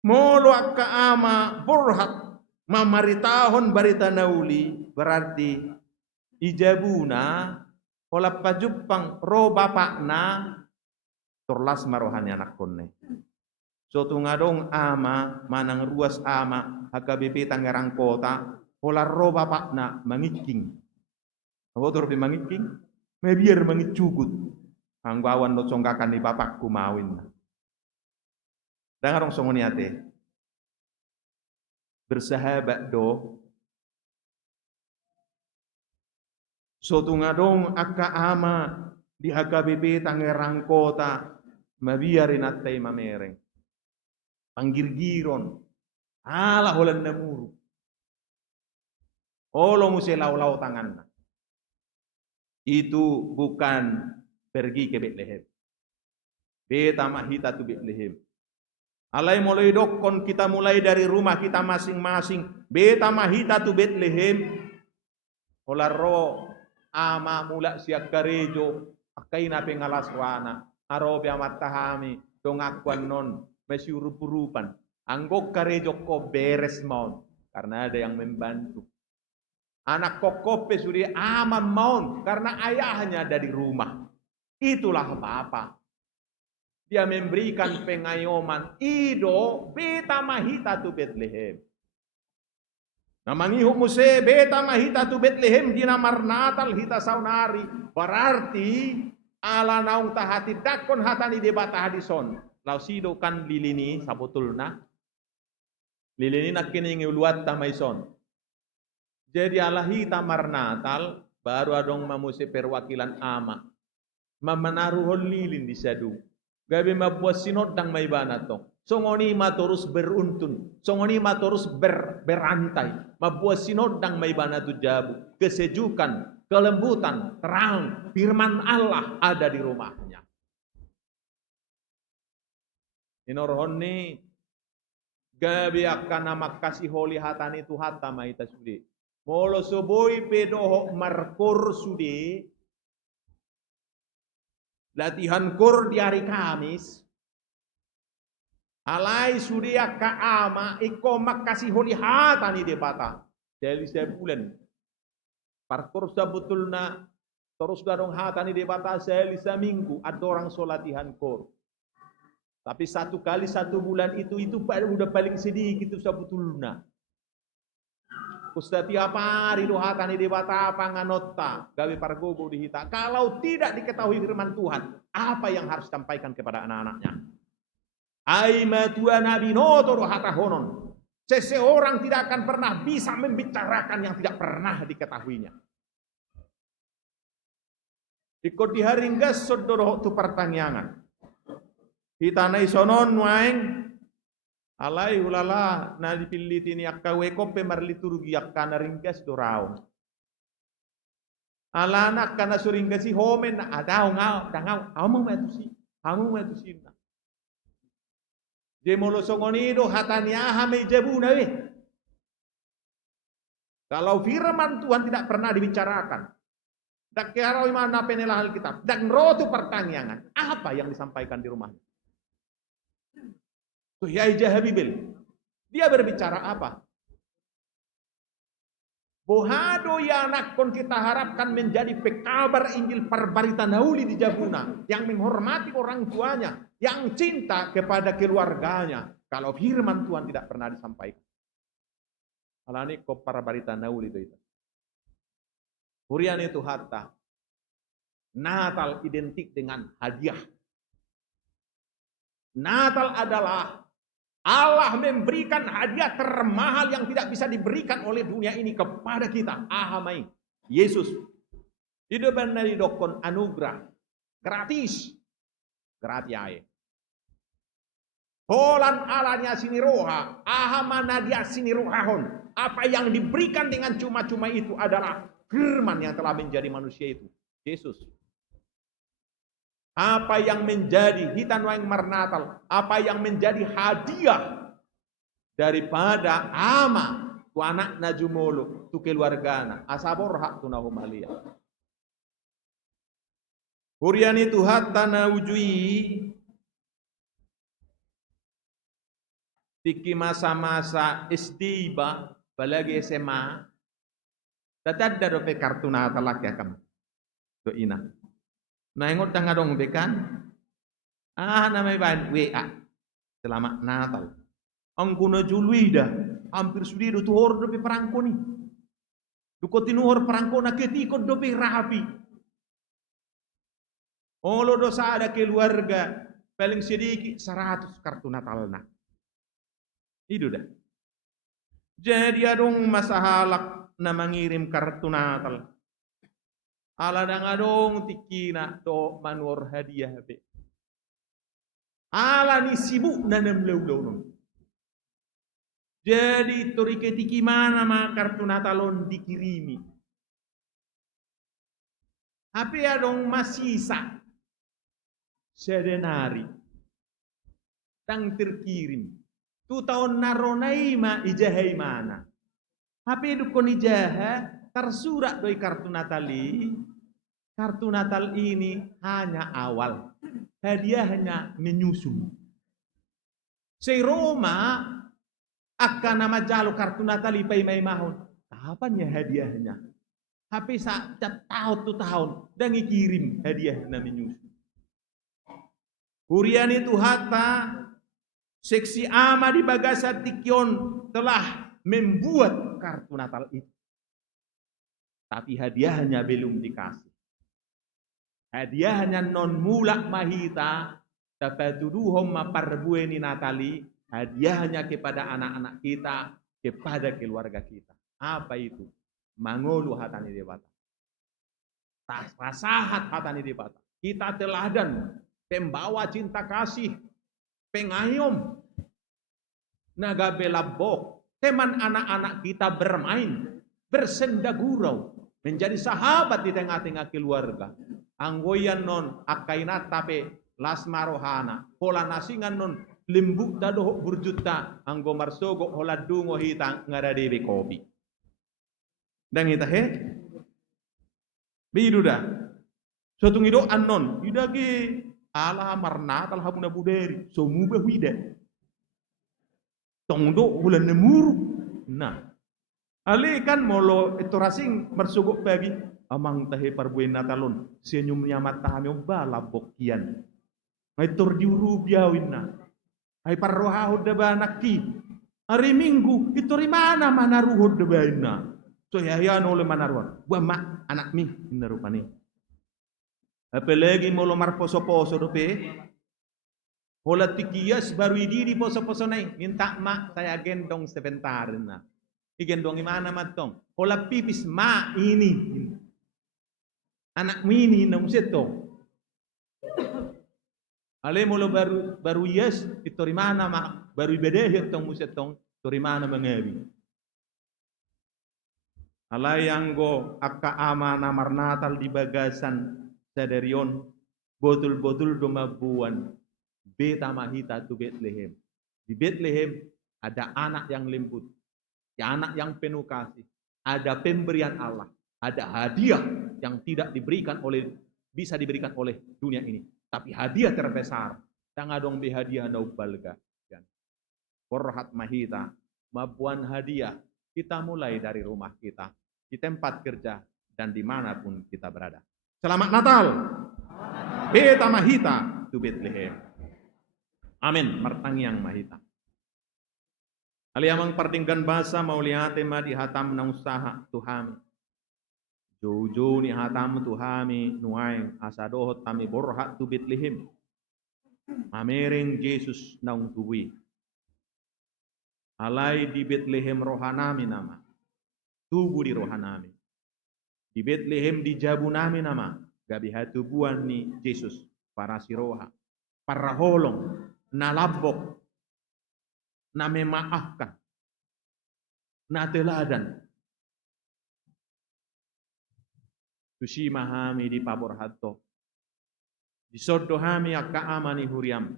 Molo akka ama borhat mamaritahon barita nauli berarti ijabuna ola pajupang ro bapakna torlas marohani anak konne. So tungadong ama manang ruas ama HKBP Tangerang Kota ola ro bapakna mangiking. Awodor bi mangiking mebiar mangicugut. Anggawan do songkakan di bapakku mawin. Dengar songoni ate bersahabat do so tungadong akka ama di HKBP Tangerang Kota mabiarin atay mamereng panggirgiron ala holan namuru olo muse law-law tangan itu bukan pergi ke Betlehem beta mahita tu Betlehem. Alai mulai dokon kita mulai dari rumah kita masing-masing Beta mahita tu Bethlehem. Olaro ama mula siak karejo akai na pengalaswana arobe amat tahami dong akuan non masih rup-rupan anggok karejo ko beres maun karena ada yang membantu. Anak kokope sudah aman maun karena ayahnya ada di rumah. Itulah Bapa. Dia memberikan pengayoman. Ido beta mahita tu Bethlehem. Namangihu muse beta mahita tu Bethlehem dina marnatal hita saunari. Berarti ala naung tahati dakon hatani debata hadison. Lau sido kan lilini sabutulna. Lilini nakining uluat tamaison. Jadi ala hita marnatal baru adong mamuse perwakilan ama. Mamanaruhon lilin di sadu. Gabi mabuat sinod dang may banato. Songoni matorus beruntun, songoni matorus berantai, mabuat sinod dang may banato jabu, kesejukan, kelembutan, terang, firman Allah ada di rumahnya. Inorhon ni gabi akan nama kasih holi hatani tu hatta maita sudi. Molo soboi pedoho markor sudi. Latihan kor di hari Kamis. Alai sudia ka ama iko makasih holi hatani debata. Jadi sebulan. Parkor sebetulnya terus garong hatani debata selisa minggu ada orang solatihan kor. Tapi satu kali satu bulan itu udah paling sedikit itu sebetulnya. Setiap hari do hatani debata apa nganota gawe pargogo dihita. Kalau tidak diketahui firman Tuhan, apa yang harus disampaikan kepada anak-anaknya? Aima Tuhan Nabi Noto hata honon. Seseorang tidak akan pernah bisa membicarakan yang tidak pernah diketahuinya. Ikut di hari gas sodoro tu pertanyaan. Kita nai sonon waeng. Alai ulala na dipilih ini akka wekope marliturgi akka na ringgas dorao. Alana kana suringgasi homen na adao ngau among metusi na. Jemolo songonido hatania hame jabu nawe. Kalau firman Tuhan tidak pernah dibicarakan, dak kiarau mana penelah Alkitab, dak ngerotu pertanyaan, apa yang disampaikan di rumahnya? Tuh Yai Jahabibil, dia berbicara apa? Bohado ya anak kon kita harapkan menjadi pekabar Injil perbarita nauli di Jabuna, yang menghormati orang tuanya, yang cinta kepada keluarganya. Kalau firman Tuhan tidak pernah disampaikan. Alani ko perbarita nauli itu. Hurian itu hatta. Natal identik dengan hadiah. Natal adalah Allah memberikan hadiah termahal yang tidak bisa diberikan oleh dunia ini kepada kita. Ahamai. Yesus. Hidup dari dokon anugerah. Gratis. Gratis. Holan alanya sini roha. Ahamana dia sini rohahon. Apa yang diberikan dengan cuma-cuma itu adalah firman yang telah menjadi manusia itu. Yesus. Apa yang menjadi hitan waing marnatal, apa yang menjadi hadiah daripada ama tu anak najumolo tu keluargana asabor hak tu nahumalia. Hurian itu hatta naujui tiki masa-masa SD ba balagi SMA tatad daro pe kartu natal laki akam do ina. Naingot tangga dong bekan. Namanya bahan WA. Selamat Natal. Ang kuna juluida. Hampir sudah do tuhor dope perangko ni. Duko tinuhor perangko na ketikot dope rapi. Olo dosa ada keluarga. Paling sedikit 100 kartu Natal na. Itu dah. Jadi adong masahalak na mengirim kartu Natal. Ala dangadong tikina to manur hadiah be. Ala ni sibuk nanam lew-lew. Jadi torike tiki mana ma kartu Natalon dikirimi. Tapi adong masisa sedenari tang terkirim. Tu tahun naronai ma ijahai mana. Hape dukun ijaha tersurat doi kartu natali. Kartu Natal ini hanya awal. Hadiah hanya menyusul. Si Roma akan nama jalo kartu Natali pai mai mahon. Kapan ya hadiahnya? Hape sa tahun dan ngikirim hadiah na menyusul. Hurian itu hatta seksi ama di Bagasan Tikyon telah membuat kartu Natal itu. Tapi hadiahnya belum dikasih. Hadiahnya non mulak mahita tapatuduhom maparbueni Natali. Hadiahnya kepada anak-anak kita, kepada keluarga kita. Apa itu? Mangolu hatani debata. Tasahat hatani debata. Kita teladan, pembawa cinta kasih, pengayom, nagabelabok, teman anak-anak kita bermain, bersendagurau, menjadi sahabat di tengah-tengah keluarga. Anggoyan non akainat tape lasmarohana, pola nasingan non lembuk dadoh burjuta, anggo marsogo hola dungo hitang ngaradebe kopi. Dan kita bidu dah. Suatu ngido anon, idagi ala marnatal habuna buderi, somuba huida. Tongdo hulan nemuru. Nah, ali kan molo itu rasing marsogok bagi amang tahe parbuin natalon, senyumnya mata kami balabok kian. Ay tur diuru biawin na. Ay parrohahod na ba nakki. Hari Minggu, itu rimana manaruhod na ba na. So yayan oleh manaruhod. Buah mak, anak mi, inarupani. Apalagi molo marposo-poso dope. Hola tikiyas baru idi di poso-poso na minta mak saya gendong sebentar na. Igendong imana matong. Hola pipis ma ini. Anak mi ini na museto. Ale molo baru yes itu rimana mak baru ibedeh tong musetong rimana mengawi. Alay anggo akka ama namar Natal di Bagasan sadarion botul-botul domabuan beta mahita tu Bethlehem. Di Bethlehem ada anak yang lembut, anak yang penuh kasih, ada pemberian Allah, ada hadiah yang tidak bisa diberikan oleh dunia ini. Tapi hadiah terbesar, tangadong be hadiah na ubalga. Korhat mahita, mabuan hadiah, kita mulai dari rumah kita, di tempat kerja, dan dimanapun kita berada. Selamat Natal! Beta mahita tu Bethlehem. Amin, martangiang mahita. Aliamang pardinggan basa mauliate ma di hatam na usaha Tuhan. Jojo ni hatam Tuhami nuaing asadohot tami borhat tu Bethlehem. Mamereng Yesus naung tuwi. Alay di Bethlehem rohanami nama. Tubuh di rohanami. Di Bethlehem di jabunami nama. Gabi hatubuan ni Yesus para siroha. Para holong. Nalabok. Na memaafkan. Na teladan. Tusi mahami di pabor hatto. Di sodo hami akka amani huriam.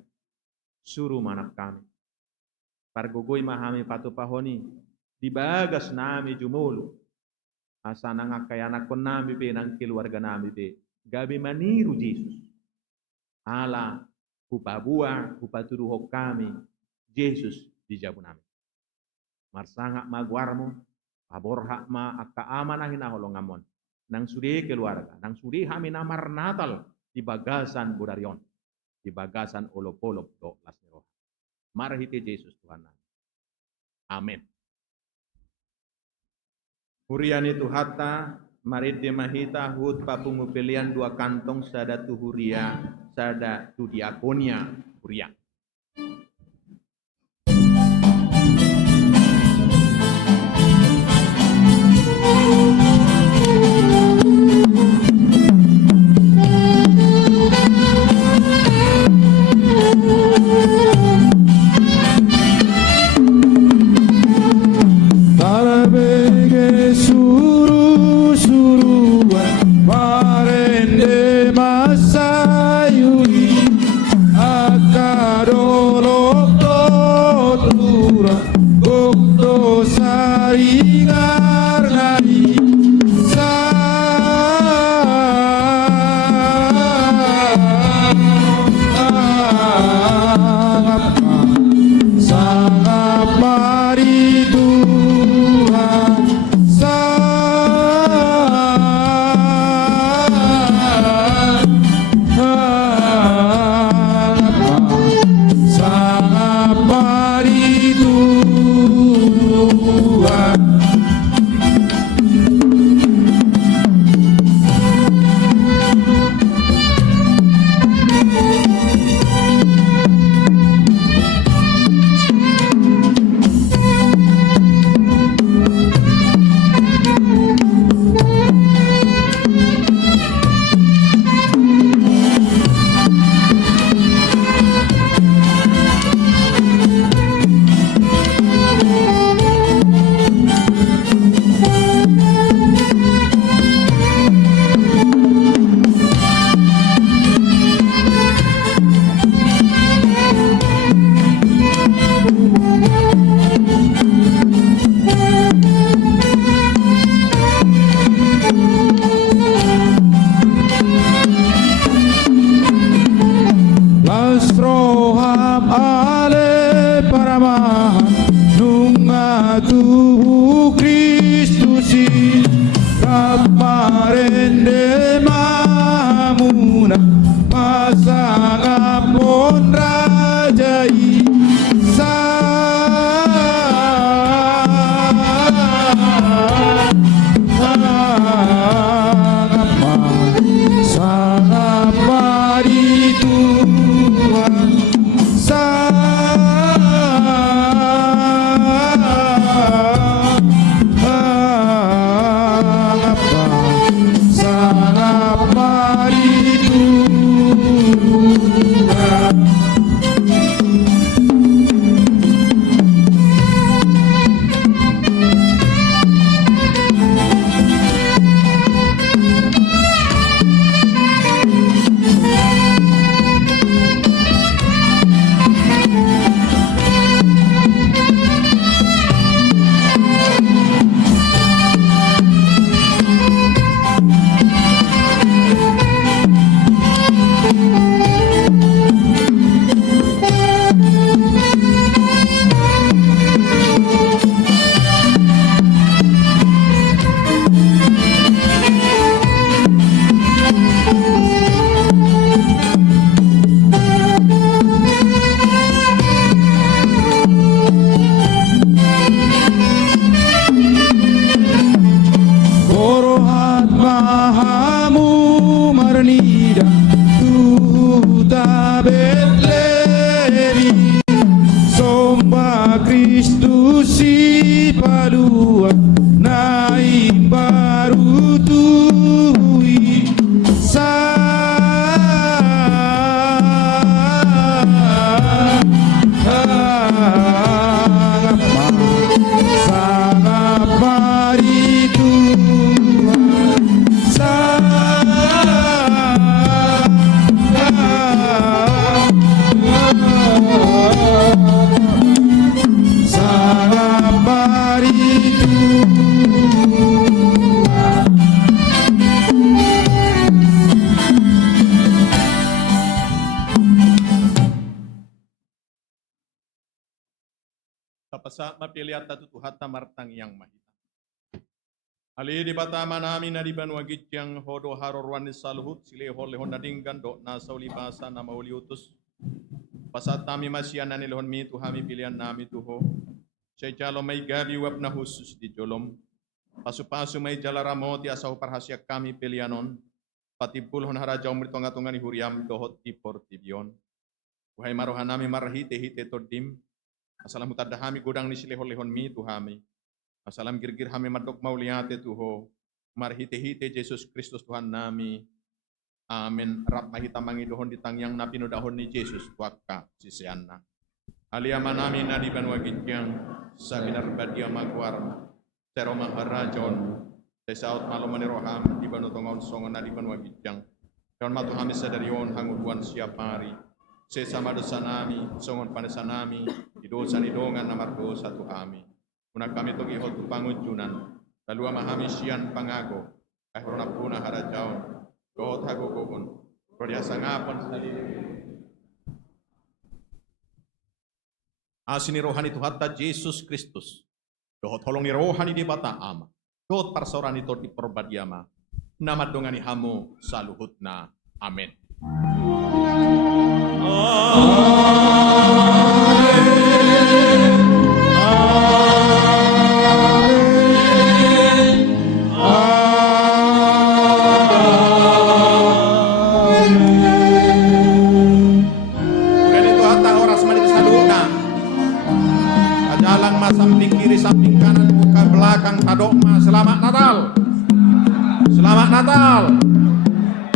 Suruh manak kami. Pargogoy mahami patupahoni. Di bagas nami jumulu. Asa nang akayanak kon nami pe nang keluarga nami pe. Gabi maniru Yesus. Ala hupabua hupaturuhok kami. Yesus di jabu nami. Marsangak magwarmo. Pabor hak ma akka amanahin aholongamon. Nang sudi keluarga, nang sudi kami namar Natal di Bagasan Budarion, di Bagasan Olopolop do Lasmiro. Marhiti Yesus Tuhan. Amin. Hurian itu hatta marit de mahita hut papungu pilihan dua kantong sada tu huria, sada tu diakonia huria. Masayuni akan mahamu marnida tuta Betlemi somba Kristus si padua naim baru tuhi sangat mari Tuhan sangat mari Tapasa mapiliat tatu tuhata martang yang mahita. Ali di batama nami na di banwa gityang hodo harorwan ni saluhut sile hole honda dinggan do na sauli basa na mauli utus. Pasat tami masyan na nilhon mi tuhami pilihan nami tuho. Say jalo may gabi wap na husus di jolom. Pasu-pasu may jalaramo ti asaw parhasyak kami pilihanon. Patibulhon harajaw mritonga-tunga ni huriam dohot ti portibion. Wahai marohan nami marhite-hite todim. Asalam mutadahami gudang ni silehon-lehon mi tuhami. Asalam girgir hami madok mauliate tuho. Marhite-hite Jesus Kristus Tuhan nami. Amin. Rap mahita mangidohon di tangyang napinudahon ni Jesus waka sisianna. Aliyama nami na di banwa gityang sa binarbadia magwar. Teroma harajon. Tesaut malomani roham di banutongon songon na di banwa gityang. Kawan matuhami sadarion hanguduan siap hari. Sesama dosa nami, songon panesa nami, di dosa ni dongan namar dosa tu kami. Unak kami togi hotu pangunjunan, lalu amahami sian pangago, kahirona puna harajaon, dohot hago gobon, prodiasa ngapan sali. Asini rohani Tuhatta Yesus Kristus, dohot holong ni rohani di bata ama, dohot parsorani to di perbadiama, nama dongani hamu saluhutna, amin. Jalan mas samping kiri samping kanan muka belakang tadokma. Selamat Natal. Selamat Natal.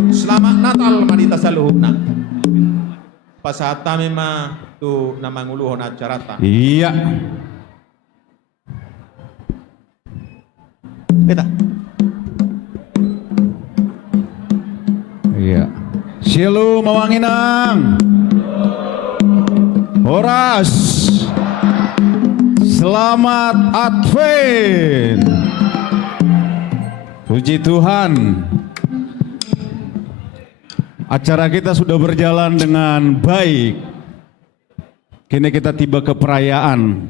Selamat Natal madita saluhukna. Pasata mema tu namanguluhon acarata. Iya. Beta. Iya. Silu mawanginang. Horas. Selamat Advent. Puji Tuhan. Acara kita sudah berjalan dengan baik. Kini kita tiba ke perayaan.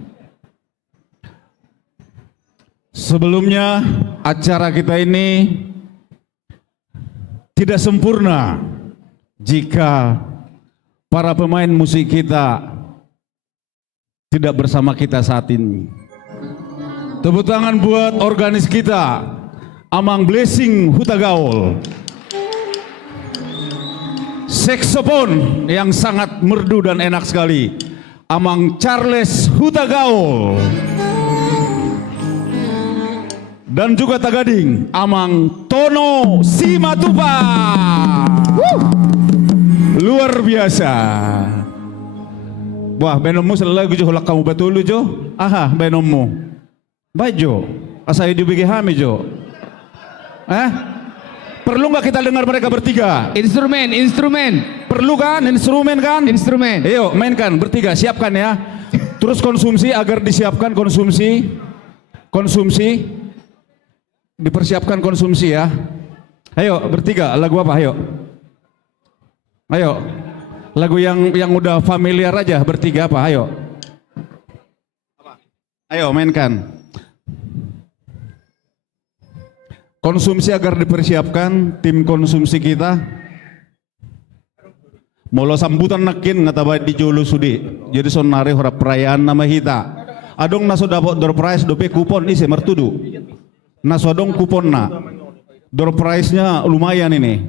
Sebelumnya acara kita ini tidak sempurna jika para pemain musik kita tidak bersama kita saat ini. Tepuk tangan buat organis kita, Amang Blessing Hutagaul. Saksofon yang sangat merdu dan enak sekali, Amang Charles Hutagaul. Dan juga Tagading, Amang Tono Simatupa. Luar biasa. Wah, benommu selalu jo hulak kamu betul jo. Aha, benommu. Baik jo. Asal di BGH jo. Perlu nggak kita dengar mereka bertiga? Instrumen. Perlu kan? Instrumen kan? Instrumen. Ayo mainkan bertiga, siapkan ya. Terus konsumsi agar disiapkan konsumsi. Dipersiapkan konsumsi ya. Ayo bertiga, lagu apa? Ayo. Lagu yang udah familiar aja bertiga apa? Ayo mainkan. Konsumsi agar dipersiapkan tim konsumsi kita. Molo sambutan nakin ngatabai di jolo sudi. Jadi sonare hora perayaan nama kita. Adong naso dapat door prize dope kupon isi mertudu. Naso adong kupon na. Door prize-nya lumayan ini.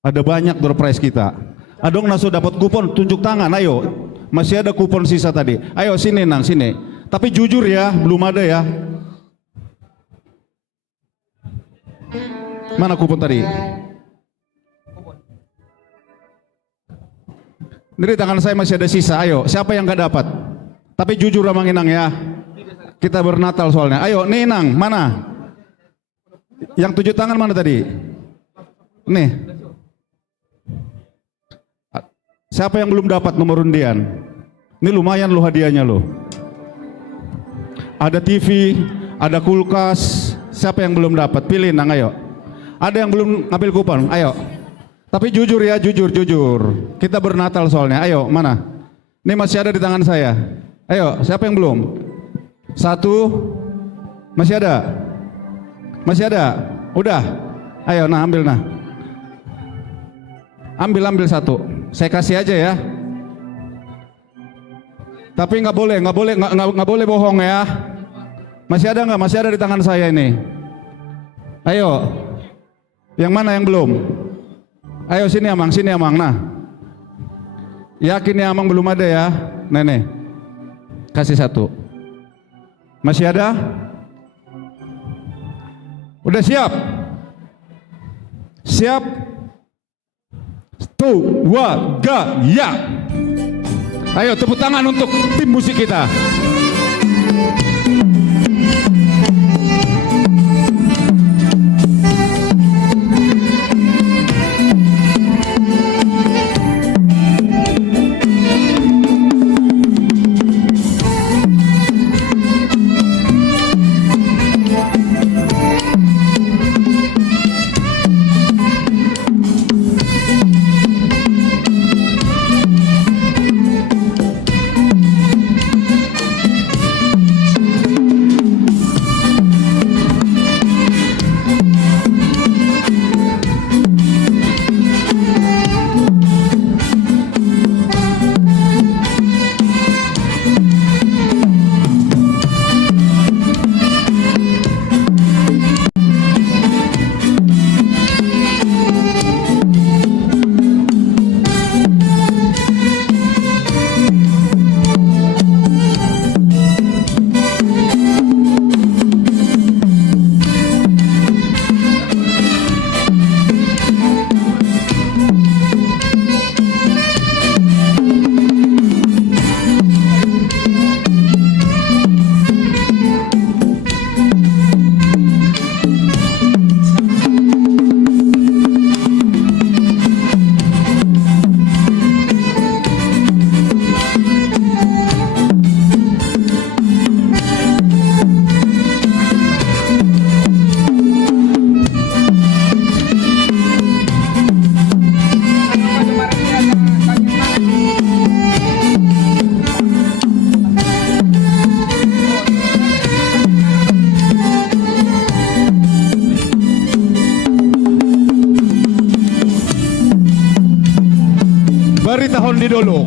Ada banyak door prize kita. Adong naso dapat kupon, tunjuk tangan, ayo. Masih ada kupon sisa tadi. Ayo sini Nang, sini. Tapi jujur ya, belum ada ya. Mana kupon tadi? Ini di tangan saya masih ada sisa. Ayo, siapa yang gak dapat? Tapi jujur Amang Inang ya. Kita bernatal soalnya. Ayo, nih Inang, mana? Yang 7 tangan mana tadi? Nih. Siapa yang belum dapat nomor undian? Ini lumayan loh hadiahnya loh. Ada TV, ada kulkas. Siapa yang belum dapat? Pilih Nang, ayo. Ada yang belum ngambil kupon? Ayo. Tapi jujur ya, jujur. Kita bernatal soalnya. Ayo, mana? Ini masih ada di tangan saya. Ayo, siapa yang belum? 1. Masih ada? Masih ada? Udah? Ayo, nah ambil nah. Ambil 1. Saya kasih aja ya. Tapi nggak boleh bohong ya. Masih ada nggak? Masih ada di tangan saya ini. Ayo. Yang mana yang belum? Ayo sini Amang, nah. Yakin ya Amang belum ada ya? Nenek. Kasih 1. Masih ada? Udah siap? Siap? 1, 2, 3, ya! Ayo tepuk tangan untuk tim musik kita. Bari tahun di dulu.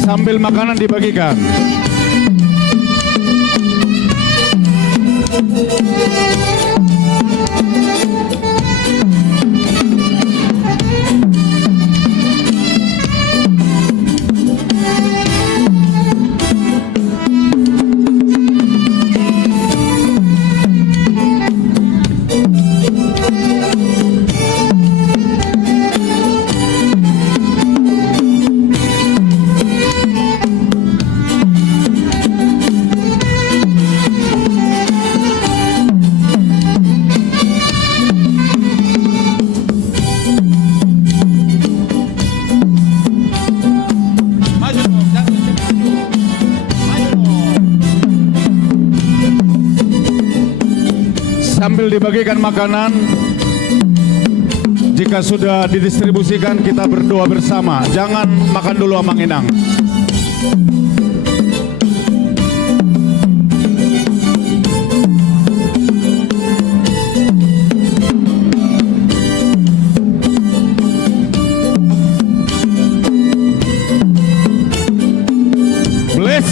Sambil makanan dibagikan. Sambil dibagikan makanan, jika sudah didistribusikan kita berdoa bersama. Jangan makan dulu Amang Inang.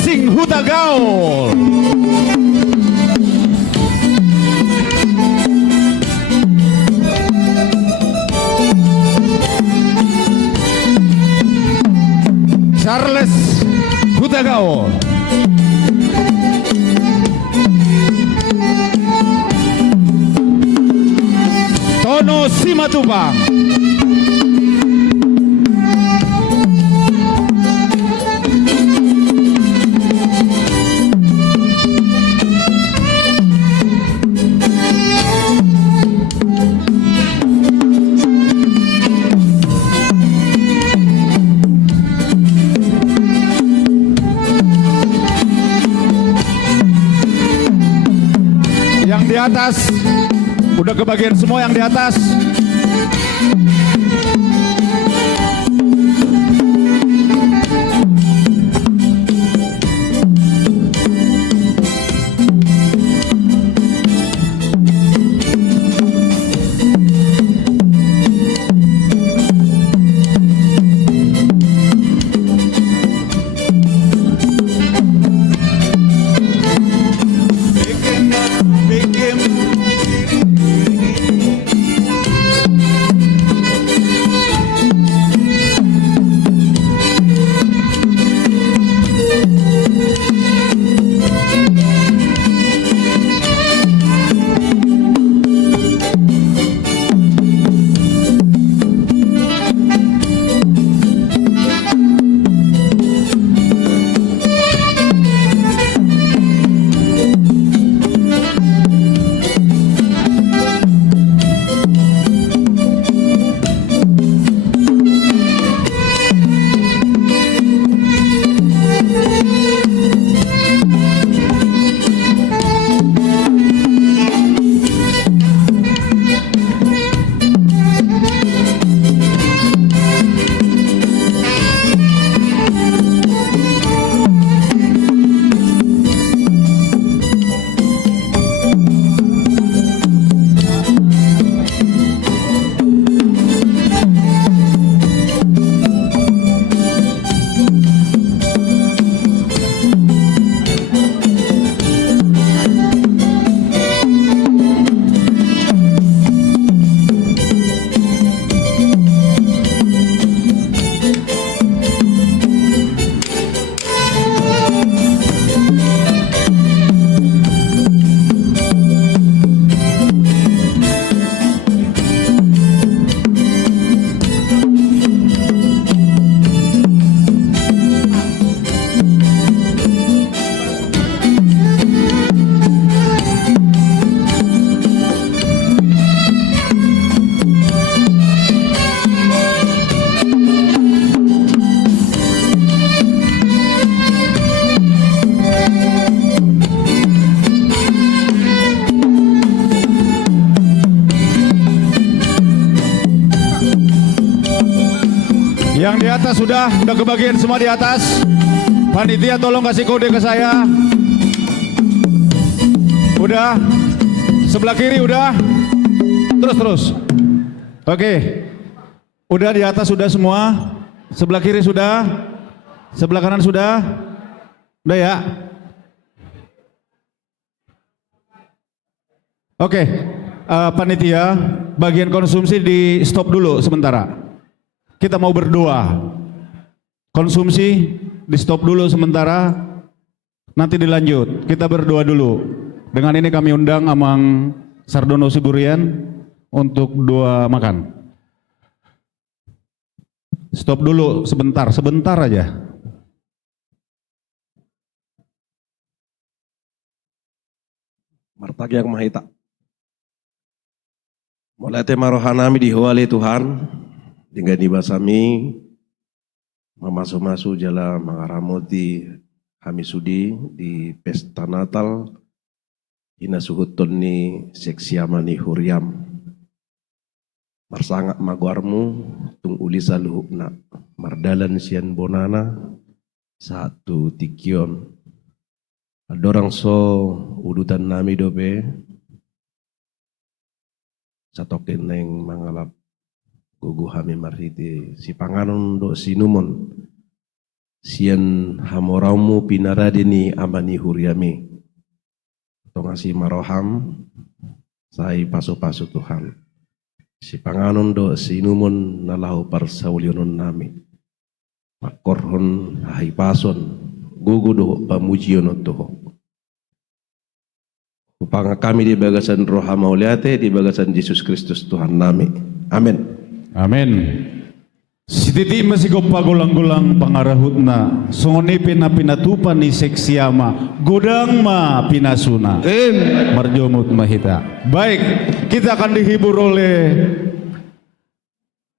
Blessing Hutagaul. Charles Hutagaul. Tono Simatupang. Yang di atas udah kebagian semua yang di atas. Yang di atas sudah kebagian semua di atas. Panitia tolong kasih kode ke saya. Udah. Sebelah kiri udah. Terus. Oke. Udah di atas sudah semua. Sebelah kiri sudah. Sebelah kanan sudah. Udah ya. Oke. Panitia, bagian konsumsi di stop dulu sementara. Kita mau berdoa. Konsumsi di stop dulu sementara. Nanti dilanjut. Kita berdoa dulu. Dengan ini kami undang Amang Sardono Siburian untuk doa makan. Stop dulu sebentar aja. Martagi yang mahita. Mulai tema rohanami dihwali Tuhan. Dengan dibasami memasu-masu jala mengaramoti Hamisudi di pesta Natal ina suhutoni seksiamani huriam marsangak maguarmu tung ulisa luhukna mardalan sian bonana satu tikion adorang so udutan nami dobe satokin neng mangalap gugu hami marhiti si panganon do sinumon sian hamoramu pinaradini amani huriami. Tongasi maroham sai paso-paso Tuhan. Si panganon do sinumun nalahu parsaulion nami. Makorhon hai pason gugu do pamujion toho. Upanga kami di bagasan roha mauliate di bagasan Yesus Kristus Tuhan nami. Amin. Amin. Sititi masih gopa-gulang-gulang pangarahutna songoni pinatupan ni seksiama godang ma pinasuna marjomut mahita. Baik, kita akan dihibur oleh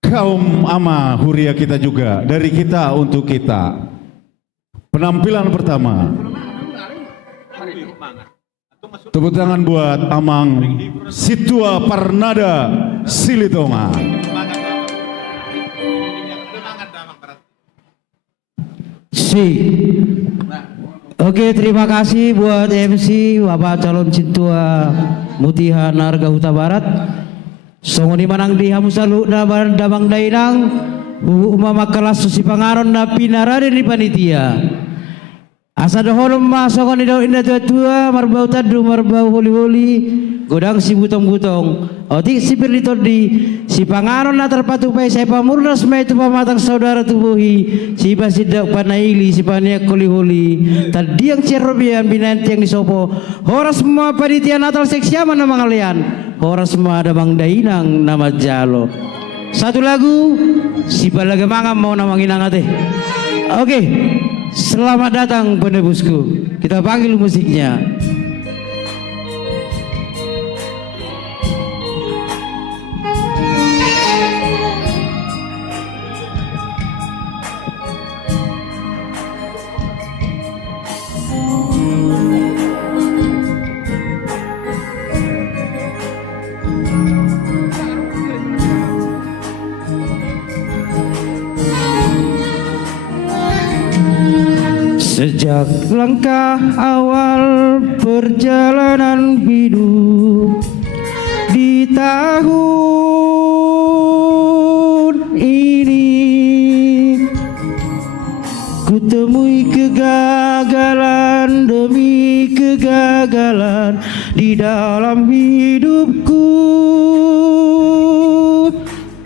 kaum ama huria kita juga, dari kita untuk kita. Penampilan pertama, tepuk tangan buat Amang Situa Parnada Silitonga. Oke, terima kasih buat MC Bapak calon Cintua Mutiha Narga Huta Barat. Songoni manang di hamusalu na dabang dainang umama kelas susi pangaron na pinarade di panitia. Asa doholom masokon daw indah tua marbau tadu marbau holi-holi godang si butong-butong. Otik sipir ditodi si pangaron na terpatupai saya pamurnas mai tu pamatang saudara tubuhi si basidak panaili si paniak holi-holi tadi yang cerobian binanti yang disopo horas semua panitia Natal seksiama nama kalian horas semua ada bang dainang nama jalo. Satu lagu si balagamanga mau namangin angate. Oke. Selamat datang penebusku. Kita panggil musiknya. Sejak langkah awal perjalanan hidup di tahun ini, ku temui kegagalan demi kegagalan di dalam hidupku.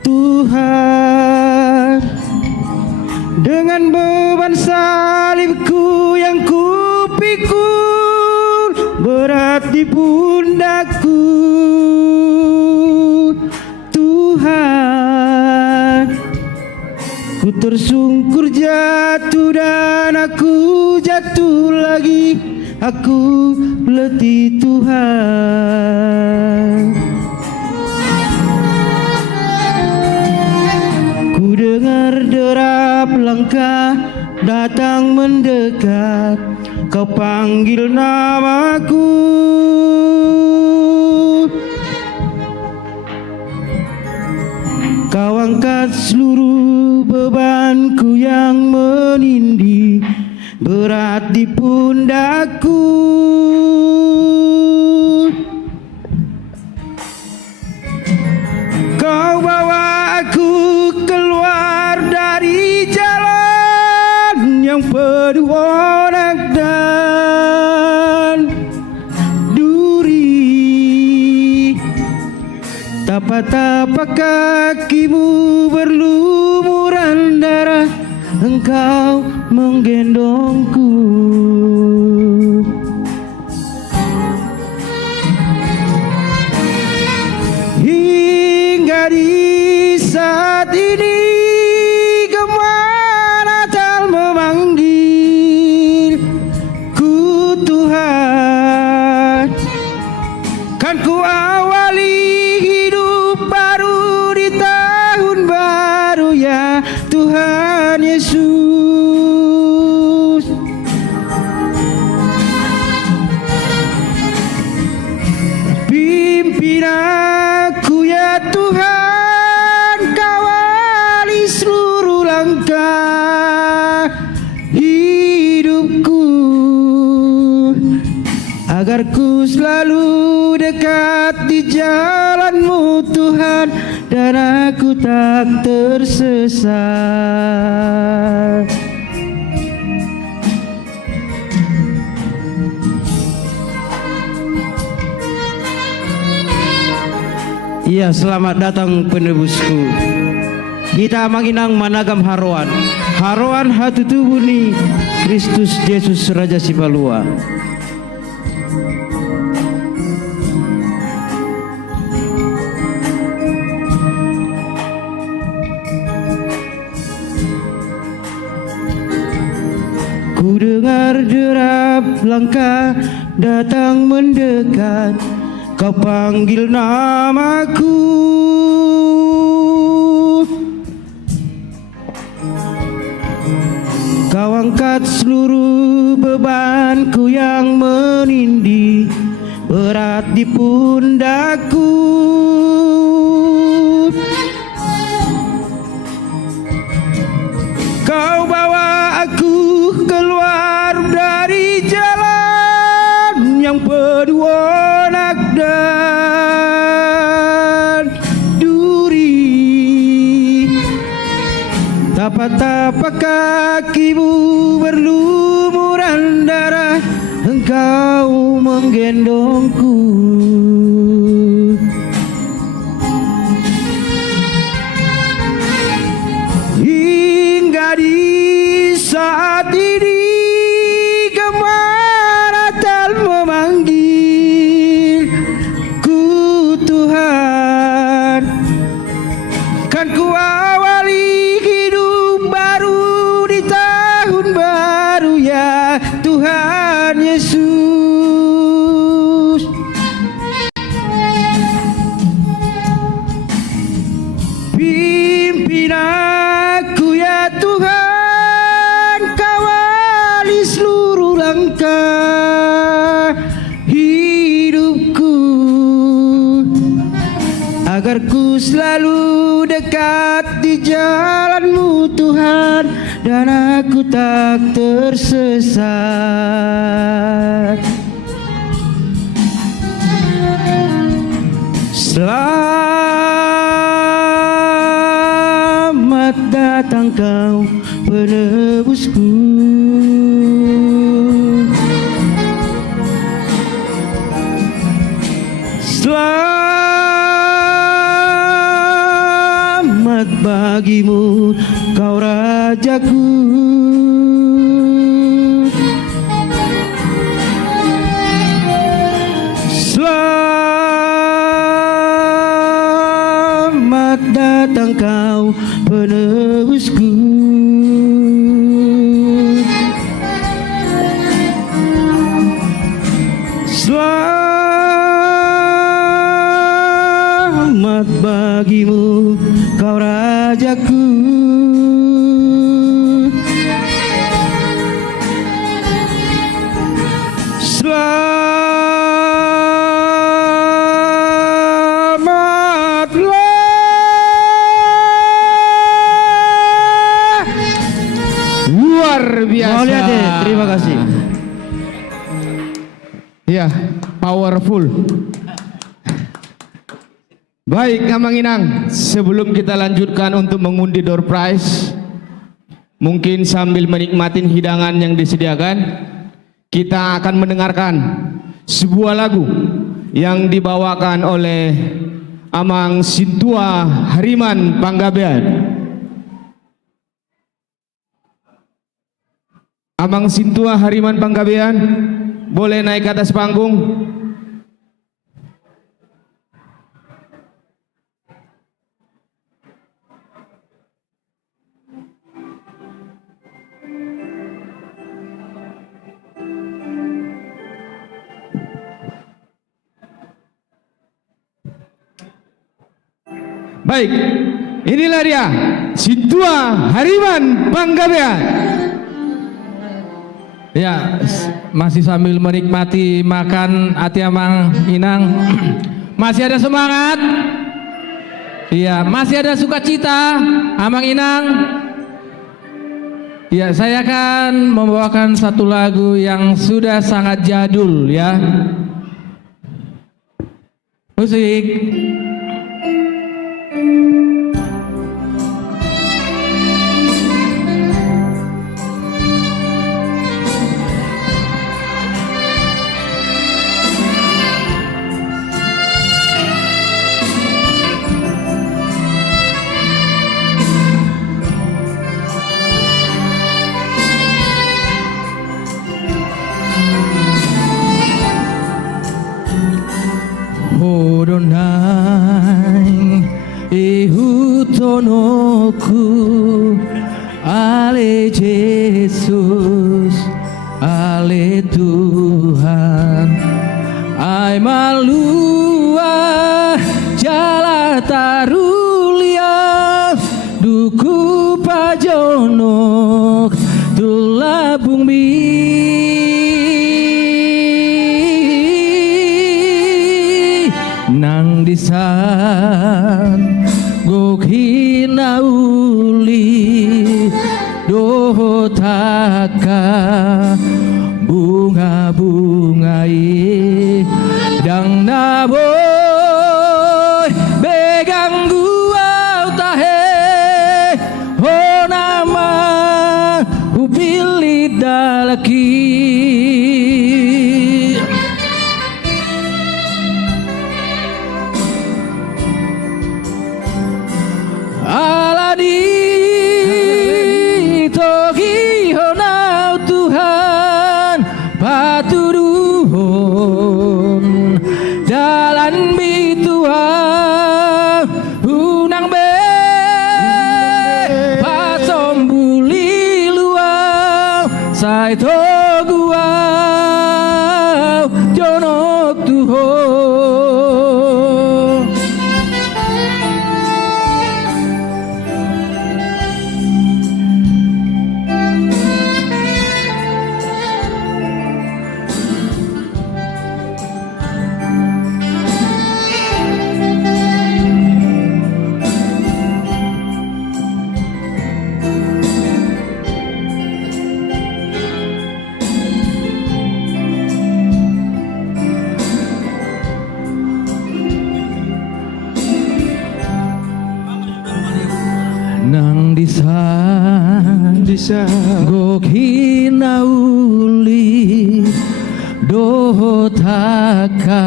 Tuhan, dengan beban salibku yang kupikul berat di pundakku, Tuhan, ku tersungkur jatuh dan aku jatuh lagi, aku letih Tuhan. Ku dengar derap langkah datang mendekat, kau panggil namaku. Kau angkat seluruh bebanku yang menindih berat di pundakku. Kau bawa aku keluar dari jalan yang penuh onak dan duri. Tapak-tapak kakimu berlumuran darah, engkau menggendongku. Hingga di saat ini gema Natal memanggil ku Tuhan, kan ku awali hidup baru di tahun baru ya Tuhan Yesus. Pimpin aku ya Tuhan, kawali seluruh langkah hidupku, agar ku selalu dekat di jalan-Mu Tuhan, dan aku tak tersesat. Iya, selamat datang penebusku. Kita manginang managam haruan. Haruan hatu tubuni Kristus Yesus Raja Sipalua. Ku dengar derap langkah datang mendekat, kau panggil namaku. Kau angkat seluruh bebanku yang menindih berat di pundakku. Kau bawa aku keluar dari jalan yang penuh onak dan duri. Tapak-tapak kakimu berlumuran darah, engkau menggendongku. Hingga di saat ini kemaratan memanggil ku Tuhan, kan ku awali hidup baru di tahun baru ya Tuhan Yesus. Pimpin aku ya Tuhan, kawali seluruh langkah hidupku, agar ku selalu dekat di jalan-Mu Tuhan, dan aku tak tersesat. Selamat datang kau penebusku. Selamat bagimu kau Rajaku. Selamat datang kau penebusku. Selamat bagimu kau Rajaku. Luar biasa. Mau lihat deh, terima kasih. Ya, powerful. Baik, Amang Inang, sebelum kita lanjutkan untuk mengundi door prize, mungkin sambil menikmati hidangan yang disediakan, kita akan mendengarkan sebuah lagu yang dibawakan oleh Amang Sintua Hariman Panggabean. Amang Sintua Hariman Panggabean, boleh naik ke atas panggung. Baik, inilah dia Sintua Hariman Panggabean. Ya, masih sambil menikmati makan ati Amang Inang. Masih ada semangat? Iya, masih ada sukacita Amang Inang. Ya, saya akan membawakan satu lagu yang sudah sangat jadul ya. Musik. Tuhan ai malua jala tarulia duku pajonok tulabung mi nang disan gokhina uli dohotaka bunga-bungai dang naboy begang gua tahe ho nama upili dalaki aladi togi honau Tuhan patuduhon jalan bitua unang be pasom buli luau sai togua jonok Tuhan nang disa gokhina uli dohotaka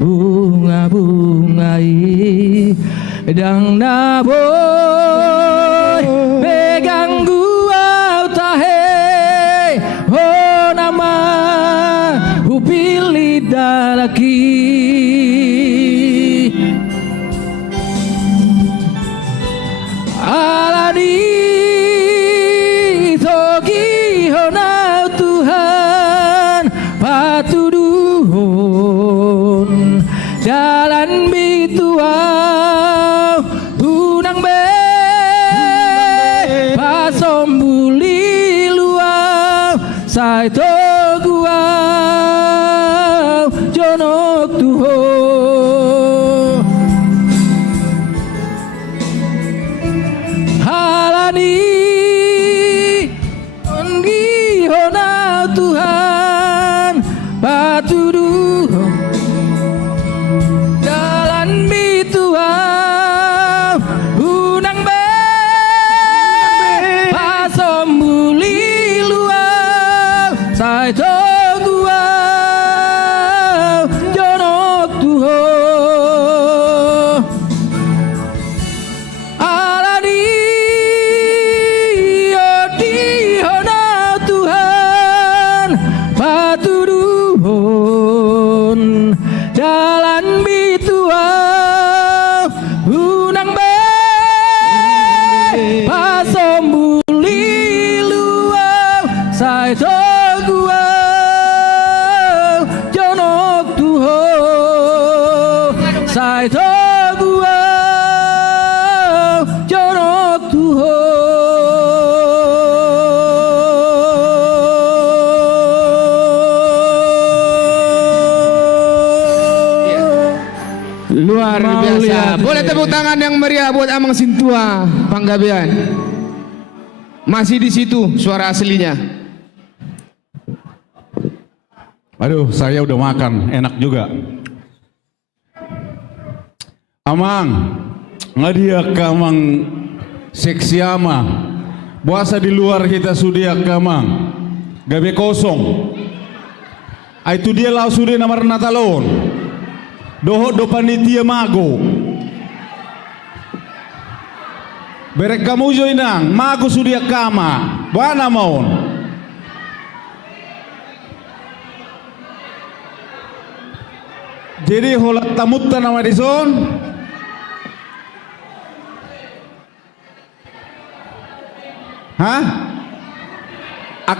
bunga-bungai dang naboy pegang gua tahe ho nama upili dalaki aladi togi honau Tuhan patuduhon jalan bitua unang be pasom buli luau sai togua jonok Tuhan halani ondi honau Tuhan patuduh jalan bitua unang be pasom buli luau sai togua jonok Tuhan aladi odi honau Tuhan patuduhon jalan bitua unang be pasom buli luau sai togua jonok Tuhan sai togua jonok Luar biasa. Boleh tepuk tangan yang meriah buat Amang Sintua Panggabean. Masih di situ suara aslinya. Aduh, saya udah makan, enak juga. Amang, ngadia kamang seksi ama. Puasa di luar kita sudia kamang. Gabe kosong. Itu dia lau sudia nomor natalon. Doho do panitia mago. Berek kamu joinang, mago sudia kama. Bana maun. Jadi holat tamutta nama dison. Hah?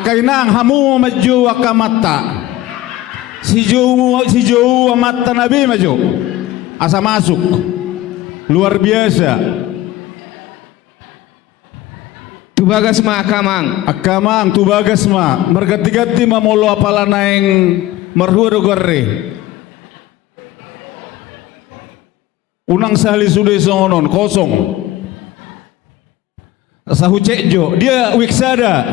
Akainang hamu maju akamata. Si jauh mata Nabi maju. Asa masuk. Luar biasa. Tubagas ma akamang. Akamang tubagas ma. Mergati-gati mamolo apala naeng marhua dogare. Unang sali sudah songonon kosong. Sahu cekjo dia wiksada.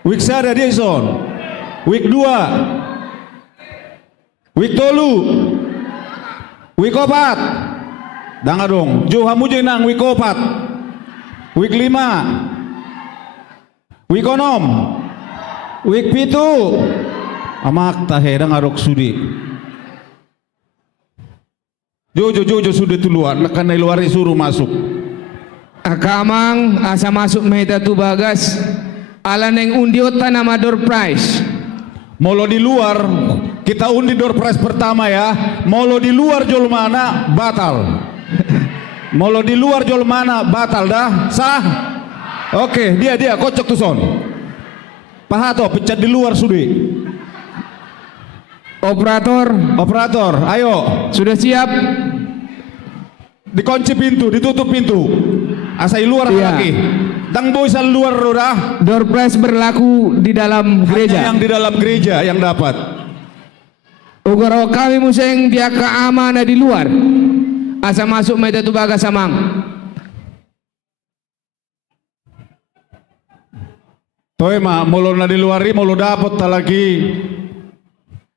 Wiksada dia son. Wik 2. Wik 3. Wik 4. Danga dong. Jo hamu jenang wik 4. Wik 5. Wik 6. Wik 7. Amak tahe danga rok sudi. Jojo sudah tuluan, karena luar suruh masuk. Akamang asa masuk meta tu bagas. Ala neng undiota nama door prize. Molo di luar, kita undi door prize pertama ya. Molo di luar jol mana batal. Molo di luar jol mana batal dah. Sah? Oke, dia kocok tuh son. Pahato pencet di luar sudi. Operator, ayo. Sudah siap? Dikunci pintu, ditutup pintu. Asai luar lagi. Dang boy sal luar roda. Door prize berlaku di dalam gereja. Hanya yang di dalam gereja yang dapat. Ugaro kami museng dia keamanan di luar. Asa masuk meta tu bagas samang. Toy ma molo na di luar molo dapat lagi.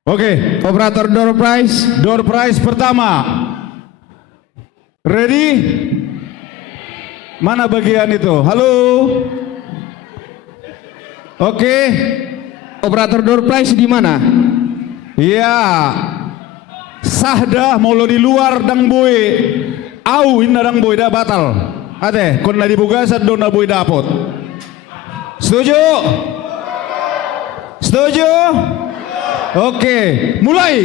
Oke, operator door prize. Door prize pertama. Ready? Mana bagian itu? Halo. Oke. Operator door prize di mana? Iya. Sahdah molo di luar dang boy. Au inna dang boy dah batal. Ate, kon na dibuga sa do na boy dapot. Setuju? Setuju? Oke, mulai.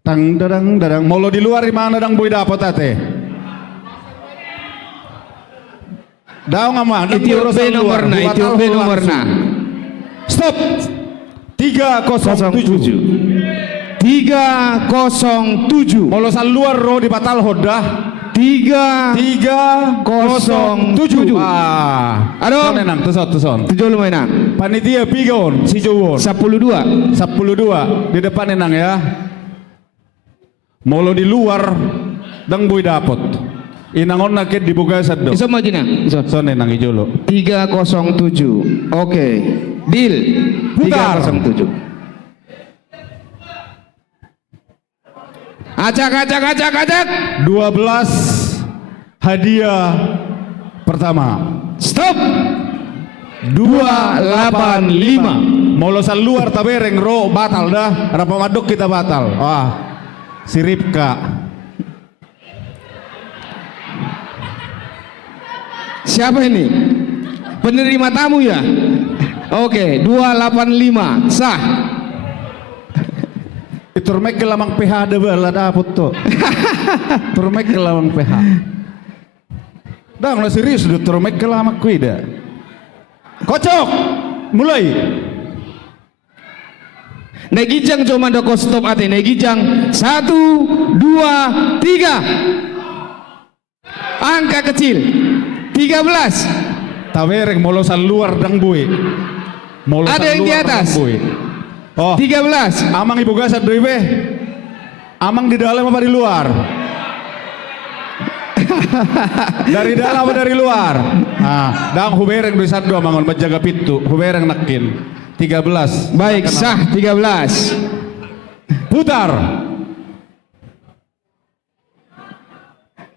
Tang darang molo di luar di mana dang boy dapat ate? Daw ngamang Ethiopia nomorna. Stop. 307. 307. Molo sal luar ro di batal hodah. 307. Aduh. Nenang tuson. Tujuh lumayan. Panitia pigon si Jowon. 10-2 di depan nenang ya. Molo di luar dang boy dapot. Inangon nakit dibuka saddo. Iso maju na. Iso. So nenang ijolo. 307. Oke. Deal. 307. Acak. 12 hadiah pertama. Stop. 285. Molo sal luar tabereng ro batal dah. Rapa maduk kita batal. Wah. Si Ripka. Siapa ini? Penerima tamu ya? Oke, 285. Sah. Turmek ke lamang PH ada bala dapot to. Turmek ke lamang PH. Dah nggak serius do turmek ke lamang kuida. Kocok. Mulai. Negijang cuma doko stop ate. Negijang 1, 2, 3. Angka kecil 13. Tawereng molo sal luar dang boy. Ada yang di atas. Oh, 13. Amang ibu gasat doi be. Amang di dalam apa di luar? Dari dalam apa dari luar? Nah, dang hubereng doi satu amangon menjaga pintu. Hubereng nakin. 13. Baik, sah 13. Putar.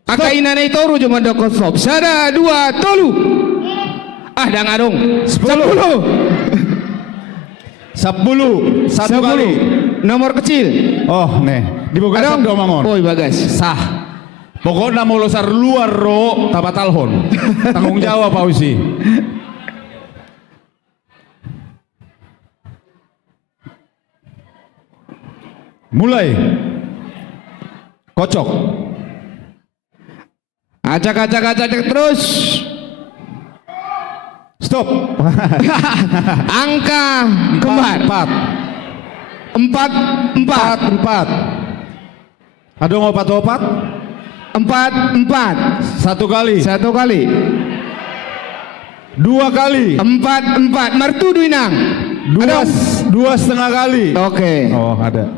Akaina na itoru cuma doko stop. 1, 2, tolu. Ah, dang adong. 10. Satu kali. Nomor kecil. Oh, nih. Dibuka satu mangon. Oh, bagas. Sah. Pokoknya mau losar luar ro tabatalhon. Tanggung jawab Pak Usi. Mulai. Kocok. Acak terus. Stop. Angka kembar. 4. 4. Ada ngopat-opat? 4. Satu kali. 1 kali. 2 kali. 4. Mertu duinang. 2,5 kali. Oke. Oh, ada.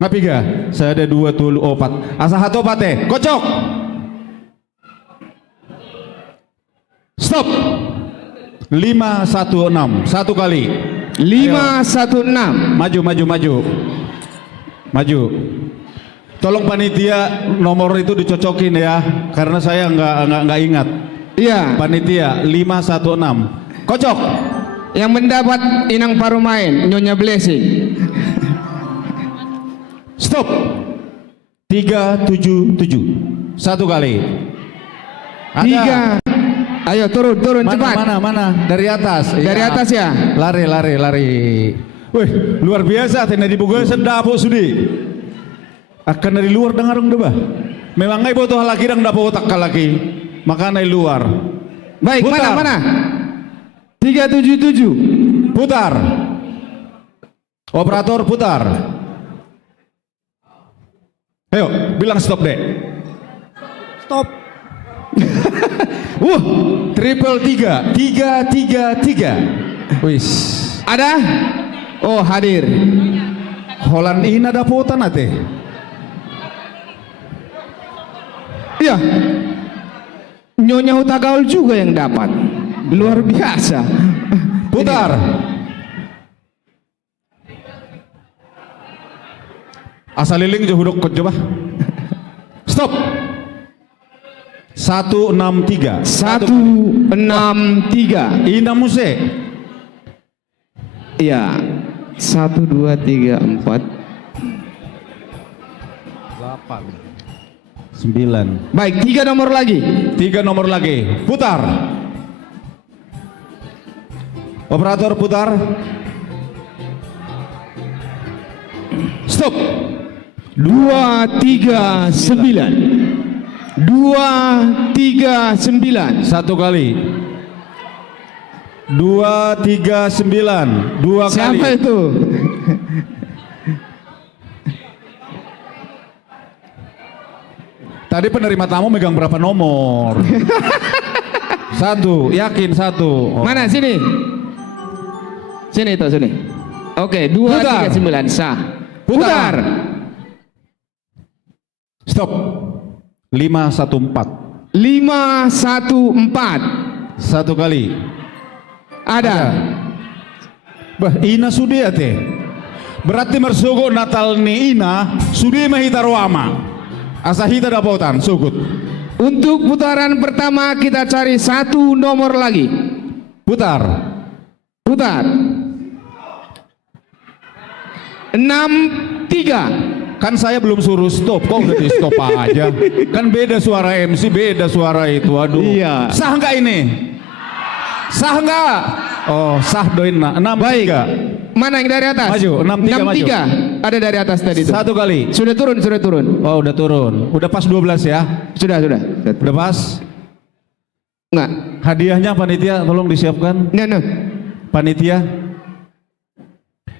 Ngapiga? Saya ada 2 tulu opat. Asa hatu opat kocok. Stop. 516. 1 kali. 516. Maju. Tolong panitia nomor itu dicocokin ya, karena saya nggak ingat. Iya. Panitia 516. Kocok. Yang mendapat inang paru main Nyonya Blessing. Stop. 377. 1 kali. Ada. 3. Ayo turun cepat. Mana? Dari atas. Dari atas ya. Lari. Wih, luar biasa. Tena dibuka sedap sudi. Akan dari luar dengar dong deba. Memang ngai butuh laki dang dapat otak laki. Maka dari luar. Baik, putar. mana? 377. Putar. Operator putar. Ayo, bilang stop deh. Stop. Triple 3. 3. Wis. Ada? Oh, hadir. Holland ini ada potan ate. Iya. Nyonya Hutagaul juga yang dapat. Luar biasa. Putar. Asal liling jauh coba. Stop. 163. 163. Ina muse. Iya. 1 2 3 4 8 9. Baik, 3 nomor lagi. 3 nomor lagi. Putar. Operator putar. Stop. 239. 239. 1 kali. 239. 2 kali. Siapa itu? Tadi penerima tamu megang berapa nomor? 1, yakin 1. Oh. Mana sini? Sini. Oke, 239 sah. Putar. Stop. 514. 514. 1 kali. Ada. Bah, ina sudah teh. Berarti mersugo Natal ni ina sudah mahitaruama. Asahita dapotan sugut. Untuk putaran pertama kita cari 1 nomor lagi. Putar. 63. Kan saya belum suruh stop, kok udah di stop aja. Kan beda suara MC, beda suara itu. Aduh. Iya. Sah nggak ini? Sah nggak? Oh, sah doin nak. 63. Mana yang dari atas? Maju, 63 maju. Ada dari atas tadi itu. 1 kali. Sudah turun. Oh, udah turun. Udah pas 12 ya? Sudah. Udah pas? Enggak. Hadiahnya panitia tolong disiapkan. No. Panitia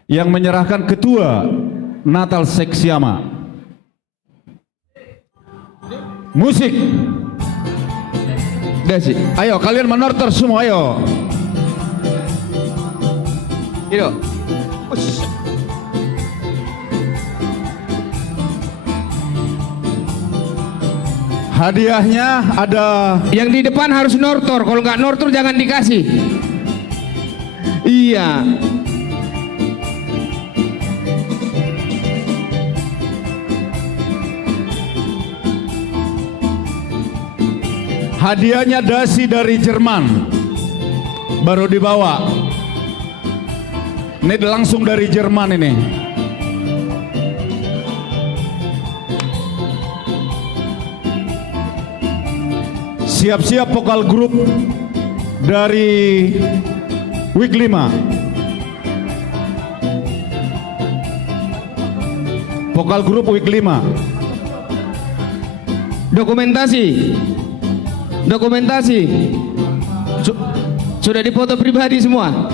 yang menyerahkan ketua Natal Seksiama. Musik. Desi. Ayo kalian menortor semua, ayo. Itu. Hadiahnya ada. Yang di depan harus nortor. Kalau nggak nortor jangan dikasih. Iya. Hadiahnya dasi dari Jerman. Baru dibawa. Ini langsung dari Jerman ini. Siap-siap vokal grup dari Week 5. Vokal grup Week 5. Dokumentasi. Sudah dipoto pribadi semua?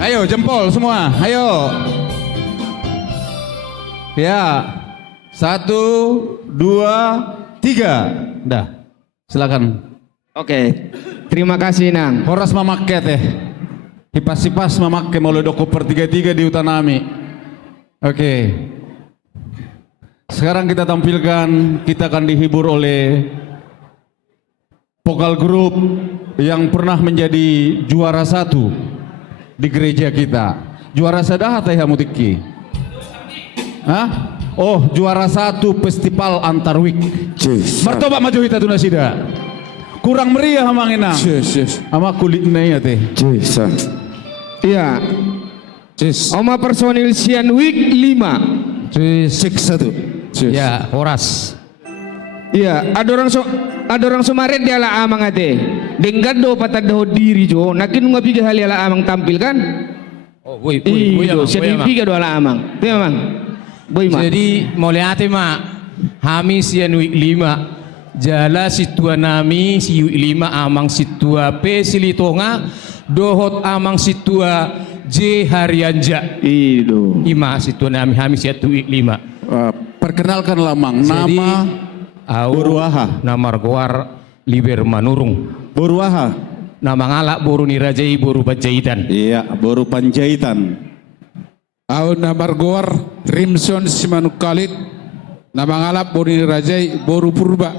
Ayo jempol semua, ayo. Ya, 1, 2, 3. Dah, silakan. Oke, terima kasih Nang. Horas mamakke teh. Hipas-hipas mamakke molodoko per 3 di utanami. Oke. Sekarang kita tampilkan, kita akan dihibur oleh vokal grup yang pernah menjadi juara 1 di gereja kita. Juara sadah teh mutiki. Hah? Oh, juara 1 festival antar week. Martoba maju hita tunasida. Kurang meriah hamang enang. Ama kulitnya ya teh. Iya. Oma personil Sian Week 5. 1. Ya, Horas. Iya, ada orang Sumaret dia lah amang ate. Dengar do patah do diri jo. Nakin ngapiga hal lah amang tampil kan? Oh, boy Sian Week 3 do lah amang. Itu memang. Boy mak. Jadi mulai ate mak. Hami Sian Week 5. Jala situa nami si Week 5 amang situa P Silitonga dohot amang situa J Haryanja. Itu. Ima situa nami hami Sian Week 5. Perkenalkan lamang nama Boruaha. Nama Argoar Liber Manurung. Boruaha. Nama ngalak Boru Nirajai Boru Panjaitan. Iya, Boru Panjaitan. Aku nama Argoar Rimson Simanukalit. Nama ngalak Boru Nirajai Boru Purba.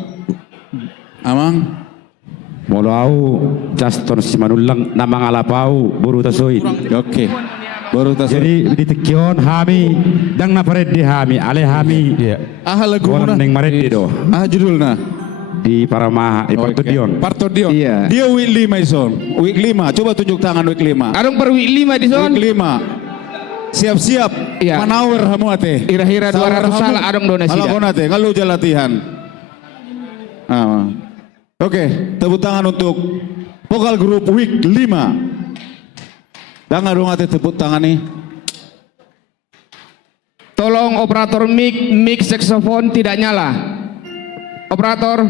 Amang. Molo au Justin Simanulang nama ngalapau Boru Tasoid. Oke. Baru tas. Jadi di tekion hami dang na pared di hami ale hami. Iya. Ah lagu mana? Neng mared do. Ah judulna di Paramaha di Partodion. Partodion. Iya. Dia week 5 ison. Week 5. Coba tunjuk tangan week 5. Arung per week 5 di son. Week 5. Siap-siap. Iya. Manawer hamu ate. Ira-ira 200 salah arung donasi. Kalau konate kalau jalan latihan. Oke, tepuk tangan untuk vokal grup week 5. Dan ngarung ate tepuk tangan nih. Tolong operator mic saxophone tidak nyala. Operator.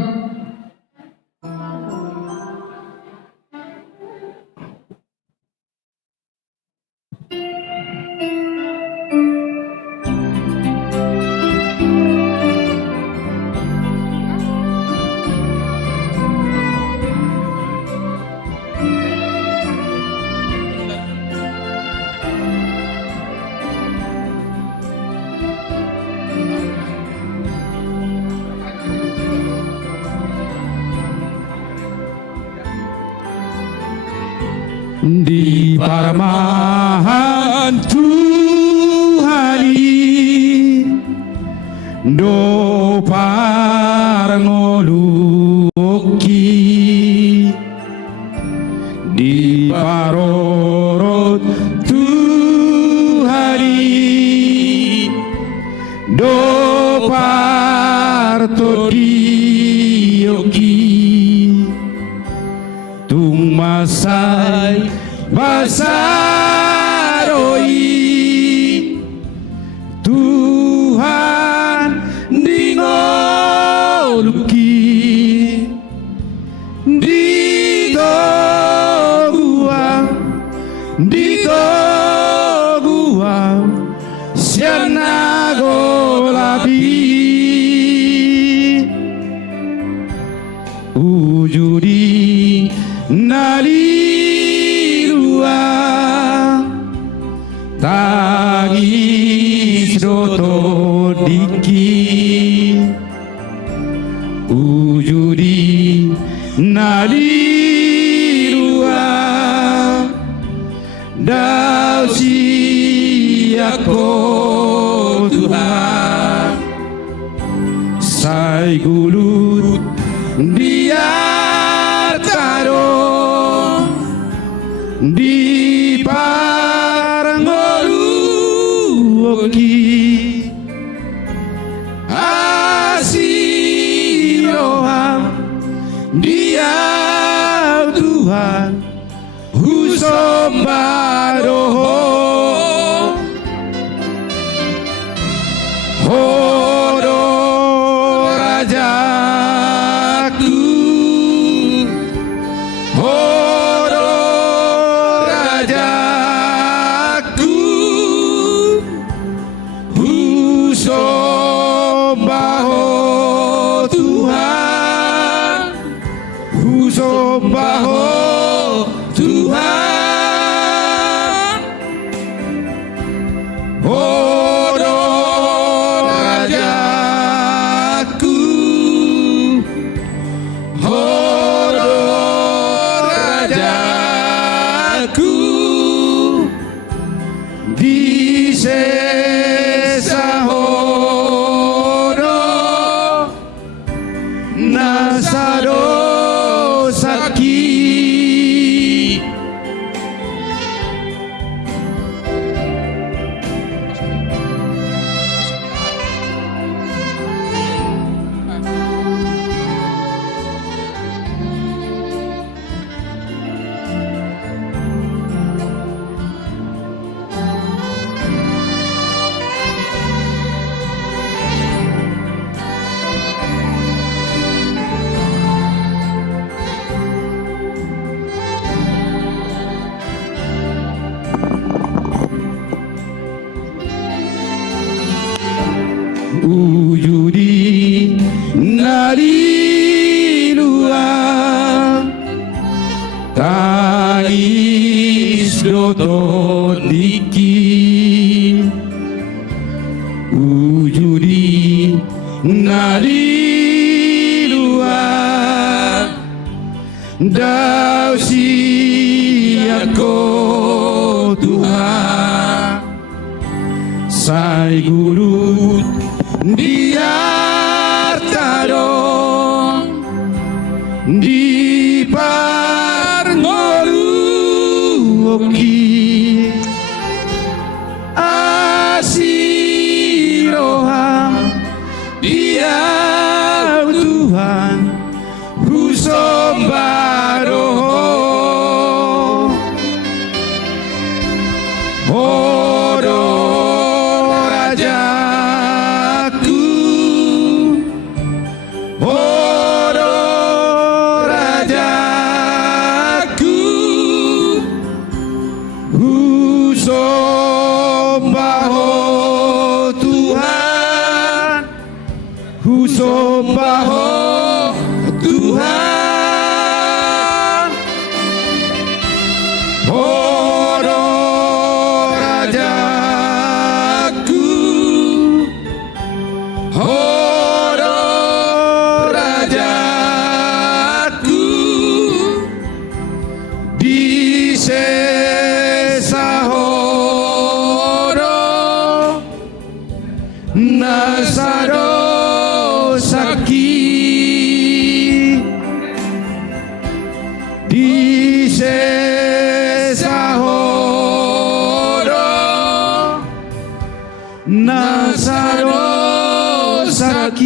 Di paramahan Tuhani do parngoluki di parorot Tuhani do partodioki tung masai basaroi Tuhan dingoluki di gua sianagolabi ujudi nalirua tagis doto diki ujudi nalirua dausi ako Tuhan sai gulut dia taruh di parangoluki asiroham dia Tuhan husombaroho Hodo rajaku, Hodo rajaku, Husobaho Tuhan, Husobaho Tuhan, Hodo rajaku, Hodo rajaku, di sesa hodo nasado sakit. Ujudi nari luar tangis doto diki, ujudi nari luar dau siako Tuhan sai guru diartadon di parngoluki asiroham dia Tuhan husombaroho hodo rajaku, hodo rajaku, husombaho Tuhan, husombaho Tuhan, hodo rajaku, hodo rajaku, di sesa hodo nasado sakit, di sesa hodo nasado sakit.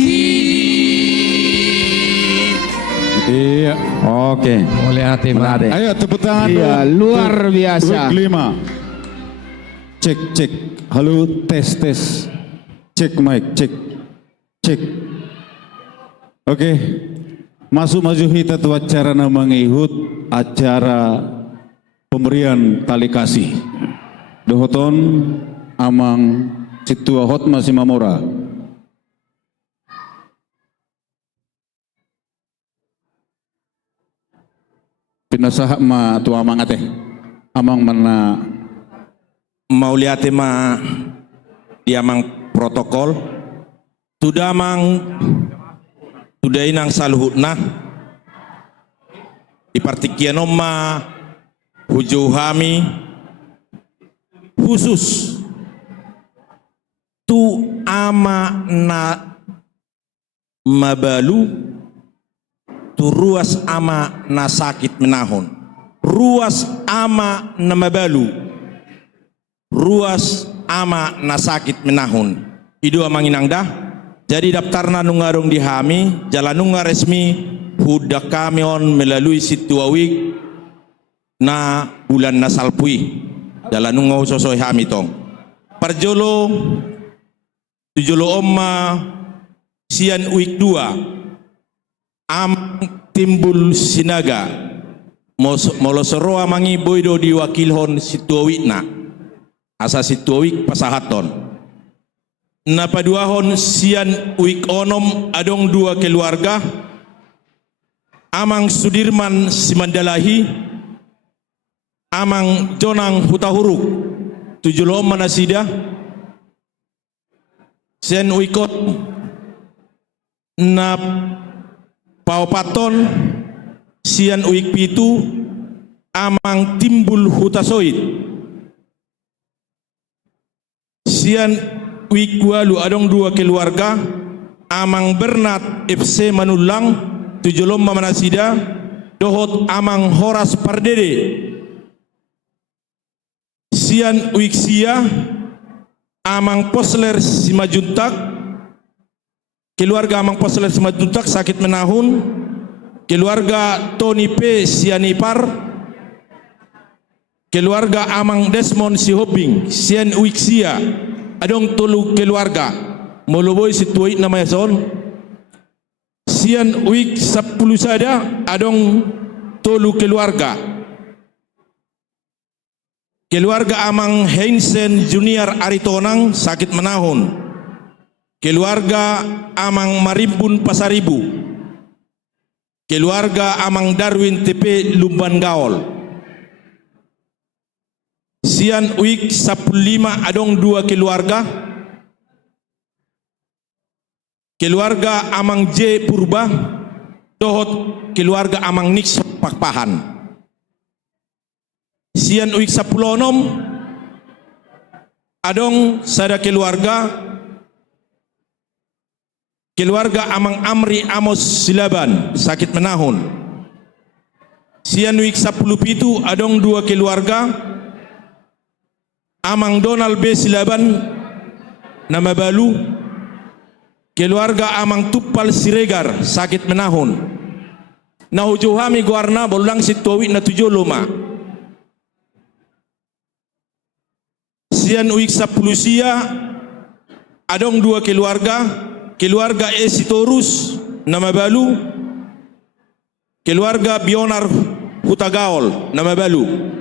Iya, oke. Mulai hati Menarik. Ayo tepuk tangan. Iya, luar biasa. Week 5. Cek cek. Halo, tes tes. Cek mic, cek. Cek. Oke. Masuk maju kita tu acara mengihut acara pemberian tali kasih. Dohoton amang situa hot masih mamora. Pinasahak ma tua amang ate. Amang mana mau lihat ma dia mang protokol sudah mang sudah inang saluhutna ipartikian ma hujuhami khusus tu ama na mabalu tu ruas ama na sakit menahon, ruas ama na mabalu, ruas ama na sakit menahon. Idu amang inang dah. Jadi daftarna nungarung dihami, jalan nunga resmi huda kami on melalui situawik na bulan nasalpui. Jalan nunga usosoi hami tong. Parjolo Tujolo Oma Sian Uik 2 Amang Timbul Sinaga Molosoroa Mangi Boydo diwakilhon Situawikna asa Situawik pasahaton napaduahon Sian Uik Onom adong 2 keluarga Amang Sudirman Simandalahi Amang Jonang Hutahuruk Tujolo Oma Nasida Sian Uikot na paupaton Sian Uik Pitu Amang Timbul Hutasoit Sian Uik Walu adong 2 keluarga Amang Bernat FC Manulang Tujolom Mamanasida Dohot Amang Horas Pardede Sian Uik Sia Amang Posler Simajuntak keluarga Amang Posler Simajuntak sakit menahun keluarga Tony P Sianipar keluarga Amang Desmond Sihobing Sian Uik Sia adong 3 keluarga Moloboy Situawik namanya son Sian Uik 10 sada adong 3 keluarga keluarga Amang Heinsen Junior Aritonang sakit menahun keluarga Amang Marimpun Pasaribu keluarga Amang Darwin TP Lumban Gaol Sian Uik 15 adong 2 keluarga keluarga Amang J Purba dohot keluarga Amang Nix Pakpahan Sian Uik 10 adong sada keluarga Amang Amri Amos Silaban sakit menahun Sian Uik 10 pitu adong 2 keluarga Amang Donald B Silaban nama balu keluarga Amang Tupal Siregar sakit menahun nahujuhami guarna bolang Situawik na 7 loma Sian Uik 10 sia adong 2 keluarga Esitorus nama balu keluarga Bionar Hutagaol nama balu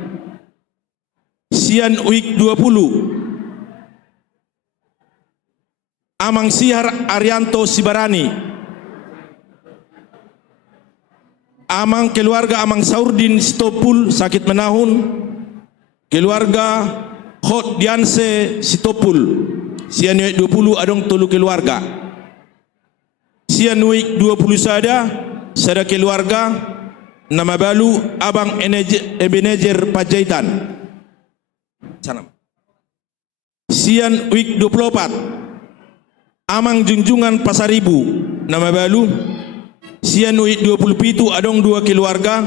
Sian Uik 20 Amang Sihar Arianto Sibarani Amang keluarga Amang Saurdin Sitopul sakit menahun keluarga Hot Dianse Sitopul Sian Uik 20 adong 3 keluarga Sian Uik 20 sada keluarga nama balu Abang Ebenezer Pajaitan Sanam. Sian Uik 24 Amang Junjungan Pasaribu nama balu Sian Uik 27 adong 2 keluarga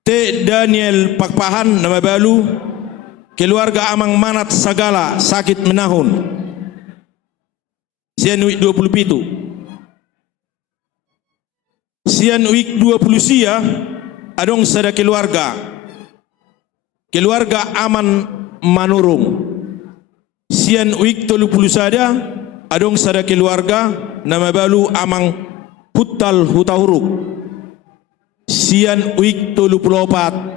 T Daniel Pakpahan nama balu keluarga Amang Manat Sagala sakit menahun Sian Uik 27 Sian Uik 20 sia adong sada keluarga Aman Manurung Sian Uik 30 sada adong sada keluarga nama balu Amang Hutal Hutahuruk Sian Uik 34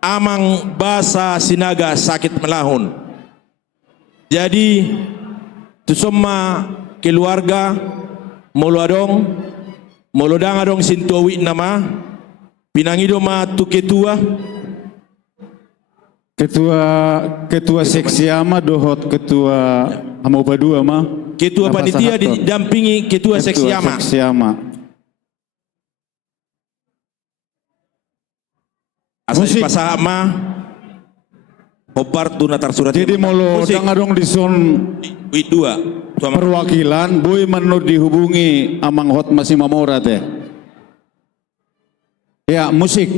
Amang Basa Sinaga sakit melahun jadi tu semua keluarga molodang adong Situawik nama pinangido ma tu ketua seksi ama dohot ketua Hamoba 2 ma ketua panitia didampingi ketua seksi ama asal pasama Hopar tunatar surat jadi molo dang di son 2 perwakilan boy menurut dihubungi Amang Hot masih Mamora teh ya musik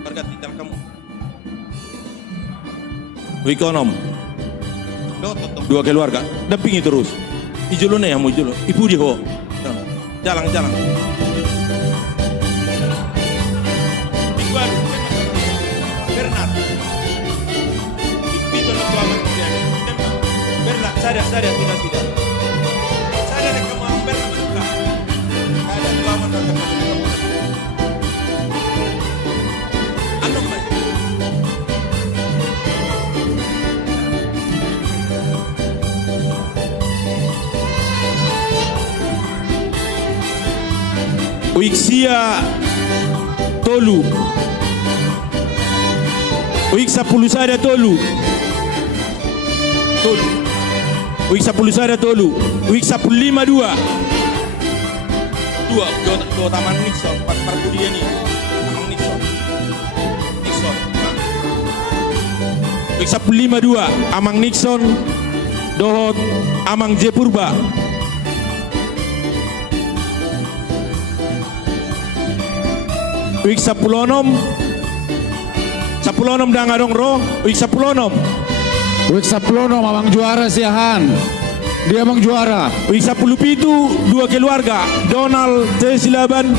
berkat bintang kamu Wikonom 2 keluarga dampingi terus ijulune ya mujulo ibu diho jalan Bernard Sada sudah. Sada nak kamu ambil buka. Ada dua mana kamu. Anu mai. Uiksia tolu. Uik 10 sada tolu. Uik 10 sada tolu. Uik 15 dua. Dua taman Nixon. Parku dia ni. Taman Nixon. Uik 15 dua. Amang Nixon. Dohot Amang J Purba. Uik 16 dangadong ro. Uik 16 Amang juara siahan. Dia Amang juara. Uik 10 pitu dua keluarga. Donald T. Silaban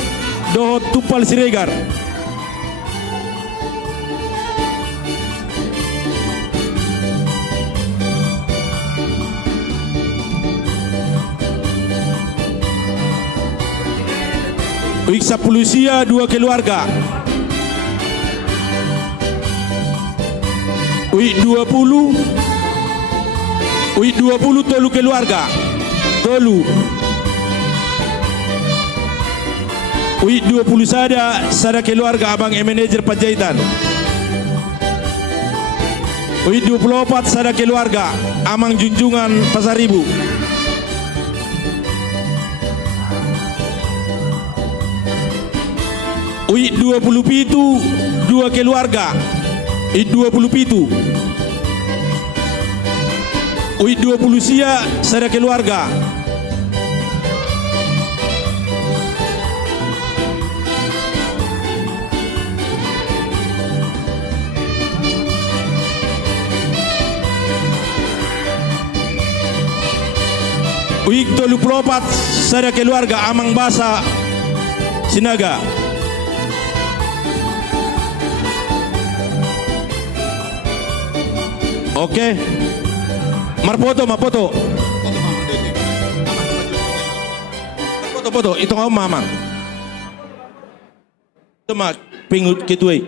Dohot Tupal Siregar. Uik 10 sia dua keluarga. Uik 20 tolu keluarga. Tolu. Uik 20 sada keluarga Abang manajer Panjaitan. Uik 24 sada keluarga Amang Junjungan Pasar Ibu. Uik 20 pitu dua keluarga. Uik 20 pitu. Uik 20 sia sada keluarga. Uik 24 sada keluarga Amang Basa Sinaga. Oke. Marpoto. Foto. Itu kamu mamang. Itu mak pingut kitui.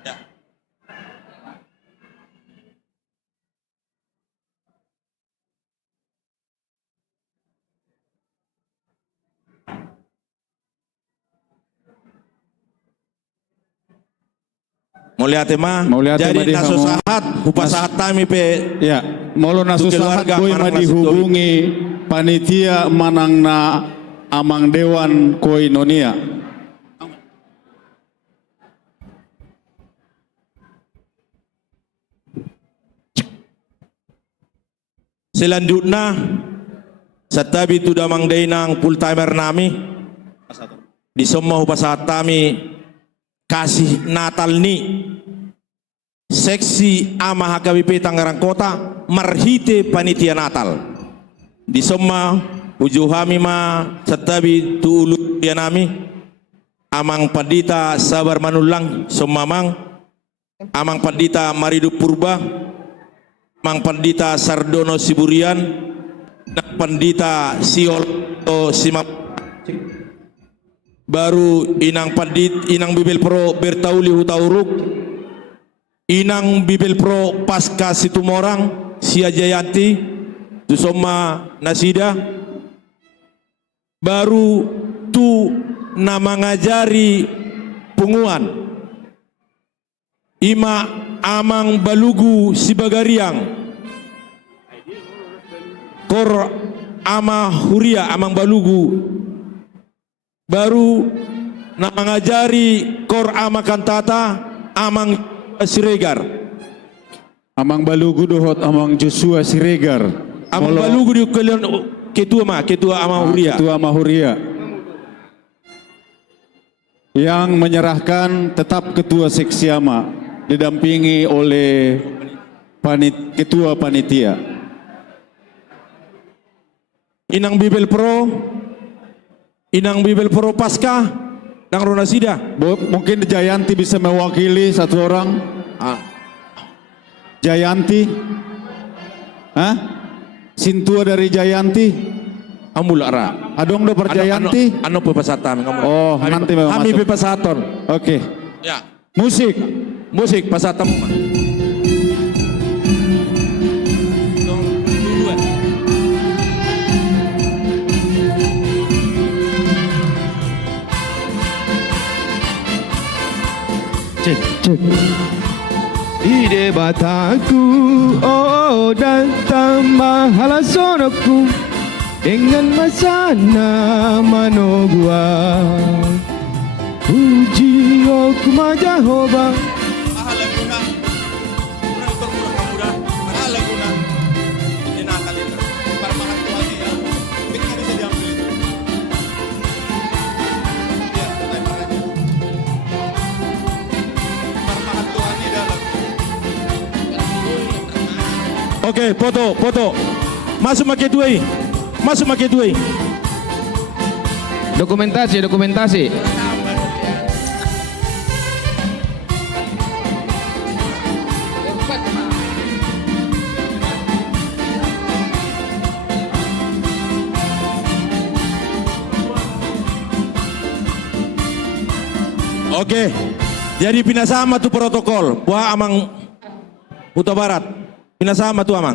Ya. Mulia tema, jadi naso sahat, upas sahat kami pe. Ya, molo naso sahat boy ma dihubungi panitia manang na Amang Dewan Koinonia. Selanjutnya, satabi tu damang dainang full timer nami. Di semua upas sahat kami. Kasih Natal ni seksi ama HKBP Tangerang Kota marhite panitia Natal di semua ujuhami ma setabi tuulu nami Amang Pandita Sabar Manulang Somamang Amang Pandita Maridu Purba Amang Pandita Sardono Siburian dan Pandita Siol Simap baru Inang Pandit Inang Bibel Pro Bertauli Hutauruk Inang Bibel Pro Pasca Situmorang Sia Jayanti Tusoma Nasida baru tu nama ngajari punguan Ima Amang Balugu Sibagariang Kor Ama Huria Amang Balugu baru nama ngajari Kor Ama Kantata Amang Siregar Amang Balugu Dohot Amang Joshua Siregar Amang Balugu di ketua Ama Huria Ketua Ama Huria yang menyerahkan tetap ketua seksi Ama didampingi oleh ketua panitia Inang Bibel Pro Pasca dan Ronasida. Mungkin Jayanti bisa mewakili satu orang. Jayanti. Hah? Sintua dari Jayanti. Amulara. Adong do Perjayanti. Ano pepasatan kamu. Oh, nanti memang kami masuk. pepasaton. Oke. Ya. Musik. Musik pasatan. Cek. Ide bataku, oh datang mahala sonoku dengan masana manogua. Puji aku majahoba. Oke, foto. Masuk make duai. Dokumentasi. Oke. Jadi pinasama tu protokol. Buah Amang Huta Barat. Pinasama tu Amang.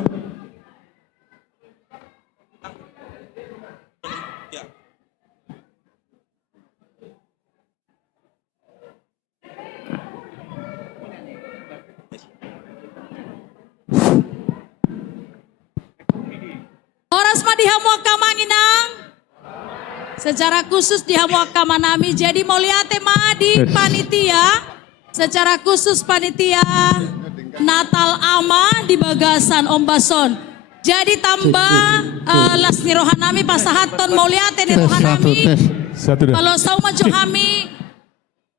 Oras madihamuaka manginang. Secara khusus dihamuaka manami. Jadi mau lihat tema di panitia. Secara khusus panitia Natal Ama di Bagasan Ombason. Jadi tambah las ni rohanami pasahaton mau lihat ni rohanami. Kalau sau maju kami.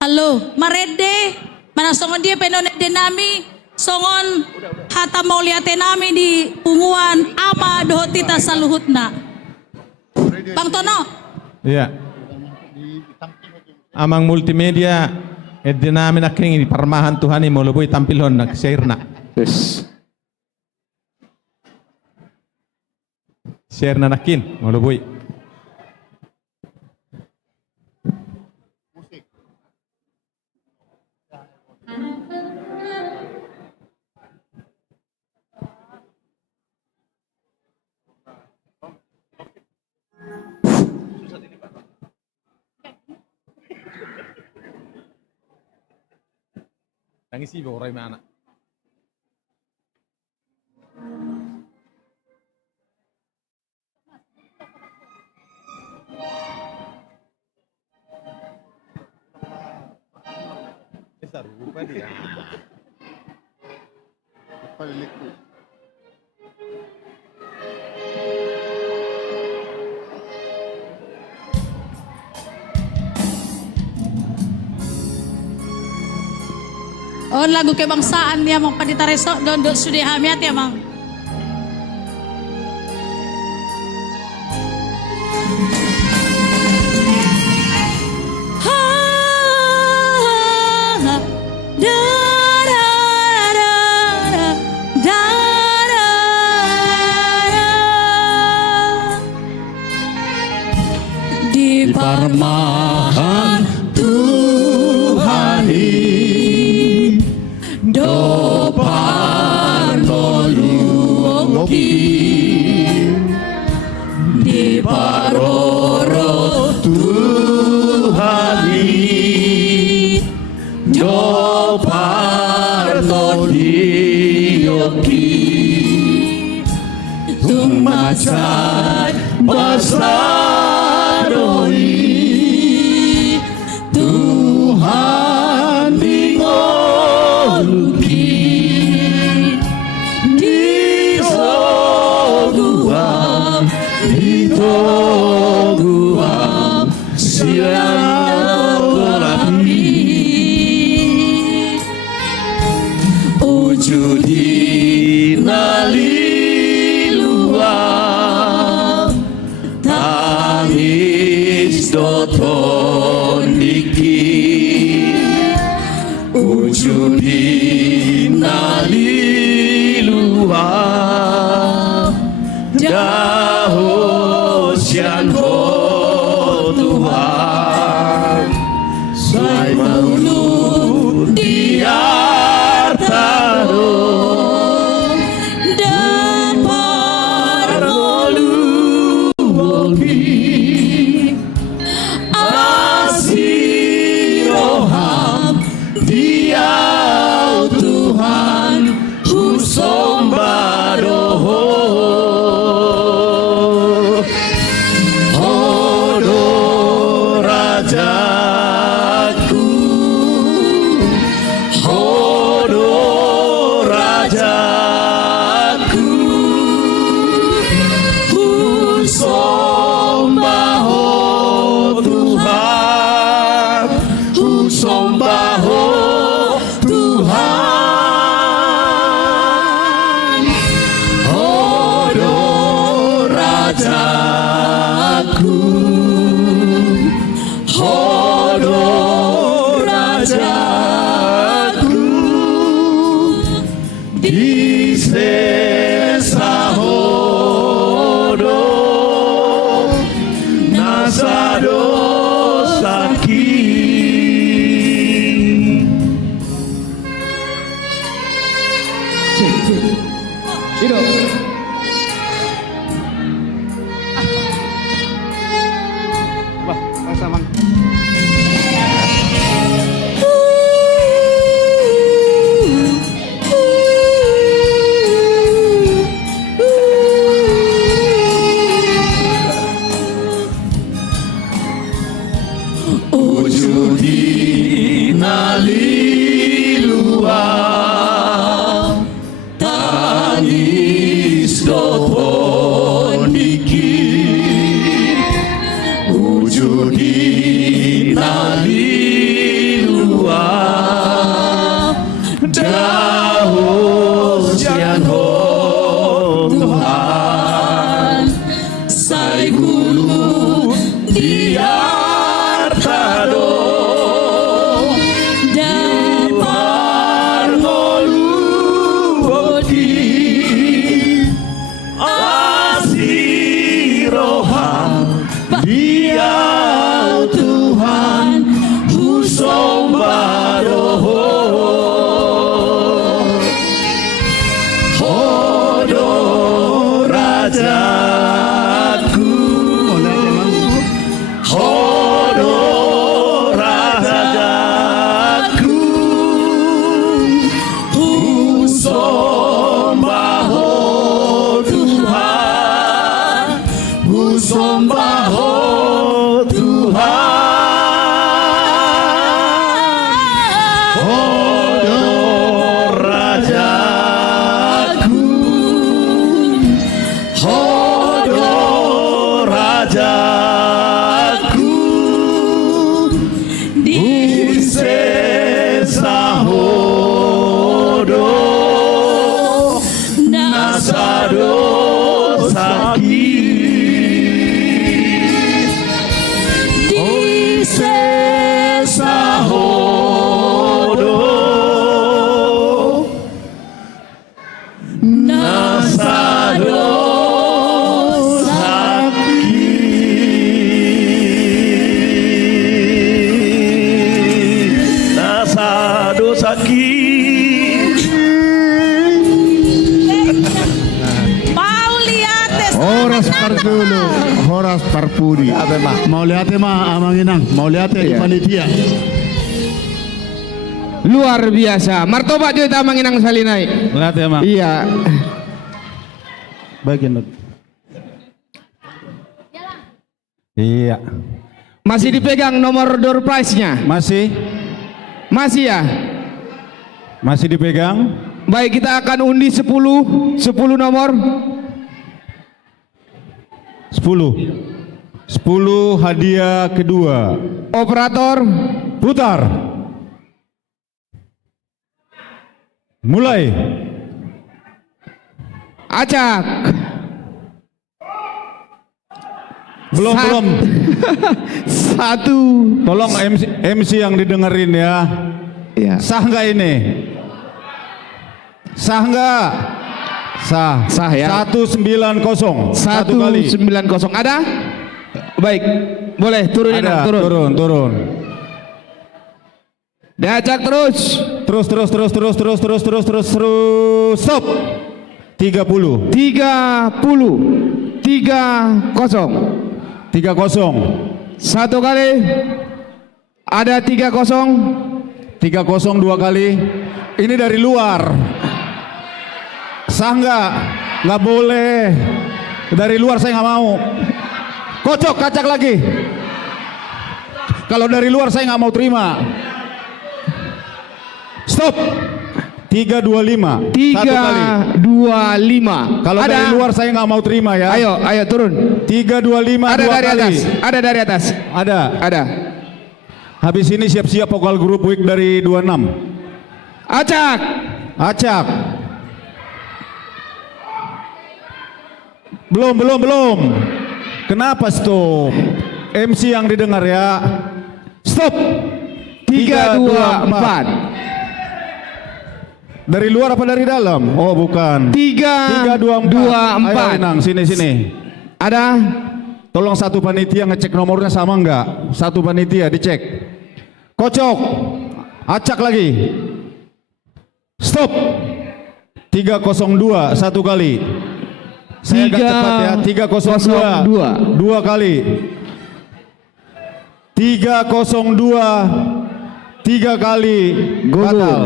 Halo, marede. Mana songon dia penonede nami. Songon hata mau lihat nami di punguan ama dohotita saluhutna. Bang Tono. Iya. Amang multimedia edinami naking di parmahan Tuhan ini mulubui tampilon nak share-na. Yes. Share na nakin mulubui. Tangis ibu orang mana? Besar rupa dia. Oh lagu kebangsaan dia mau paditareso dondok sudah hamiat ya mang. Di parmahan Tuhan do parnologi di paroro Tuhani do parnologi tumacan basaroi Tuhan dingoluki Ditoguam silaturahmi ujudi naliluang tangis dotoniki ujudi naliluang sembah oh Tuhan, ku sembah oh Tuhan, oh Rajaku, oh Rajaku, di sesa hodo nasado sakit. Hidup. Wah, rasa mang. Ujudi naliluang tangis dopondiki, ujudi naliluang daus yang Tuhan, sai gulu diartado Horas Parpuri. Mau lihat mah amang inang, mau lihat di panitia. Luar biasa. Martobat juga amang inang salinai. Lihat ya, Mak. Iya. Bagian. Iya. Masih dipegang nomor door prize-nya? Masih. Masih ya? Masih dipegang. Baik, kita akan undi 10 nomor. 10 hadiah kedua. Operator putar. Mulai. Acak. Belum. Satu. Tolong MC yang didengerin ya. Iya. Sah nggak ini? Sah nggak? Sah ya. 190. Satu kali. 190. Ada? Baik. Boleh turunin. Ada. Turun. Diacak terus. Terus. Stop. 30. 30. Satu kali. Ada 30. 30 dua kali. Ini dari luar. Sah nggak? Nggak boleh. Dari luar saya nggak mau. Kocok, kacak lagi. Kalau dari luar saya nggak mau terima. Stop. 325. Satu kali. 325. Kalau Ada. dari luar saya nggak mau terima ya. Ayo turun. 325 Ada dua dari kali. atas. Ada dari atas. Ada. Habis ini siap-siap vokal grup week dari 26. Acak. Belum. Kenapa stop? MC yang didengar ya. Stop. 324. Dari luar apa dari dalam? Oh bukan. 324. Ayo Inang, sini. Ada. Tolong satu panitia ngecek nomornya sama enggak? Satu panitia dicek. Kocok. Acak lagi. Stop. 302 satu kali. Saya agak cepat ya. 302 dua kali. 302 3 kali. Batal.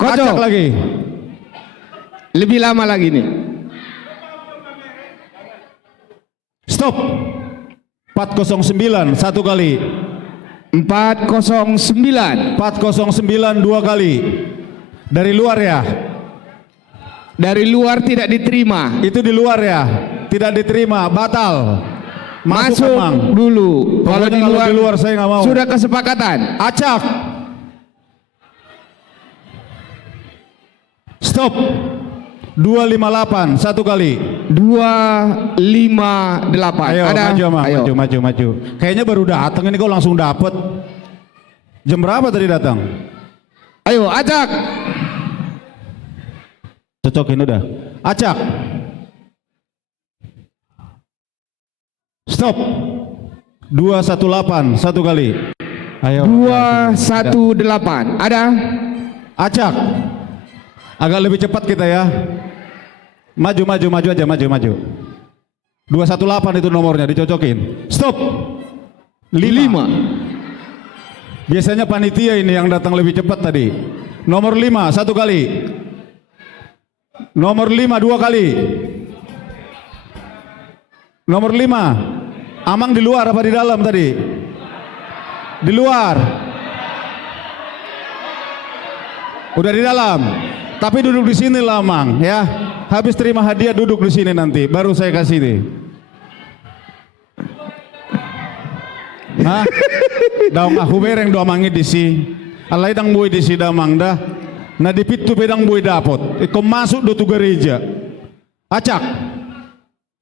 Acak lagi. Lebih lama lagi nih. Stop. 409 satu kali. 409 dua kali. Dari luar ya. Dari luar tidak diterima. Itu di luar ya. Tidak diterima, batal. Masuk Emang. dulu. Kalau di luar saya nggak mau. Sudah kesepakatan. Acak. Stop. 258 satu kali. 258. Ayo, Ada. maju. Kayaknya baru datang ini kok langsung dapet. Jam berapa tadi datang? Ayo, acak. Cocokin udah. Acak. Stop. 218 satu kali. Ayo. 218. Ada. Acak. Agak lebih cepat kita ya. Maju aja, maju. 218 itu nomornya, dicocokin. Stop. 5. Biasanya panitia ini yang datang lebih cepat tadi. Nomor 5 satu kali. Nomor 5 2 kali. Nomor 5. Amang di luar apa di dalam tadi? Di luar. Udah di dalam. Tapi duduk di sini lah Amang ya. Habis terima hadiah duduk di sini nanti baru saya kasih nih. Hah? Daung aku bereng do amangi di si. Alai dang boy di si damang dah. Na di pitu pedang boy dapot. Iko masuk do tu gereja. Acak.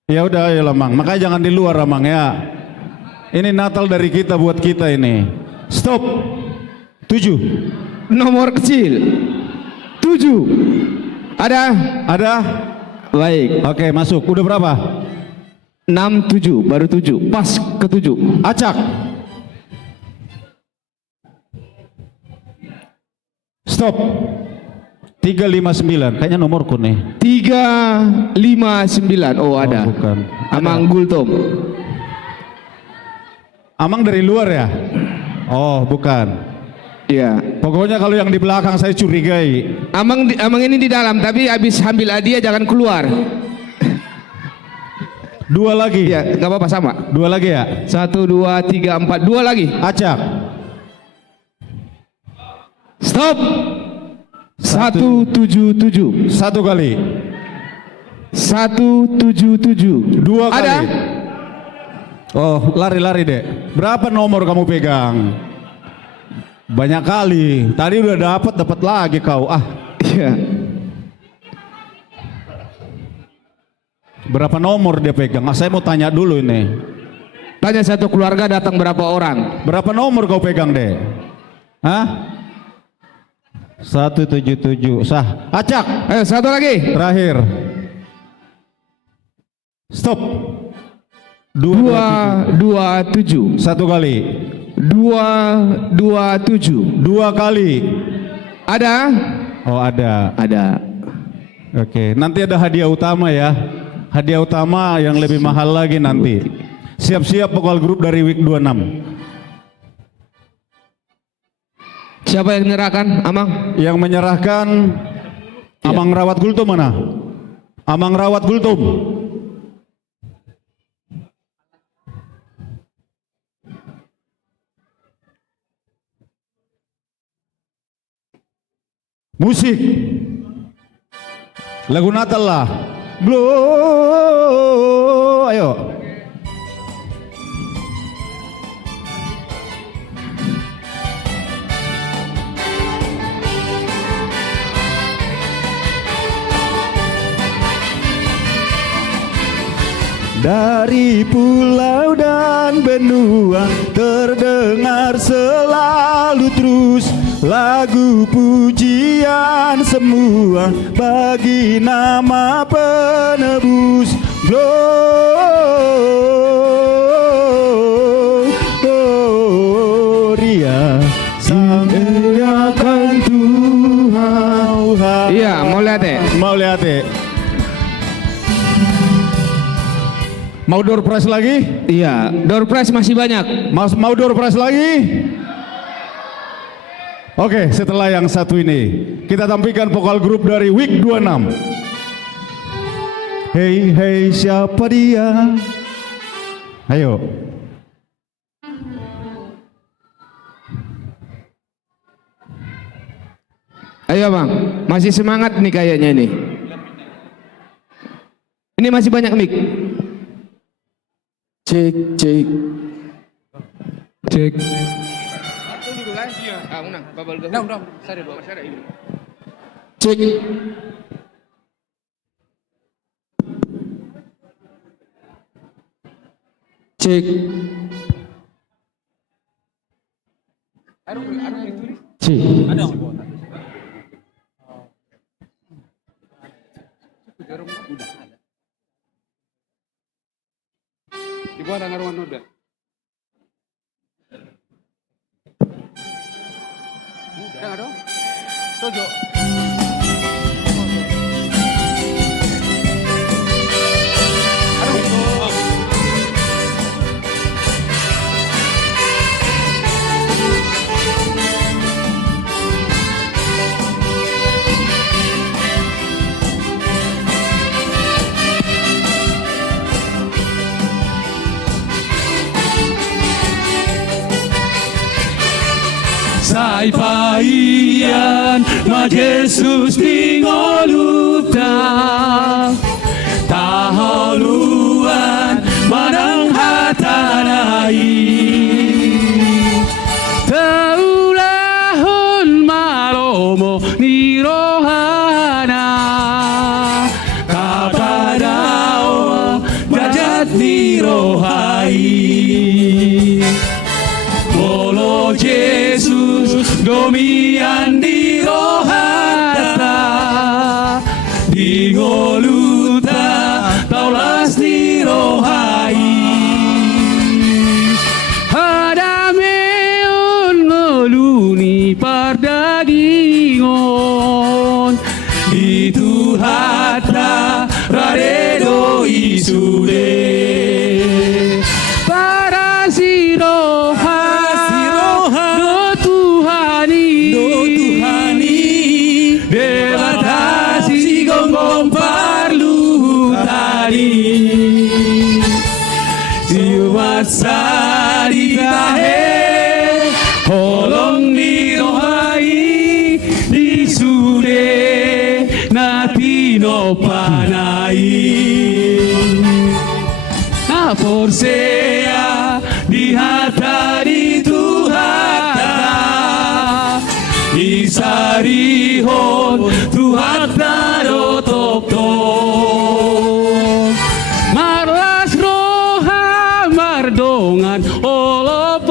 Ya udah ya Mang. Makanya jangan di luar Mang ya. Ini Natal dari kita buat kita ini. Stop. 7. Nomor kecil. 7. Ada? Baik. Oke, masuk. Udah berapa? 67, baru 7. Pas ke 7. Acak. Stop. 359. Kayaknya nomorku nih. 359. Oh, ada. Oh, bukan. Amang Gultom. Amang dari luar ya? Oh, bukan. Iya. Pokoknya kalau yang di belakang saya curigai. Amang ini di dalam, tapi habis ambil hadiah jangan keluar. 2 lagi. Iya, nggak apa-apa sama. 2 lagi ya? 1, 2, 3, 4. 2 lagi. Acak. Stop. 177. Satu kali. 177. 2 kali. Ada? Oh, lari-lari deh. Berapa nomor kamu pegang? Banyak kali. Tadi udah dapat lagi kau. Iya. Berapa nomor dia pegang? Saya mau tanya dulu ini. Tanya satu keluarga datang berapa orang? Berapa nomor kau pegang deh? Hah? 177. Sah. Acak. Ayo satu lagi. Terakhir. Stop. 227. Satu kali. 227. 2 kali. Ada? Oh, ada. Ada. Oke, nanti ada hadiah utama ya. Hadiah utama yang lebih mahal lagi nanti. Siap-siap vokal grup dari week 26. Siapa yang menyerahkan? Amang? Yang menyerahkan Amang Rawat Gultum mana? Amang Rawat Gultum. Musik. Lagu Natal lah. Ayo. Dari pulau dan benua terdengar selalu terus lagu pujian semua bagi nama penebus. Gloria, sanggakan Tuhan. Iya, mau lihat deh. Mau door prize lagi? Iya, door prize masih banyak. Mau door prize lagi? Oke, setelah yang satu ini, kita tampilkan vokal grup dari Week 26. Hey, hey, siapa dia? Ayo. Ayo bang, masih semangat nih kayaknya nih. Ini masih banyak mic. Cek. Cek. Cek. Cek. Cek. Ibu ada ngaruhan noda. Udah dong. Sojo. Sai paian ma Jesus tingoluta taholuan manang hatanai taulahon maromo ni rohana kapadao jajat ni rohai Bolo Jesus domian di rohata di ngoluta taulas di rohai hadameon ngoluni pardagingon di tuhata raredo isude para siroha Saritahe holong di rohai di sude natino panai na forsea di hata di tuhata di sarihon tuhata do tokto marlas roha mardongan olop-olop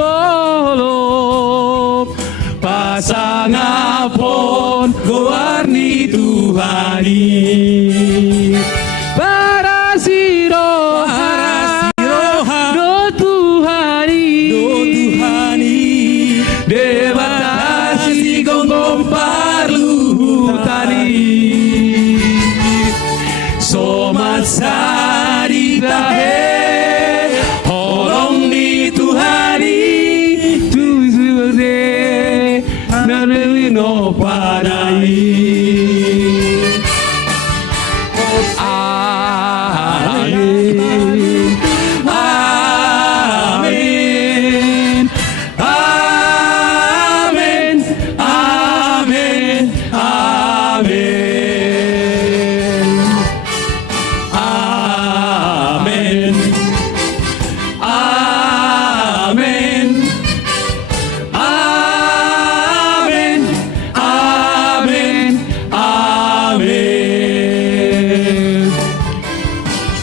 pasangapon gowarni Tuhani para siroha do Tuhani debatasi gonggong parlutani somat saritahe holong di Tuhani tuzude nanelino panai amin amin amin amin amin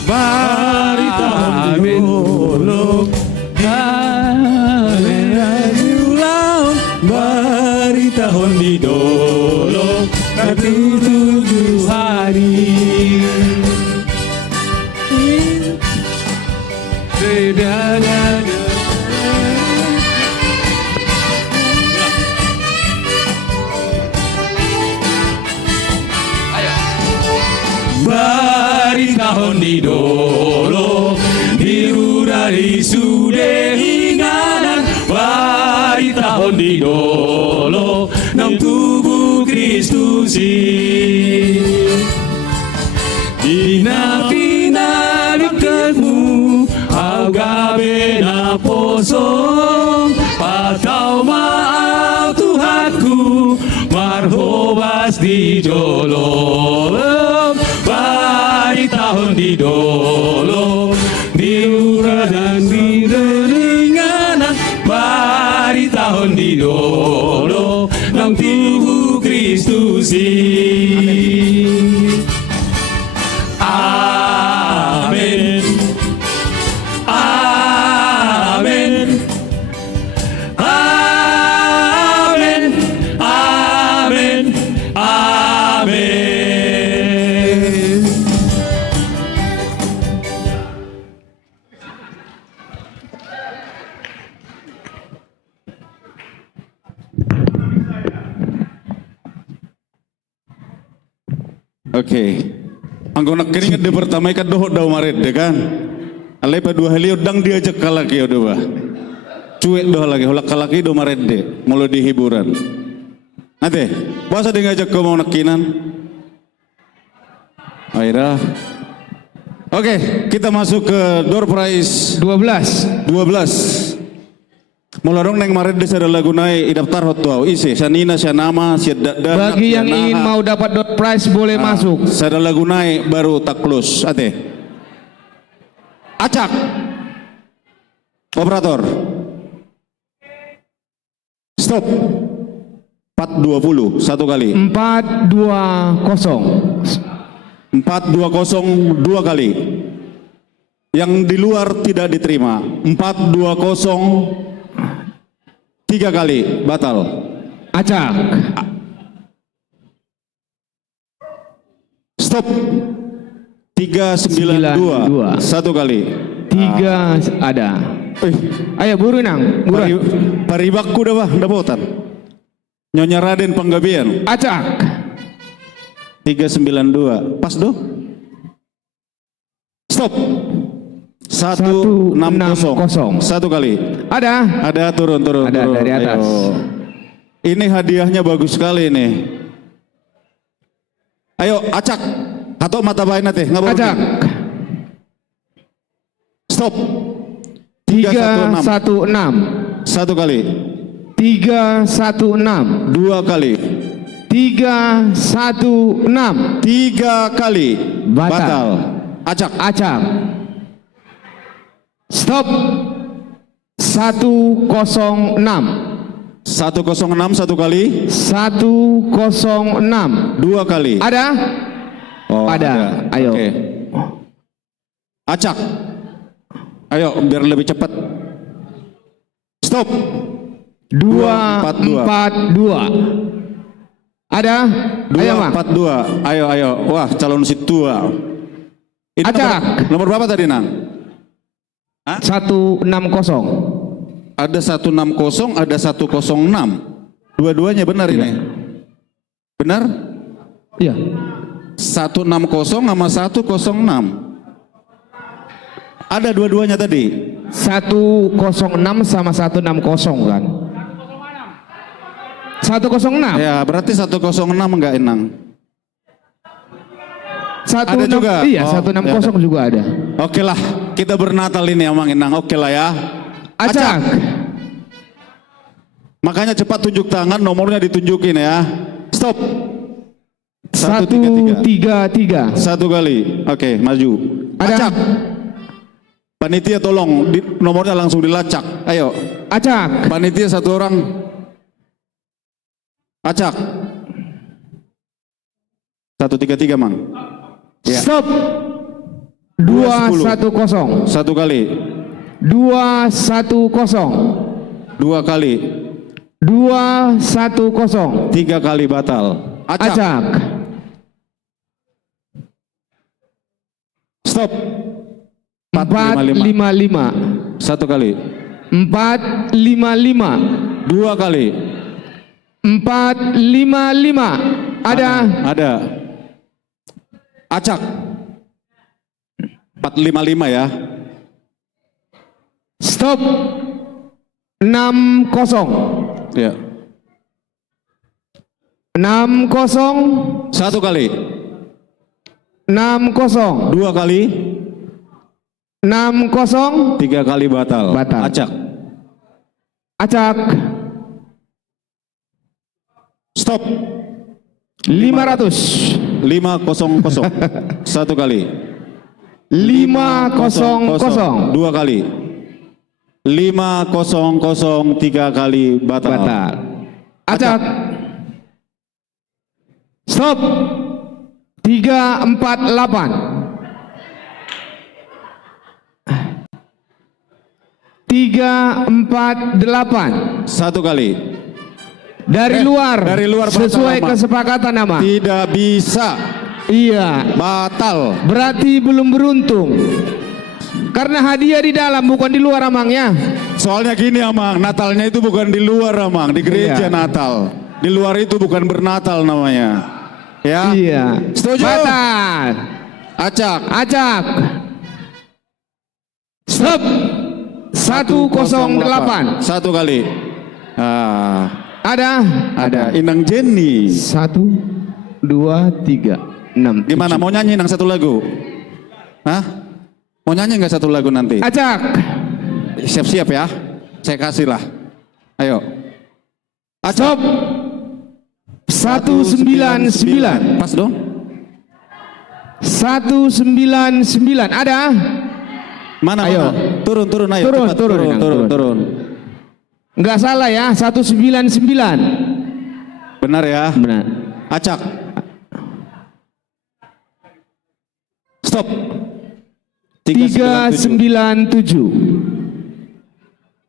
Bari tahun dolo diulang bari tahun di dolo nanti 7 hari bedanya bari tahun di dolo diurari sudah inganan bari tahun di dolo nang tubuh Kristus dina pina dekatmu au gabe na posong patau maaf Tuhanku marhobas di jolo bari tahun di dolo diura dan di ringanan bari tahun di dolo nang tubuh Kristus amin amin amin amin amin. Oke. Anggona keringat di pertama ikan dohot daw maret deh kan. Alai pa 2 hali udang diajak kalaki udah bah. Cuek doh lagi, holak kalaki do maret deh. Mulai di hiburan. Nanti, puasa dia ngajak ke mau nakinan. Aira. Oke, kita masuk ke door prize 12. Mularong neng maret deh sada lagu naik idaftar hot tuau isi sanina sanama siadada. Bagi yang ingin mau dapat door prize boleh masuk. Sada lagu naik baru tak close. Ate. Acak. Operator. Stop. 420 satu kali. 420. 420 2 kali. Yang di luar tidak diterima. 420 3 kali batal. Acak. Stop. 392 satu kali. 3 ada. Ayo buru nang. Buru. Paribakku dah bah, dah botan. Nyonya Raden Panggabean. Acak. 392. Pas doh. Stop. 160 satu kali. Ada turun ada dari atas. Ayo. Ini hadiahnya bagus sekali nih. Ayo acak atau mata baik teh acak. Stop. 316 satu kali. 316 2 kali. 316 3 kali. Batal. Acak. Stop. 106 106 satu kali. 106 2 kali. Ada? Oh, ada. Ayo. Okay. Acak. Ayo biar lebih cepat. Stop. 242. Ada? 242. Ayo. Wah, calon situa. Acak. Nomor berapa tadi, Nang? 160. Ada 160, ada 106. Dua-duanya benar ini. Benar? Iya. 160 sama 106. Ada dua-duanya tadi. 106 sama 160 kan? 106. Ya, berarti 106 enggak Enang. Ada juga. Iya, 160 juga ada. Oke lah, kita bernatal ini Amang Enang. Oke lah ya. Acak. Makanya cepat tunjuk tangan, nomornya ditunjukin ya. Stop. 133. Satu kali. Oke, maju. Acak. Panitia tolong nomornya langsung dilacak. Ayo. Acak. Panitia 1 orang. Acak. 133 Mang. Ya. Stop. 210. Satu kali. 210. Dua kali. 210. Tiga kali batal. Acak. Stop. 455. Satu kali. 455. Dua kali. 455. Ada. Ada. Acak. 455 ya. Stop. 60. Ya. 60. Satu kali. 60. Dua kali. 60. Tiga kali batal. Acak. Acak. Stop. 500. 500. Satu kali. 500. Dua kali. 500. Tiga kali batal. Acak. Stop. 348. 348. Satu kali. Dari luar. Dari luar sesuai batal, kesepakatan nama. Tidak bisa. Iya. Batal. Berarti belum beruntung. Karena hadiah di dalam bukan di luar amangnya. Soalnya gini Amang, Natalnya itu bukan di luar Amang, di gereja Natal. Di luar itu bukan bernatal namanya. Ya? Iya. Setuju? Batal. Acak. Acak. Stop. 108. Satu kali. Ada. Inang Jenny. 1, 2, 3, 6. Gimana? Mau nyanyi Inang satu lagu? Hah? Mau nyanyi nggak satu lagu nanti? Acak. Siap-siap ya. Saya kasih lah. Ayo. Stop. 199. Pas dong. 199. Ada? Mana? Ayo. Turun ayo. Turun, Cepat, turun. Enggak salah ya, 199. Benar ya? Benar. Acak. Stop. 397.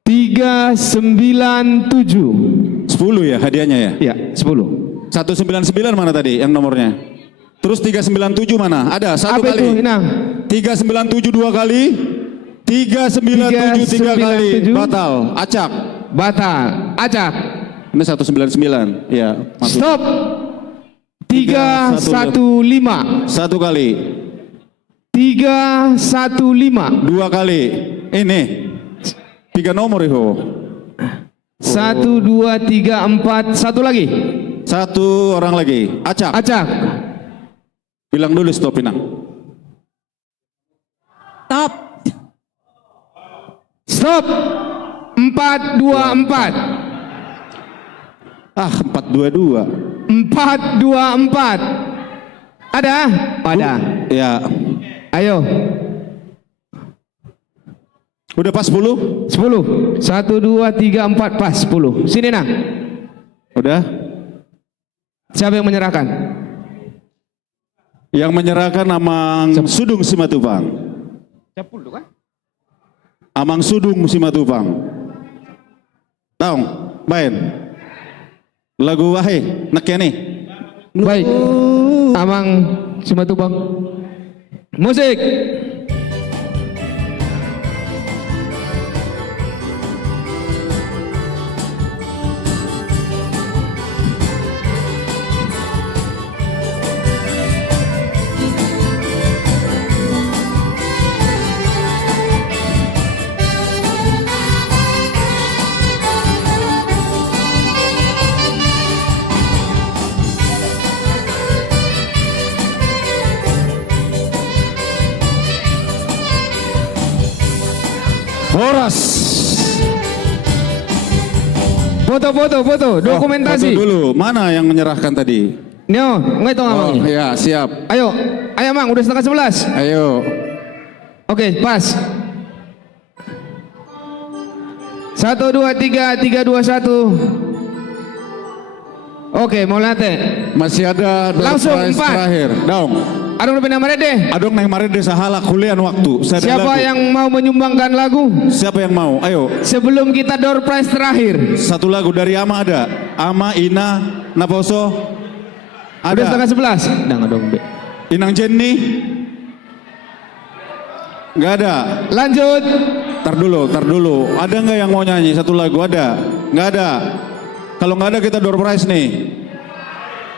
397. 10 ya hadiahnya ya? Iya, 10. 199 mana tadi yang nomornya? Terus 397 mana? Ada satu Apa kali. itu, Inang? 397 dua kali. 397 tiga kali. Batal. Acak. Batal. Acak. Ini 199. Ya. Masuk. Stop. 315. Satu kali. 315. Dua kali. Ini. 3 nomor itu. 1, 2, 3, 4. Satu lagi. Satu orang lagi. Acak. Acak. Bilang dulu stop Inang. Stop. Stop. 424. 422. 424. Ada? Ada. Ya. Ayo. Udah pas 10? 10. 1, 2, 3, 4 pas 10. Sini Nang. Udah? Siapa yang menyerahkan? Yang menyerahkan Amang Sudung Simatupang. Capul kan? Amang Sudung Simatupang. Tahu? Main. Lagu wahe naknya nih. Baik. Amang Simatupang. Musik. Horas. Foto, dokumentasi. Foto dulu. Mana yang menyerahkan tadi? Nyo, ngitung Amang. Ya, siap. Ayo Mang, udah 10:30. Ayo. Oke, pas. 1, 2, 3, 3, 2, 1. Oke, mau late. Masih ada langsung 4 terakhir. Dong. Adong Pena Marede. Adong nang Marede sahala kuliah waktu. Siapa yang mau menyumbangkan lagu? Siapa yang mau? Ayo. Sebelum kita door prize terakhir. Satu lagu dari Ama ada. Ama, Ina, Naposo. Ada. Udah 10:30. Nang Adong B. Inang Jenny. Nggak ada. Lanjut. Tar dulu. Ada nggak yang mau nyanyi satu lagu? Ada? Nggak ada. Kalau nggak ada kita door prize nih.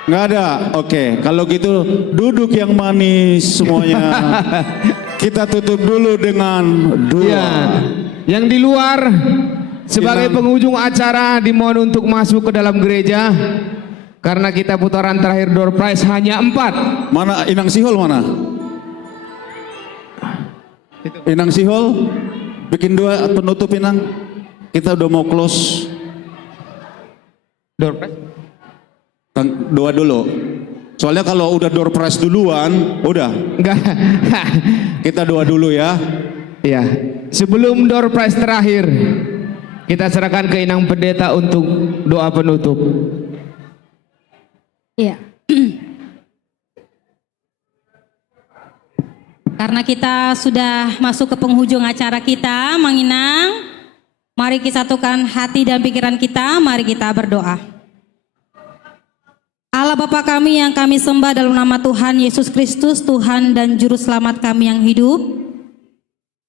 Nggak ada. Oke. Kalau gitu duduk yang manis semuanya. Kita tutup dulu dengan doa. Ya. Yang di luar sebagai penghujung acara dimohon untuk masuk ke dalam gereja. Karena kita putaran terakhir door prize hanya 4. Mana Inang Sihol mana? Inang Sihol bikin dua penutup Inang. Kita udah mau close. Door prize? Doa dulu. Soalnya kalau udah door prize duluan, udah. Enggak. Kita doa dulu ya. Iya. Sebelum door prize terakhir, kita serahkan ke Inang Pendeta untuk doa penutup. Iya. Karena kita sudah masuk ke penghujung acara kita, Mang Inang, mari kita satukan hati dan pikiran kita, mari kita berdoa. Allah Bapa kami yang kami sembah dalam nama Tuhan Yesus Kristus, Tuhan dan Juru Selamat kami yang hidup.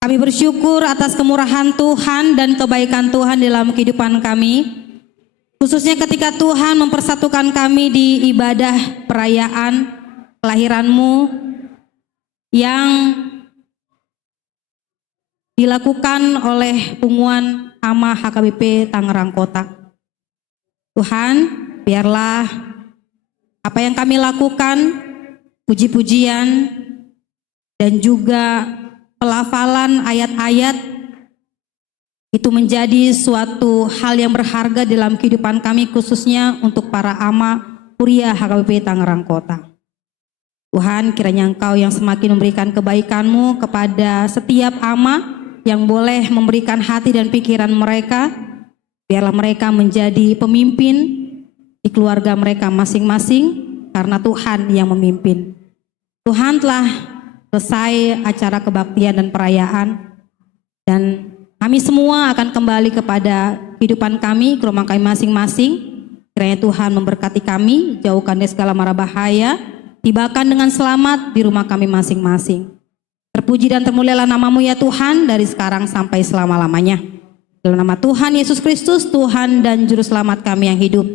Kami bersyukur atas kemurahan Tuhan dan kebaikan Tuhan dalam kehidupan kami. Khususnya ketika Tuhan mempersatukan kami di ibadah perayaan kelahiran-Mu yang dilakukan oleh Punguan Ama HKBP Tangerang Kota. Tuhan, biarlah apa yang kami lakukan, puji-pujian dan juga pelafalan ayat-ayat itu menjadi suatu hal yang berharga dalam kehidupan kami, khususnya untuk para ama Kuria HKBP Tangerang Kota. Tuhan, kiranya Engkau yang semakin memberikan kebaikan-Mu kepada setiap ama yang boleh memberikan hati dan pikiran mereka, biarlah mereka menjadi pemimpin di keluarga mereka masing-masing karena Tuhan yang memimpin. Tuhan telah selesai acara kebaktian dan perayaan dan kami semua akan kembali kepada kehidupan kami, ke rumah kami masing-masing. Kiranya Tuhan memberkati kami, jauhkan dari segala mara bahaya, tibakan dengan selamat di rumah kami masing-masing. Terpuji dan termulialah nama-Mu ya Tuhan, dari sekarang sampai selama-lamanya. Dalam nama Tuhan Yesus Kristus, Tuhan dan Juru Selamat kami yang hidup,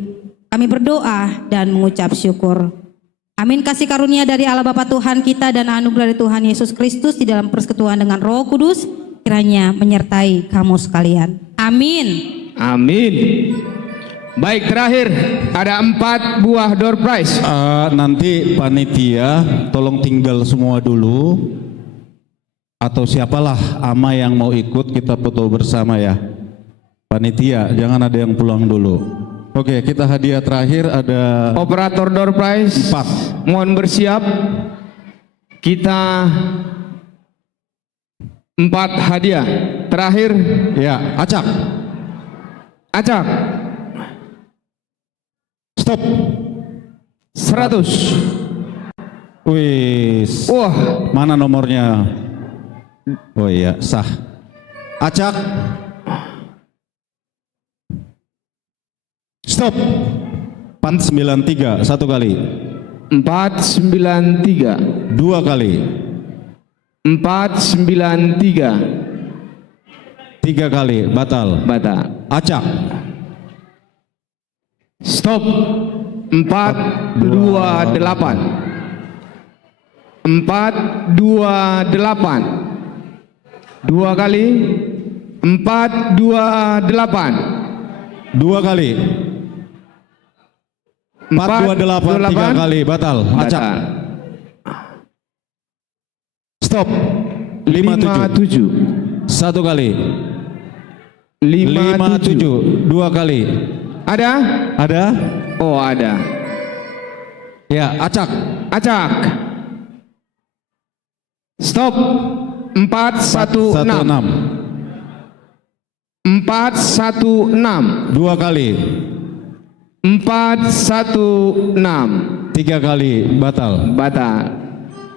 kami berdoa dan mengucap syukur. Amin. Kasih karunia dari Allah Bapa Tuhan kita dan anugerah dari Tuhan Yesus Kristus di dalam persekutuan dengan Roh Kudus kiranya menyertai kamu sekalian. Amin. Amin. Baik, terakhir ada 4 buah door prize. Nanti panitia tolong tinggal semua dulu. Atau siapalah ama yang mau ikut, kita foto bersama ya. Panitia, jangan ada yang pulang dulu. Oke, kita hadiah terakhir ada operator door prize 4. Mohon bersiap. Kita 4 hadiah terakhir. Ya, acak. Acak. Stop. 100. Wis. Wah, mana nomornya? Oh iya, sah. Acak. Stop. 493 satu kali. 493 2 kali. 493 3 kali. Batal. Batal. Acak. Stop. 428 428 2 kali. 428 2 kali. 428 3 kali. Batal. Acak. Stop. 57 1 kali. 57 2 kali. Ada? Ada? Oh, ada. Ya, acak. Acak. Stop. 416 416 2 kali. 416 3 kali. Batal. Batal.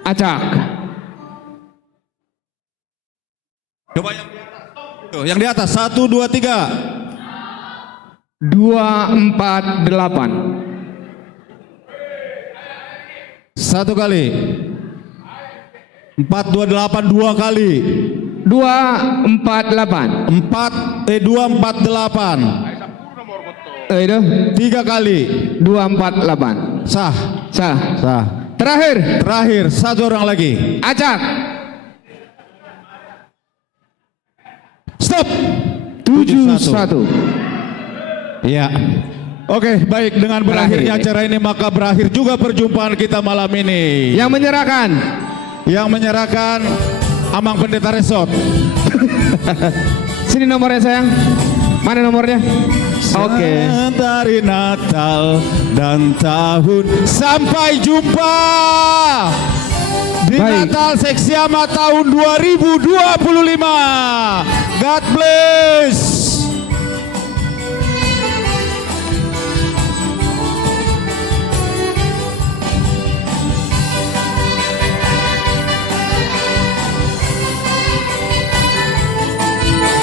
acak. Coba yang di atas 1, 2, 3. 2, 4, 8. 1 kali. 4, 2, 8 2 kali. 2, 4, 8. 2, 4, 8. Itu 3 kali. 2, 4, 8. Sah. Sah. Sah. Terakhir 1 orang lagi. acak. Stop. 7-1. Ya. Oke, baik, dengan berakhirnya acara ini maka berakhir juga perjumpaan kita malam ini. Yang menyerahkan Amang Pendeta Resort. Sini nomornya sayang. Mana nomornya? Oke. Dari Natal dan tahun sampai jumpa di Natal Seksiama tahun 2025. God bless.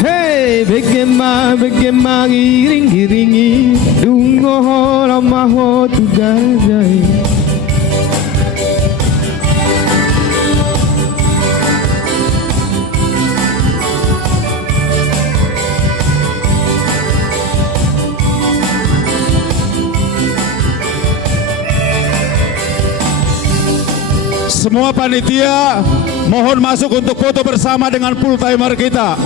Hey, begema giring-giringi dungo lamaho tugadai. Semua panitia mohon masuk untuk foto bersama dengan full timer kita.